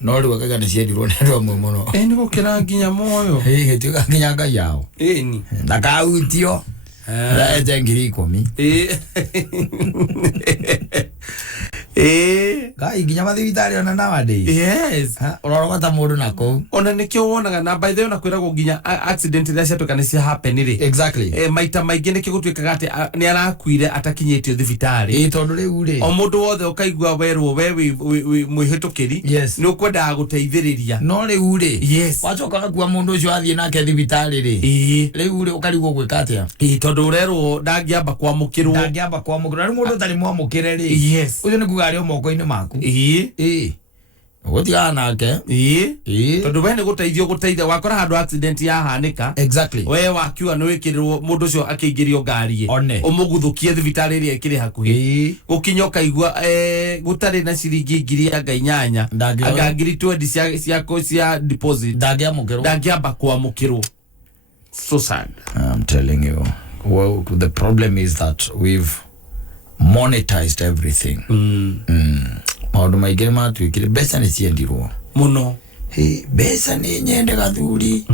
no rĩu akaga nĩ ciendirwo nĩ andũ amwe mũno nĩ gũkĩra nginya muoyo gĩtuĩka nginya ngai yao ni ndakautio ndaete 10,000 ngai nginya mathibitarĩ ona nowadays. Yes. Ũrorogota mũndũ na kũu ona nĩkĩo wonaga na by the way ona kwĩragwo nginya accident iria ciatuĩka nĩ cia happen rĩ. Exactly. Maita maingĩ nĩkĩo gũtuĩkaga atĩ nĩ arakuire atakinyĩtio thibitarĩ. Tondũ rĩu rĩ o mũndũ wothe ũkaigua werwo we mwĩhĩtũkĩri nĩ ũkwendaga gũteithĩrĩria no rĩu rĩ yes wacokaga kuwa mũndũ ũcio athiĩ nake thibitarĩ rĩ rĩu rĩ ũkarigwo gwĩka atĩa tondũ ũrerwo ndangĩamba kwamũkĩrwo na rĩu mũndũ ũtarĩ mwamũkĩre rĩ yes ũcio nĩ kuga arĩ o moko-inĩ maku ũgũtigaga nake tondũ we nĩ gũteithio gũteithia wakora handũ accident yahanĩka exactly we wakiuga nĩ wĩkĩrĩrwo mũndũ ũcio akĩingĩrio ngari ũmũguthũkie thibitarĩ ĩrĩa ĩkĩrĩ hakuhĩ gũkinya ũkaigua gũtarĩ na ciringi ngiri ya Ngai 8 anga ngiri 20 cia deposit ndangĩamba kwamũkĩrwo. So sad. I'm telling you. Well, the problem is that we've monetized everything. Maũndũ maingĩ nĩ matuĩkire mbeca nĩ ciendirwo mũno. Mbeca nĩ nyende gathuri.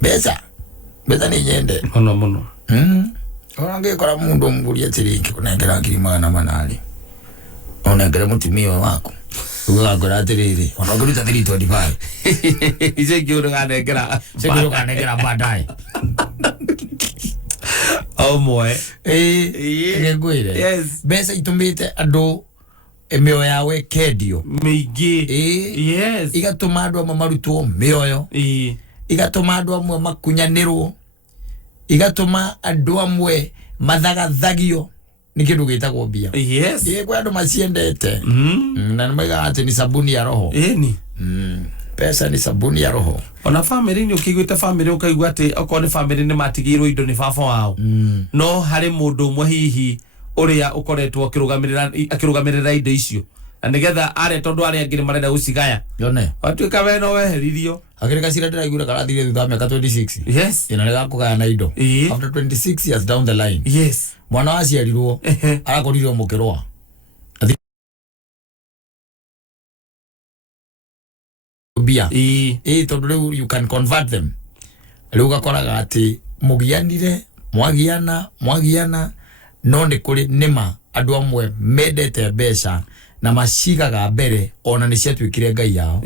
Mbeca nĩ nyende mũno. Ona ngĩkora mũndũ mũgũria ciringi kũnengera 800 onengere mũtumia waku ugakora atĩrĩrĩ ona ngũruta 325 icio ingĩ ũrũganengera baadaye omwe ngwĩre mbeca itũmĩte andũ mĩoyo yao ĩkendio mĩingĩ igatũma andũ amwe marutwo mĩoyo igatũma andũ amwe makunyanĩrwo igatũma andũ amwe mathagathagio nĩ kĩndũ gĩtagwo mbia kwa andũ maciendete na nĩmaigaga atĩ ni sabuni ya roho pesa ni sabuni ya roho. Ona family ni ukiguita family ukaigua ati okorwo ni family ni matigirwo indo ni baba wao no hari mundu umwe hihi uria ukoretwo akirugamirira indo icio na nigetha are tondu aria angĩ marenda gucigaya yone watuika we no weheririo akirika cira ndiraigura karathire thutha miaka 26 yes ina nega kugaya na indo after 26 years down the line yes mwana waciarirwo arakorirwo mukirwa bia tondu riu you can convert them riu gakoraga ati mugianire mwagiana no ni kuri nima andu amwe mendete mbeca na macigaga mbere ona ni ciatuikire ngai yao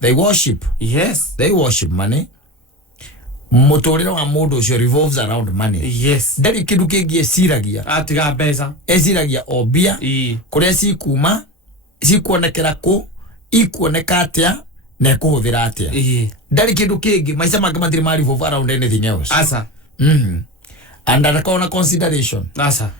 they worship money mutorire wa mundu ucio revolves around money. Yes. Ndari kindu kingi eciragia atiga mbeca, eciragia obia kuria cikuma cikuonekera ku ikuoneka atia na kuhuthira atia. Ndari kindu kingi maica make matiri ma revolve around anything else. Asa. And akona consideration. Asa.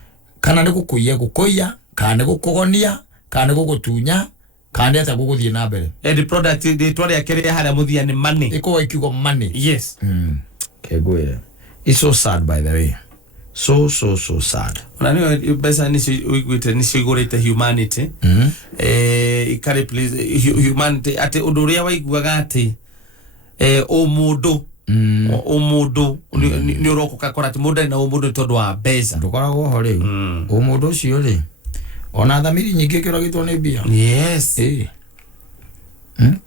Kana ni gukuya kana ni gukugonia kana ni gugutunya kana eta guguthie na mbere. The product the twari akere haria muthia ni money. Iko ikigo money. Yes. Kegwe. It's so sad, by the way. So sad. Unani besa ni sigurite humanity. Ikare please humanity ate unduria waiguaga ati o mundu ni urokoka kora ati mundu na mundu tondu wa besa ndukoragwo ho riu o mundu ucio ri ona thamiri nyingi kiragitwo ni bia. Yes.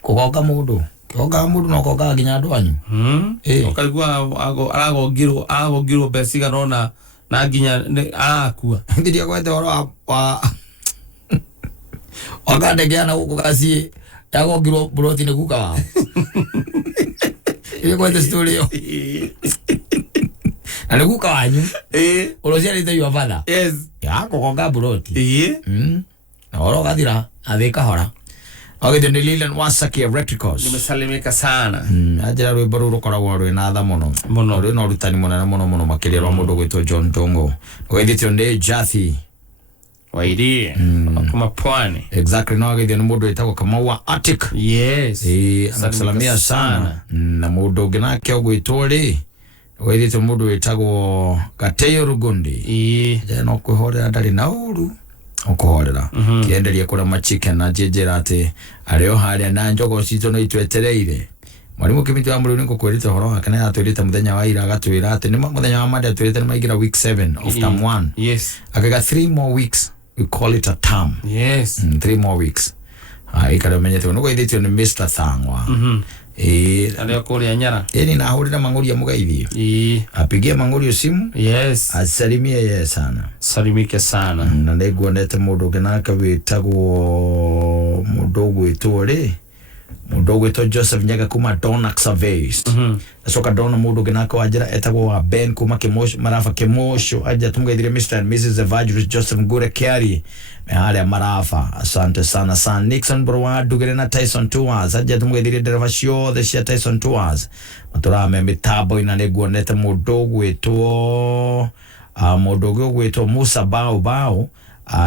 Kugoka mundu no koga ginya andu anyu. Ukaigua aragongirwo besiga nona na ginya arakua ngiria gwete oro wa wakandegea na gukasi yagongirwo buroti ni guka wao. Ile kwete story yo. Na guka wanyu urocia rite your father. Yes. Ya kugonga buroti. Na oro gathira athika hora. Ogete ni Leland Wasaki Electricals. Nimesalimika sana. Ajira rwimbo ruru koragwo rwi na tha muno. Rwi no rutani munene muno makiria rwa mundu gwitwo John Tongo. Gwithitio ni Jathi Wairi kuma pwani. Exactly, no agithio ni mundu witagwo Kamau Attic. Yes. Anakusalamia sana. Na mundu ungi nake ogwitwo ri gwithitio mundu witagwo Kattaj Rugundi. No kwihorera ndari na uru okuhorera kienderia kura machike na jejera ati ario haria na njogo cito no itwetereire. Mwalimu Kimiti wa Muruni kukwirite horo akana atwirite muthenya wa ira agatwira ati ni muthenya wa Monday atwirite ni maigira week 7 of term 1. Yes. Akaga 3 more weeks, we call it a term. Yes. 3 more weeks. Ikara menyete no gwithitio ni Mr. Thangwa. Alio kuria Nyara. Ni na hurira manguri ya mugaithio. Apigie manguri simu. Yes. Asalimie yeye sana. Salimike sana. Na niguonete mundu genaka witagwo mundu gwitwo ri mundu gwitwo Joseph Nyaga kuma Donax Surveys. Asoka dona mundu genaka wajira etagwo wa Ben kuma Kimosho Marafa Kimosho aja tumgaithire Mr. and Mrs. Evangelist Joseph Ngure Kiari mehale Marafa. Asante sana sana Nixon Borwa dugere na Tyson Tours aja tumgaithire dereva show the share Tyson Tours matura me mitabo ina niguonete mundu gwitwo mundu gwitwo Musa Bao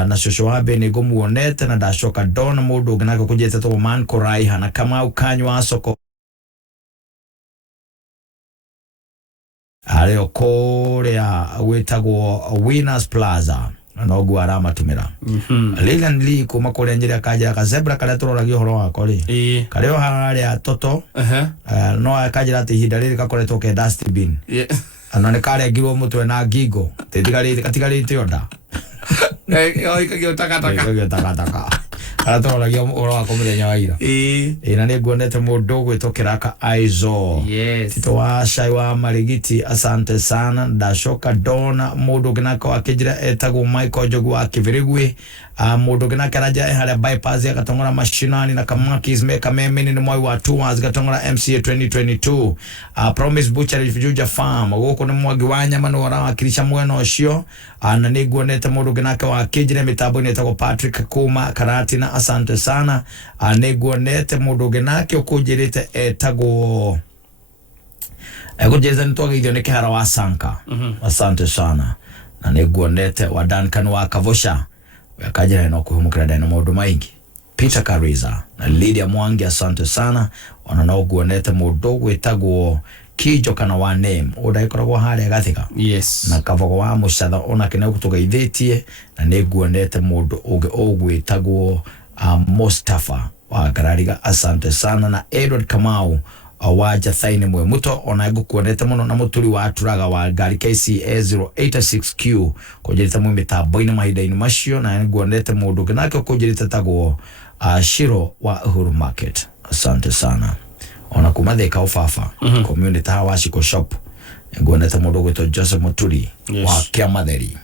na shosho wabe ni gumuonete na dashoka dona mundu ginaka kujeta to man korai hana kama ukanywa soko aleo korea wetagwo Winners Plaza no guarama tumira Leland Lee kuma korea njira kaja ka zebra kale turoragio horo wako ri kaleo haria toto no akajira ati hidaliri kakoretwo ke dustbin anone kale ngirwo mutwe na ngingo tigarite onda ikagio takataka aratoragio oro wako muthenya wa ira na niguonete mundu gwitwo Kiraka Aizo. Yes. Tito wa Shai wa Marigiti asante sana ndashoka dona mundu ginaka wakijira etagwo Michael Jogu wa Kivirigwi mundu ginaka raja haria bypass yakatongora mashinani na Kamakis meka memeni ni moi wa tours gatongora MCA 2022 Promise Butchery Juja Farm goko ni mwagi wa nyama no warawakilisha mwena ucio na niguonete mundu ginaka wakijira mitambo ni etagwo Patrick Kuma Karati na asante sana niguonete mundu ginake ukujirite etagwo egojeza nitwageithio ni kihara wa Sanka. Asante sana na niguonete wa Duncan wa Kavosha akajira no kuhumukira dai na mundu maingi Peter Kariza na Lydia Mwangi asante sana ona no guonete mundu gwitagwo Kijo kana wa name udaikoragwo haria gathika. Yes. Na kavogo wa mucatha ona kine gutugeithitie na niguonete mundu uge ogwitagwo Mustafa wa Garariga asante sana na Edward Kamau waja thaini mwe muto ona gukuonete muno na muturi wa turaga wa gari KCA 086Q kujirita mwe mitambo-ini mahinda-ini macio na guonete mundu ginake kujirita tagwo Shiro wa Uhuru Market asante sana ona kuma Thika Ufafa community hawashiko shop guonete mundu gwitwo Joseph Muturi wa Kiamatheri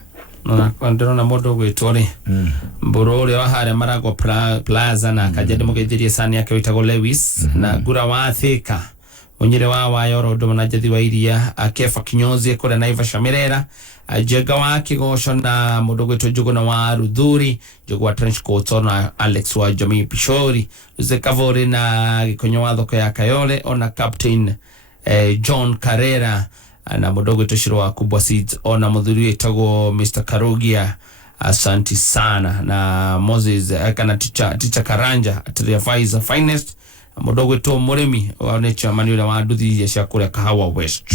na mundu gwitwo ri mburu uri wa haria Marago Plaza na akajende mugeithirie sani yake witagwo Lewis na Ngura wa Thika Onyire wa Wayoro Domana Jadi wa iria Kefa Kinyozi kule Naivasha Mirera Jega wa Kigosho na Mudogo Tojugo na wa Rudhuri Jogo wa Trench Coat na Alex wa Jamii Pishori Kavori na Gikonyo wa Dhoko ya Kayole ona Captain John Carrera na Mudogo Toshiro wa Kubwa Seeds ona Mudhuri Tago Mr. Karugia. Asanti sana na Moses kana teacher Karanja Atria Faiza Finest Mudogo to Moremi wa Nature Manuela wa Duthi ya Shakura Kahawa West.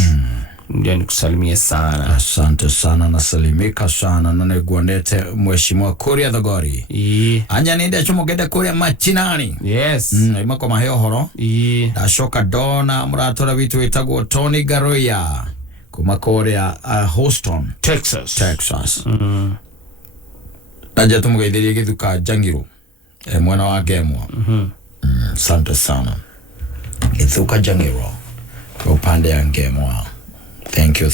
Ndio nikusalimie sana. Asante sana na salimika sana na neguanete mheshimiwa Kuria Thogori. Anya ninde chumugede Kuria machinani. Yes. Imako maheo horo. Ashoka dona muratora vitu witagwo Tony Garoya kuma Kuria Houston, Texas. Naja tumugeithirie githuka Jangiro mwana wa Gemwa. Asante sana. Githuka Jangiro upande ya Gemwa. Thank you.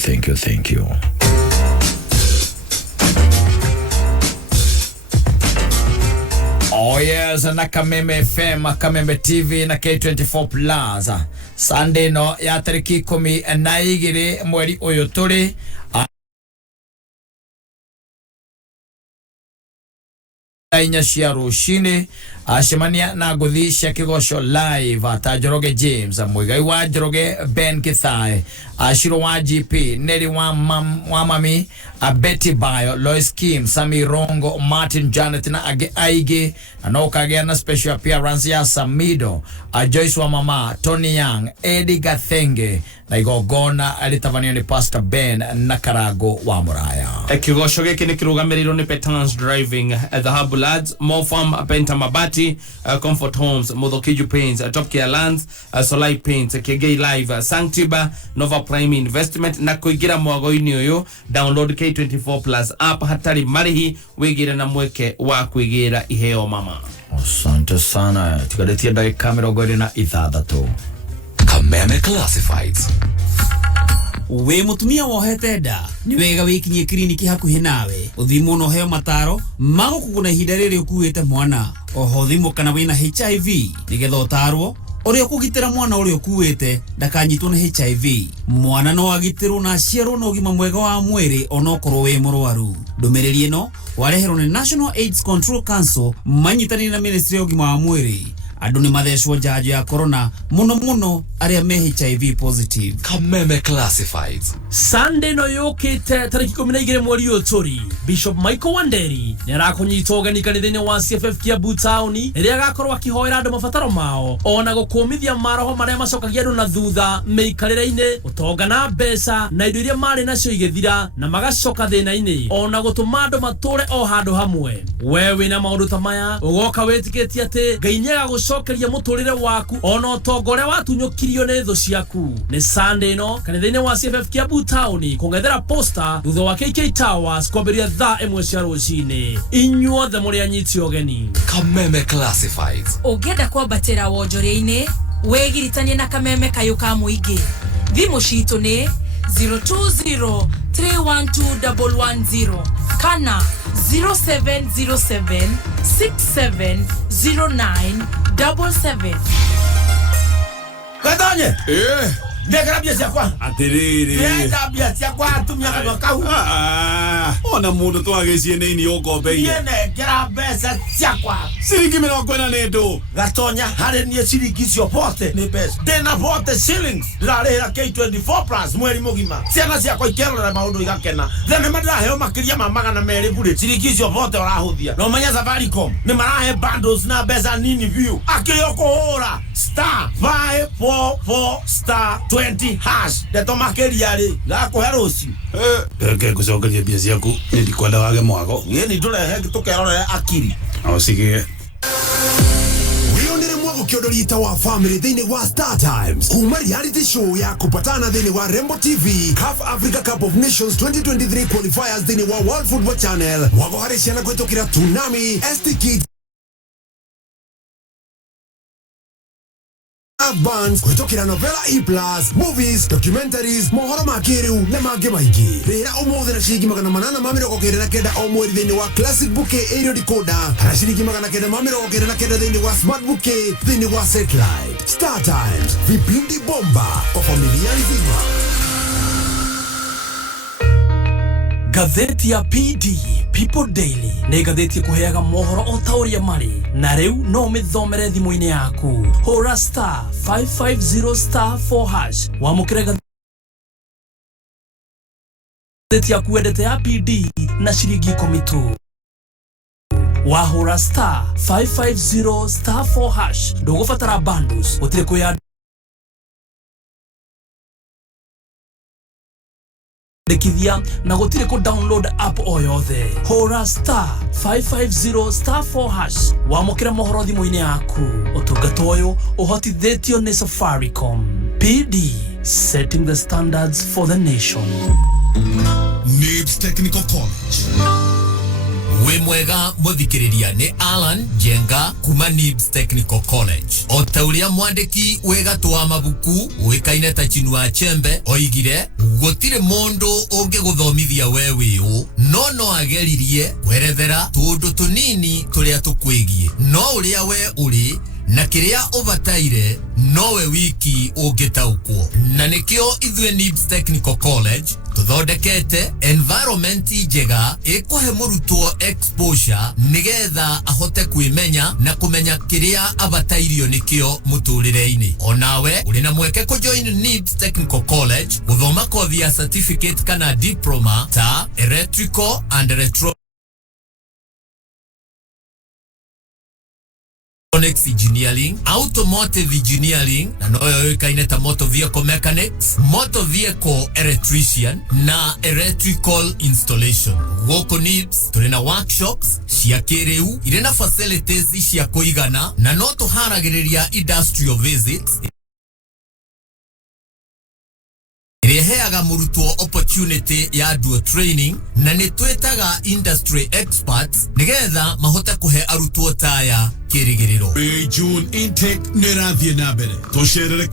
Oh yes, na Kameme FM, Kameme TV na K24 Plus. Sunday no ya tariki 12 mweri uyu turi inya cia rucini acemania na nguthi cia kigosho live ta Njoroge James Mwigai wa Njoroge Ben Kattaj Ashiro wa GP Neri wa Mami Betty Bayo Lois Kim Sami Rongo Martin Janet na Aige anokagea na special appearance ya Samido Joyce wa Mama Tony Young Eddie Gathenge na igogona alitavania ni Pastor Ben na Karago wa Muraya. Kigosho giki ni kirugamiriro ni Petans Driving The Hub Lads Mofam Penta Mabati Comfort Homes Modokiju Paints Top Care Lands Solai Paints Kegei Live Sanctiba Nova Prime Investment na kuigira mwagoini uyu download K24 Plus app hatari marihi wigira na mweke wa kuigira iheo mama. Asante sana. Tukadetia dakika 26 Kameme Classifieds. We mutumia wohete nda ni wega wikinyie kliniki hakuhi nawe uthimwo no heo mataro magukuguna ihinda riri ukuite mwana oho thimo kana wina HIV nigetha utarwo uri ukugitira mwana uri ukuite ndakanyitwo na HIV. Mwana no agitirwo na aciarwo na ugima mwega wa mwiri onokorwo wi murwaru. Ndumiriri ino wareherwo ni National AIDS Control Council manyitani na Ministry of ugima wa mwiri. Andu ni mathecwo njanjo ya corona muno aria me HIV positive. Kameme Classifieds. Sunday no yukite tariki 12 mweri uturi Bishop Michael Wanderi ni arakunyita ugeni kanithini wa CFF Kiambu Town iria agakorwo akihoera andu mabataro mao ona gukumithia maroho maria macokagia andu na thutha meikarire-ini utonga na mbeca na indo iria mari nacio igithira na magacoka thina-ini ona gutuma andu mature o handu hamwe. Wewe na maundu ta maya ugoka wetikitie ati Ngai niagagucokeria muturire waku ona utonga uria watunyukirio ni thu ciaku. Ni Sunday no kanithini wa CFF Kiambu Town kungethera poster thutha wa KK Towers kwambiria thaa 1 cia rucini. Inyuothe muri anyiti ogeni. Kameme Classifieds. Ungenda kwambatira wonjoria-ini wegiritanie na Kameme kayo ka muingi. Thimu citu ni 020312110 kana 0707670977. Gatonye ndekera bia ciakwa atiriri ndenda bia ciakwa atumia kana kau ona mundu twagecie nini ukombeire ndekera mbeca ciakwa ciringi 40 ni ndu Gatonya hari nie ciringi cio pote ni mbeca ndina pote shillings ndirarihira K24 Plus mweri mugima ciana ciakwa ikerorera maundu igakena thene madiraheo makiria ma 200 bure ciringi cio pote urahuthia no menya Safaricom ni marahe bundles na mbeca nini view akio kuhura *544*20 hash deto makeria ri ngakuhe rucio Reke kucokeria mbia ciaku ni ndikwenda wage mwago ni ndurehe tukerorera akiri au sige wionere mwago kiodorita wa family thini wa Star Times kuma reality show ya kupatana thini wa Rembo TV CAF Africa Cup of Nations 2023 qualifiers thini wa World Football Channel mwago hari ciana kwitokira Tsunami ST Kids love bands kwitokira novela E+, movies, documentaries, mohoro makiriu na mangĩ maingĩ. Rĩra ũmũthĩ na ciringi 899 o mweri thĩinĩ wa Classic Bouquet Aerial Decoder kana ciringi 999 thĩinĩ wa Smart Bouquet thĩinĩ wa Satellite. Star Times, vipindi bomba kwa familia nzima. Gatheti ya PD People Daily nĩ gatheti ĩkũheaga mohoro o ta ũrĩa marĩ na rĩu no mĩthomere thimũ-inĩ yaku. Hũra star 550 star 4# wamũkĩre gatheti yaku wendete ya PD na ciringi 10 tu. Wahũra star 550 star 4# ndũgũbatara bundles, gũtirĩ kwĩyandĩkithia na gũtirĩ ku download app o yothe. Hũra star 550 star 4# wamũkĩre mohoro thimũ-inĩ yaku. Ũtungata ũyũ ũhotithĩtio nĩ Safaricom. PD, setting the standards for the nation. NIBS Technical College. We mwega muthikiriria ni Alan Jenga kuma NIBS Technical College. O ta uria mwandiki wegatu wa mabuku wikaine ta Chinua Achembe oigire gutire mundu ungiguthomithia we wiu no ageririe kwerethera tundu tunini turia tukwigie no uria we uri na kiria ubataire nowe wiki ungitaukwo na nikio ithwe NIBS Technical College tuthondekete environment njega ikuhe murutwo exposure nigetha ahote kwimenya na kumenya kiria abatairio nikio muturire-ini. Onawe uri na mweke ku join NIBS Technical College guthoma kothi ya certificate kana diploma ta electrical and electronics engineering, automotive engineering, na noyo ikaine ta motor vehicle mechanics, motor vehicle electrician na electrical installation. Goko NIBS tuli na workshops cia kiriu ire na facilities cia kuigana na no tuharagiriria industrial visits ireheaga murutwo opportunity ya dual training na nitwetaga industry experts nigetha mahote kuhe arutwo taya kirigiriro. June intake nirathie na mbere tusherere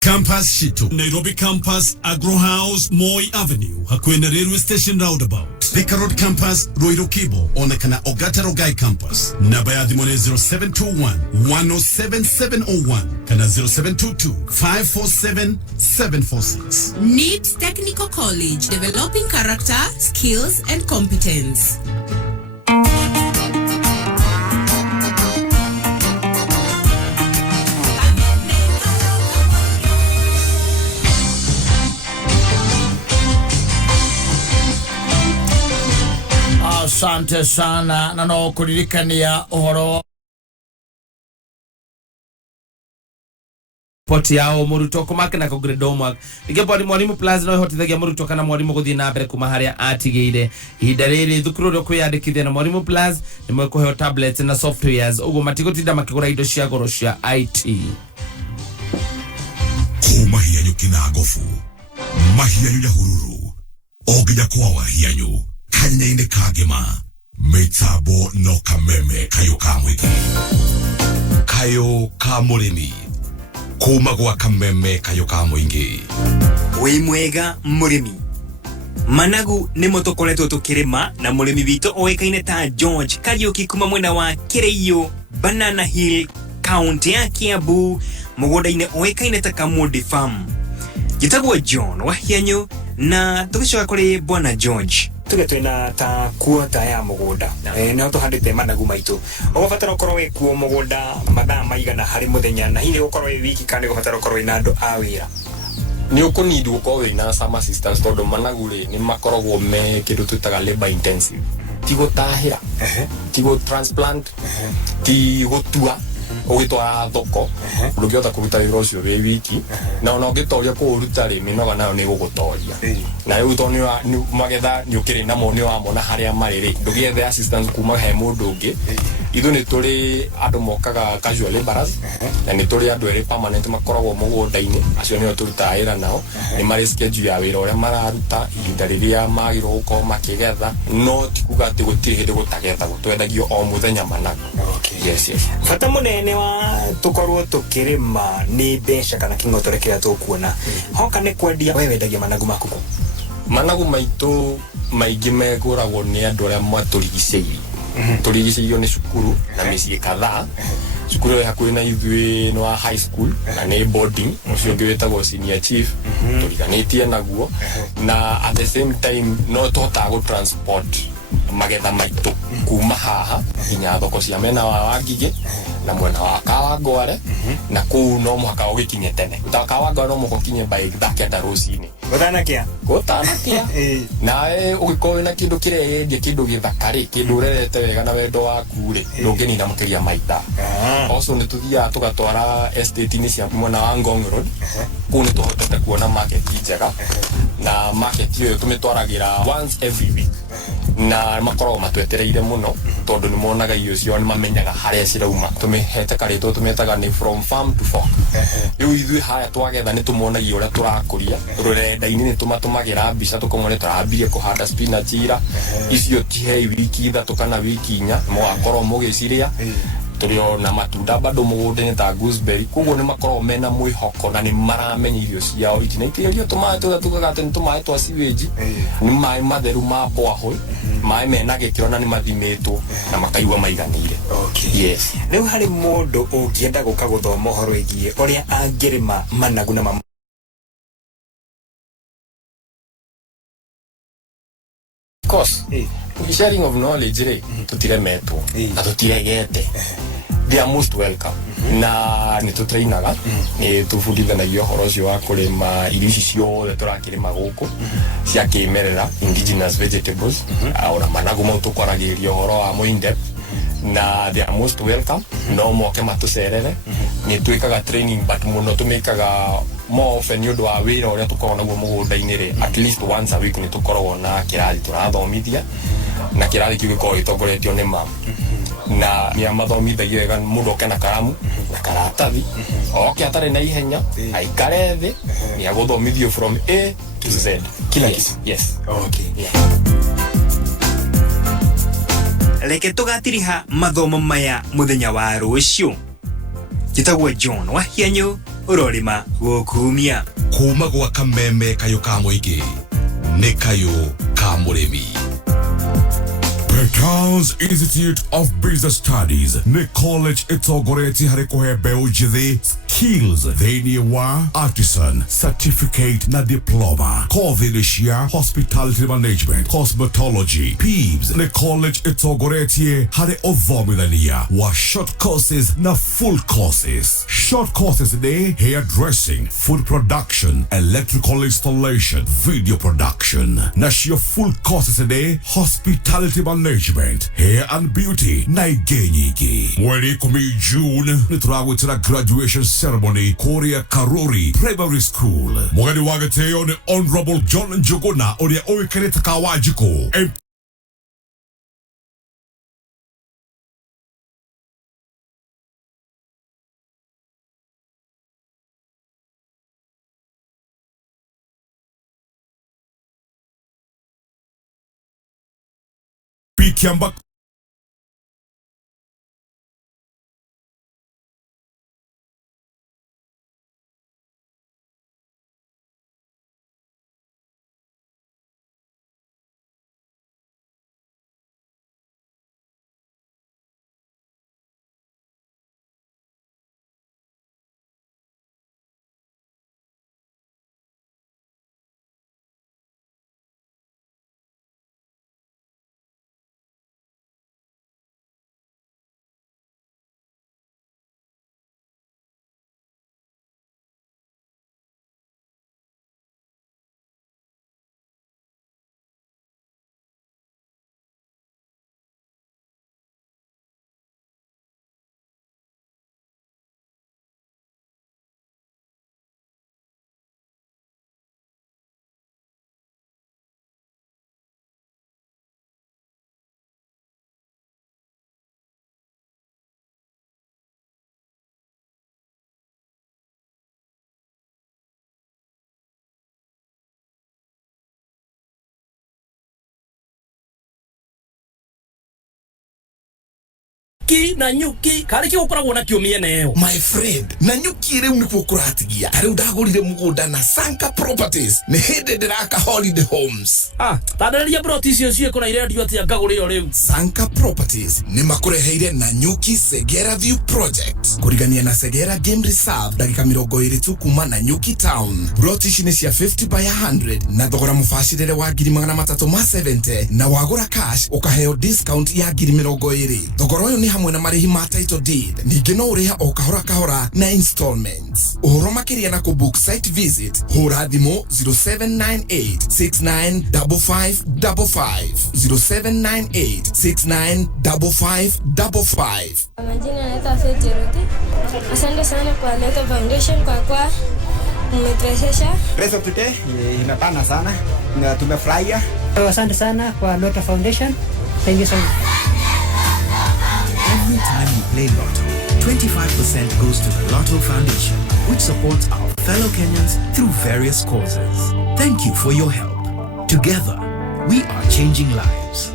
Campus Shito, Nairobi Campus, Agro House, Moi Avenue, Hakwena Railway Station Roundabout, Thika Road Campus, Ruiru Kibo, Onekana Ogata Rogai Campus, Nabaya Dimone 0721 107 701, Kana 0722 547 746. NIBS Technical College, developing character, skills and competence. Asante sana na no kuririkania uhoro poti yao muruto kumake na kugredomwa igepo mwalimu plus no hotithagia muruto kana mwalimu guthii na mbere kuma haria atigeire ihinda riri thukuru ro kwiyandikithia na mwalimu plus ni mwekuheo tablets na softwares ugo matigotinda makigura indo cia goro cia IT kuma hianyu kinagofu mahianyu nyahururu oginya kwa wahianyu kanyaine kagema metabo no kameme kayo kamwiki kayo kamurimi kuma gwa kameme kayo kamwingi wi mwega murimi managu ni mutokoretwo tukirima na murimi wito oekaine ta George Kariuki kuma mwena wa Kireiyo Banana Hill county ya Kiambu mugunda-ine oekaine ta Kamudi Farm gitagwo John Wahianyu na tugicoka kuri bwana George tuge twina ta kuota ya mugunda na tuhandite managu maitu ugabatara ukorwo wi kuo mugunda mathaa maigana hari muthenya na hihi ukorwo wi wiki kana ugabatara ukorwo ina andu a wira ni ukunidi ukorwo wina some assistance tondu managu ri ni makoragwo me kindu twitaga labor intensive ti gutahira ti go transplant ti gutua ugitwara thoko ndungiota kuruta wira ucio wi wiki na ona ungitoria kuruta ri minoga nayo ni gugutoria na riu to ni magetha ni ukiri namo ni wamona haria mari ri ndugiethe assistance kuma he mundu ungi ithu nĩ tũrĩ andũ mokaga casual laborers na nĩ tũrĩ andũ erĩ permanent makoragwo mũgũnda-inĩ acio nĩo tũrutaga wĩra nao nĩ marĩ schedule ya wĩra ũrĩa mararuta ihinda rĩrĩa magĩrĩirwo gũkorwo makĩgetha no ti kuga atĩ gũtirĩ hĩndĩ gũtagetha gũtwendagio o mũthenya managu. Yes, yes. Bata mũnene wa tũkorwo tũkĩrĩma nĩ mbeca kana kĩng'otore kĩrĩa tũkuona hoka nĩ kwendia we wendagia managu maku kũ? Managu maitũ maingĩ megũragwo nĩ andũ arĩa matũrigicĩirie tũrigicĩirio nĩ cukuru na mĩciĩ kadhaa cukuru ĩyo hakuhĩ na ithuĩ nĩ wa high school na nĩ boarding ũcio ũngĩ wĩtagwo senior chief tũriganĩtie naguo na at the same time no tũhotaga gũtransport magetha maitũ kuma haha nginya thoko cia mena wa Ngigĩ na mwena wa Kawangware na kũu no mũhaka ũgĩkinye tene Kawangware no mũhaka ũkinye by thaa kenda rũcinĩ gũtanakia nawe ũgĩkorwo wĩna kĩndũ kĩrendia kĩndũ gĩthaka-rĩ kĩndũ ũrerete wega na wendo waku rĩ ndũngĩnina makĩria maita also nĩ tũthiaga tũgatwara estate-inĩ cia mwena wa Ngong Road kũu nĩ tũhotete kuona market njega na market ĩyo tũmĩtwaragĩra once every week na makoragwo matwetereire mũno tondũ nĩ monaga irio ciao nĩ mamenyaga harĩa cirauma tũmĩhete karĩtwo tũmĩtaga nĩ from farm to fork rĩu ithuĩ harĩa twagetha nĩ tũmonagia ũrĩa tũrakũria rũrenda-inĩ nĩ tũmatũmagĩra mbica tũkamone tũrambirie kũhanda spinach ira icio tihei wiki ithatũ kana wiki inya mũgakorwo mũgĩcirĩa tũrĩ ona matunda bado mũgũnda-inĩ ta gooseberry koguo nĩ makoragwo mena mwĩhoko na nĩ maramenya irio ciao itinaitĩrĩrio tũmaĩ tũrĩa tugaga atĩ nĩ tũmaĩ twa sewage nĩ maĩ matheru ma borehole maĩ mena gĩkĩro na nĩ mathimĩtwo na makaigua maiganĩire. Yes. Rĩu harĩ mũndũ ũngĩenda gũka gũthoma ũhoro wĩgiĩ ũrĩa angĩrĩma managu na Of course, sharing of knowledge rĩ tũtiremetwo na tũtiregete they are most welcome na nĩ tũtrainaga nĩ tũbundithanagia ũhoro ũcio wa kũrĩma irio ici ciothe tũrakĩrĩma gũkũ cia kĩmerera indigenous vegetables ona managu mau tũkwaragĩrĩria ũhoro wa mo in depth na they are most welcome no moke matũcerere nĩ twĩkaga training but mũno tũmĩkaga more often nĩ ũndũ wa wĩra ũrĩa tũkoragwo naguo mũgũnda-inĩ rĩ at least once a week nĩ tũkoragwo na kĩrathi tũrathomithia na kĩrathi kĩu gĩkoragwo gĩtongoretio nĩ mam na nĩ amathomithagia wega mũndũ oke na karamu na karatathi oke atarĩ na ihenya aikare thĩ nĩ agũthomithio from A to Z kila kitu. Yes. Okay. Reke tũgatiriha mathomo maya mũthenya wa rũciũ njĩtagwo John wa Hianyu ũrorĩma gũkumia kuma gwa kameme kayũ ka mũingĩ nĩ kayũ ka mũrĩmi. Kattaj Institute of Business Studies nĩ college ĩtongoretie harĩ kũhe mbeũ njĩthĩ skills thĩinĩ wa artisan certificate na diploma kothi-inĩ cia hospitality management cosmetology PIBS nĩ college ĩtongoretie harĩ ũthomithania wa short courses na full courses. Short courses nĩ hairdressing, food production, electrical installation, video production. Nacio full courses nĩ hospitality management, hair and beauty na ingĩ nyingĩ. Mweri 10 June nĩ tũragwĩtĩra graduation ceremony kũrĩa Karuri Primary School. Mũgeni wa gĩtĩo nĩ Honorable John Njuguna ũrĩa ũĩkaine ta Kawajiko. Kiamba nyuki na nyuki kari ki ukoragwo na kiumia neo my friend na nyuki riu nikuo kuratigia riu ndagurire mugunda na Sanka Properties ni hindi ndiraka holiday homes tandareria broti icio cieko na irendio atia ngagurire riu Sanka Properties ni makureheire na nyuki Segera View Project kurigania na Segera Game Reserve dakika 20 tu kuma na Nyuki Town. Broti ici ni cia 50 by 100 na thogora mubacirire wa 370 na wagura cash ukaheo discount ya 20. Thogora uyu ni hamwe na marihi ma title deed. Ningi no uriha o kahora kahora na installments. Uhoro makiria na kubook site visit hura thimo 0798695555 0798695555. Majina naitwa Faith Jerote. Asante sana kwa Leto Foundation kwa umetuwezesha. Rest of today imepana sana na tumefurahia. Asante sana kwa Leto Foundation. Thank you so much. Every time you play Lotto, 25% goes to the Lotto Foundation, which supports our fellow Kenyans through various causes. Thank you for your help. Together, we are changing lives.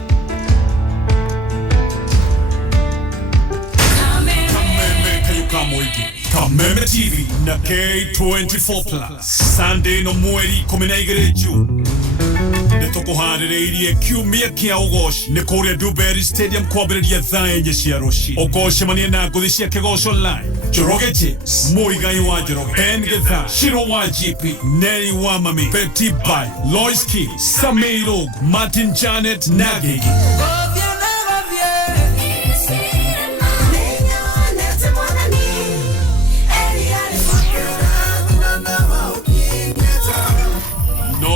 Kameme TV na K24 Plus Sunday no mweri 12 June nitukuharireirie kiumia kia ugoci ni kuria Dewberry Stadium kwambiriria thaa enye cia ruci ugoshemania na nguthi cia kigoco live Njoroge James Muigai wa Njoroge Ben Gĩthaa Shiro wa GP Neri wa Mami Betty Bai Lois King Samiro Martin Janet Nagegi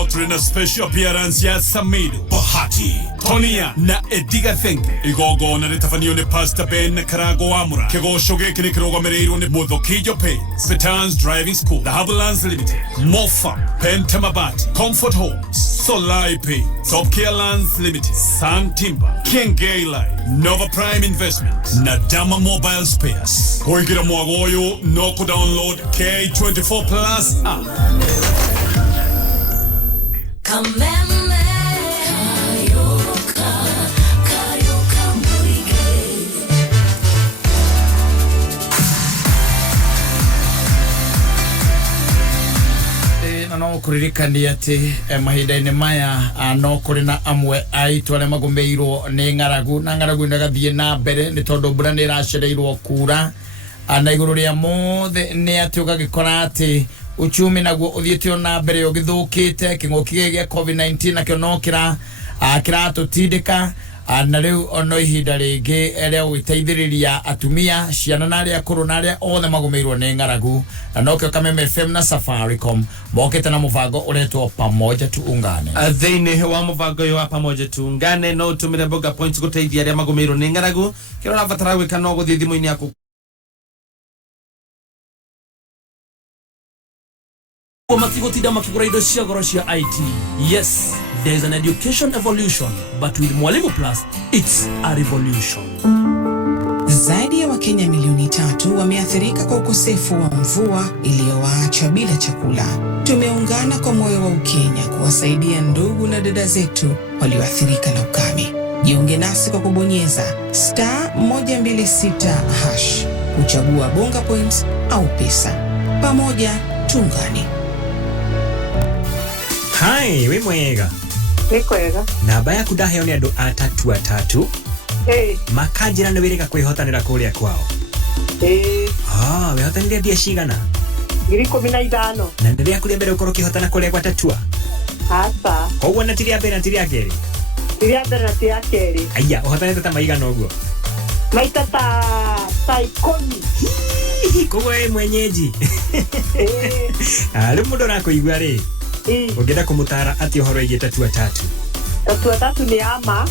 Trina special appearance ya Samido Bahati Tonia na Ediga Thenke igogo na ritafanio ni Pastor Ben na Karago Amura kigosho giki ni kirogomereirwo ni Muthokijo Paints Petans Driving School The Havillands Limited Mofa Pentamabati Comfort Homes Solai Pay Top Care Lands Limited Sun Timber King Gay Life Nova Prime Investment na Dama Mobile Spares kuingira mwagoyo no ku download K24 Plus Kameme Kayoka Mwige na no kuririkania ati mahinda-ini maya no kuri na amwe aitu aria magumeirwo ni ng'aragu na ng'aragu ndagathie na mbere ni tondu mbura ni iracereirwo kura na iguru ria mothe ni ati ugagikora ati uchumi naguo uthiete na mbere ugithukite king'uki gia COVID-19 nakio no kiratutindika na riu ono ihinda ringi ria gwiteithiriria atumia ciana na aria akuru na aria othe magumeirwo ni ng'aragu na nokio Kameme FM na Safaricom mokete na mubango uretwo pamoja tuungane thiini wa mubango uyu wa pamoja tuungane no utumire boga points guteithia aria magumeirwo ni ng'aragu kiro rabatara gwika no guthie thimu-ini yaku Matigotinda makigura indo cia goro cia IT. Yes, there is an education evolution, but with Mwalimu Plus, it's a revolution. Zaidi ya Wakenya milioni 3 wameathirika kwa ukosefu wa mvua iliyowaacha bila chakula. Tumeungana kwa moyo wa Ukenya kuwasaidia ndugu na dada zetu walioathirika na ukame. Jiunge nasi kwa kubonyeza *126# kuchagua bonga points au pesa. Pamoja tuungane. Hai, we mwega. Nikwega. Namba yaku ndaheo ni andu atatu. Makanjira ni wirika kwihotanira kuria kwao. Wihotanire mbia cigana? 15,000. Na nĩ rĩaku rĩa mbere ũkorwo ũkĩhotana kũrĩa gwa tatua? Aca. Koguo na ti rĩa mbere na ti rĩa kerĩ? Ti rĩa mbere na ti rĩa kerĩ. Aya, ũhotanĩte ta maigana ũguo? Maita ta 10. Koguo wĩ mwenyeji. Rĩu mũndũ ũrakũigua rĩ? Ũngĩenda kũmũtara atĩ ũhoro wĩgiĩ tatua tatu? Tatua tatu nĩ ama.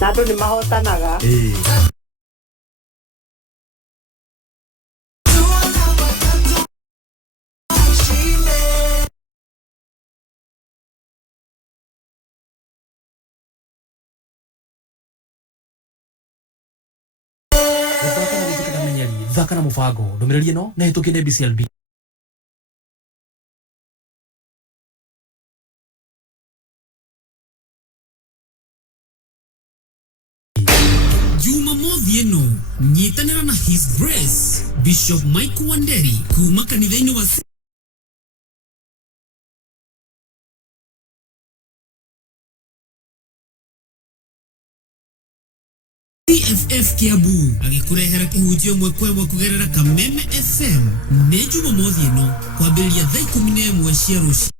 Na andũ nĩ mahotanaga. Thaka na mubango ndumiriri no na hitukire BCLB thieno nyitanira na His Grace Bishop Mike Wanderi kuma kanitha-ini wa CFF Kiambu agikurehera kihunjio mwekwemwe kugerera Kameme FM nĩ Jumamothi ĩno kwambĩrĩria thaa 11 cia rũcinĩ.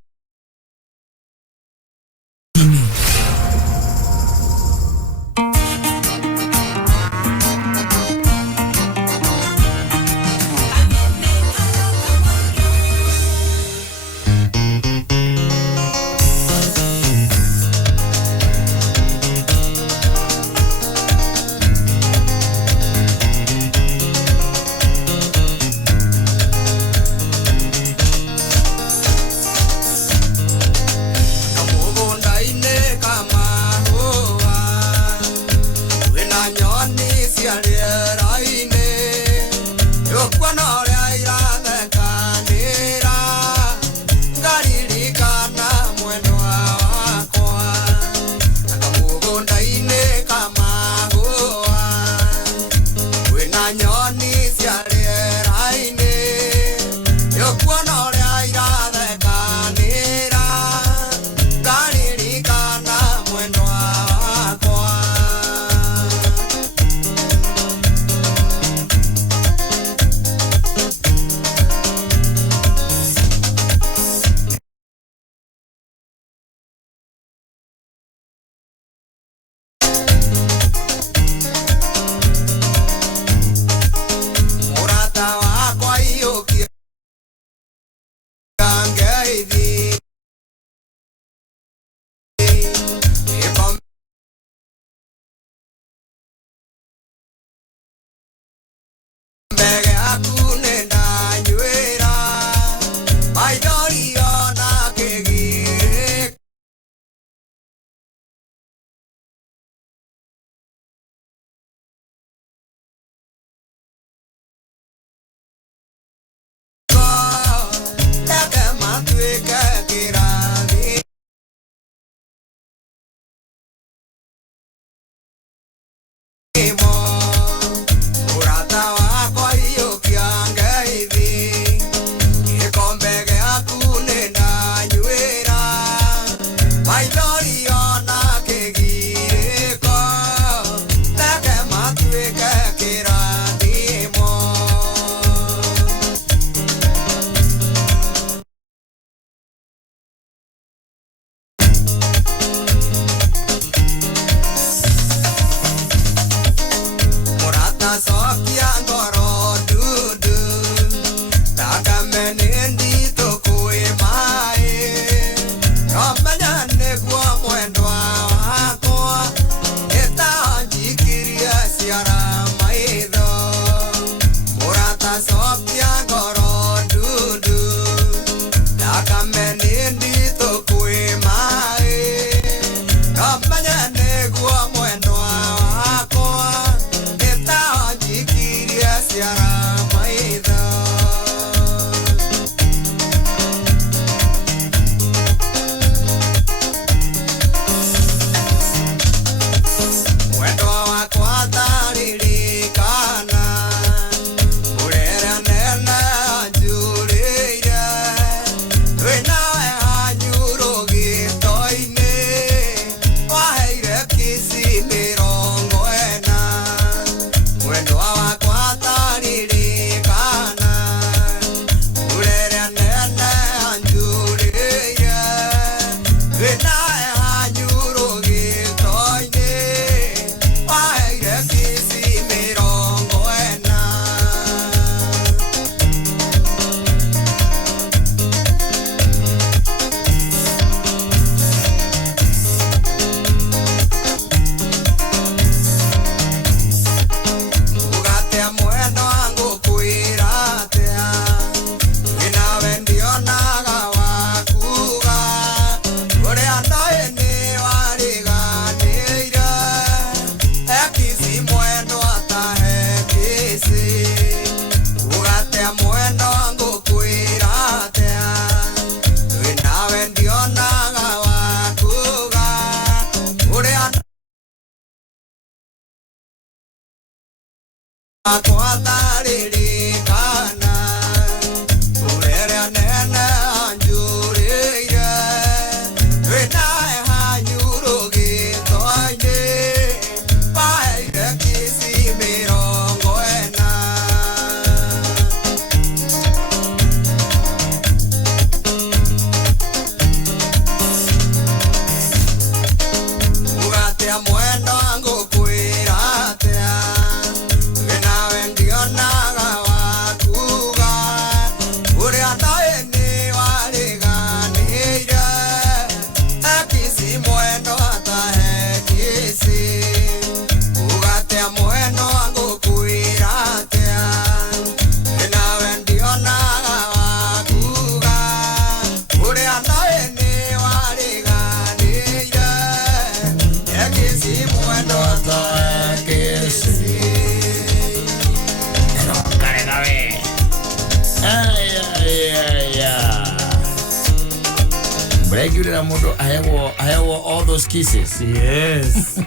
I have all those kisses. Yes.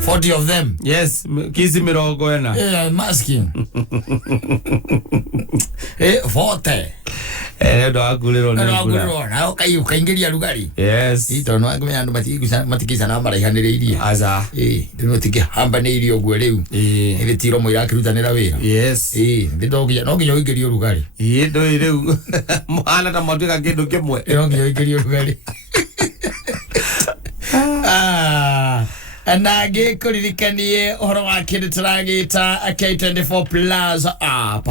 40 of them. Yes, kisi mirongo ena. Yeah, I'm asking. 40. Ndo aguliro ni aguliro na ukaingiria lugari. Yes. Ito no agme andu matikisa na maraihaniriirie. Aza. Ndino tiki hamba ni irio gwe riu. Ile tiro mo irakirutanira wira. Yes. Ndidogia no nginya uingirie lugari. Ndo riu. Mwana ta matuika kindu kimwe. No nginya uingirie lugari. Anage kuririkanie uhoro wa kindu turagita K24 Plus app.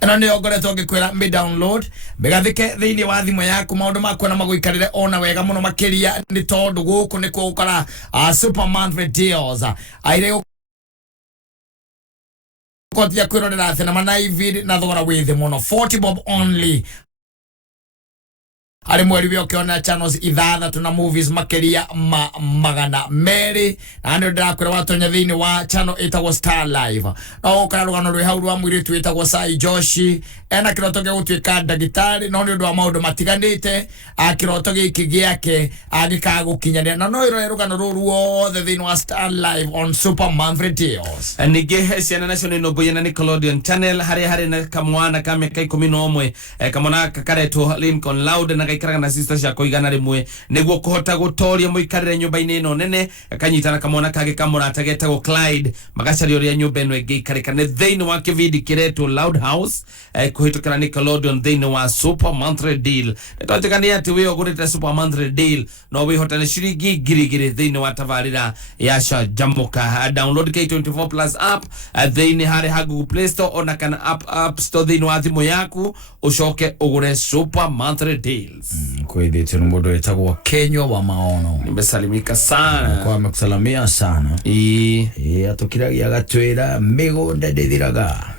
Eno ni ogoretwo ngikwira mi download bigathike thiini wa thimu yaku maundu makwa na maguikarire ona wega muno makiria ni tondu guku ni gukora super monthly deals aire kotia kwirorera thenema na ivid na thogora withi muno 40 bob only. Ali mweri ukiona channels ithathatũ na movies makiria magana meri na ndio ndakwira watonya thiini wa channel itagwo Star Live no ukara rugano rwi hau rwa mwiri twitagwo Sai Joshi ena kiroto gya gutwika ndagitari no ndio ndwa maundu matiganite akiroto giki giake agikagukinyania na no iro rugano ruru wothe thiini wa Star Live on super monthly deals nige ciana national no boyana Nickelodeon channel hari na kamwana kame kai 11 kamona kakaretwo Lincoln Loud na gaikaraga na sisters yako igana rimwe niguo kuhota gutoria muikarire nyumba-ini ino nene kanyitana kamona kage kamurata getagwo Clyde magacari uria nyumba ino igikarika ne thiini wa kividi kiretwo Loud House kuhitukira Nickelodeon thiini wa super monthly deal nitwatikania ati we ogurite super monthly deal no wihotane ciringi girigiri thiini wa tabarira yasha jamuka download K24 Plus app thiini hari ha Google Play Store ona kana app store thiini wa thimu yaku ucoke ugure super monthly deals. Kweli mundu etagwo Kenywa wa maono. Nimesalimika sana. Kwa amekusalamia sana. Atukiragia gatwira migunda ndithiraga.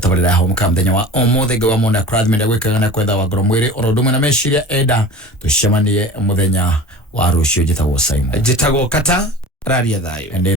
Tabarira ho mukamthenya wa omothe gwa mona krathmende gwikagana kwetha wa gromwiri orodumwe na meshiria eda tushemanie muthenya wa rucio jitagwo Simon. Jitagwo Kattaj raria thayo.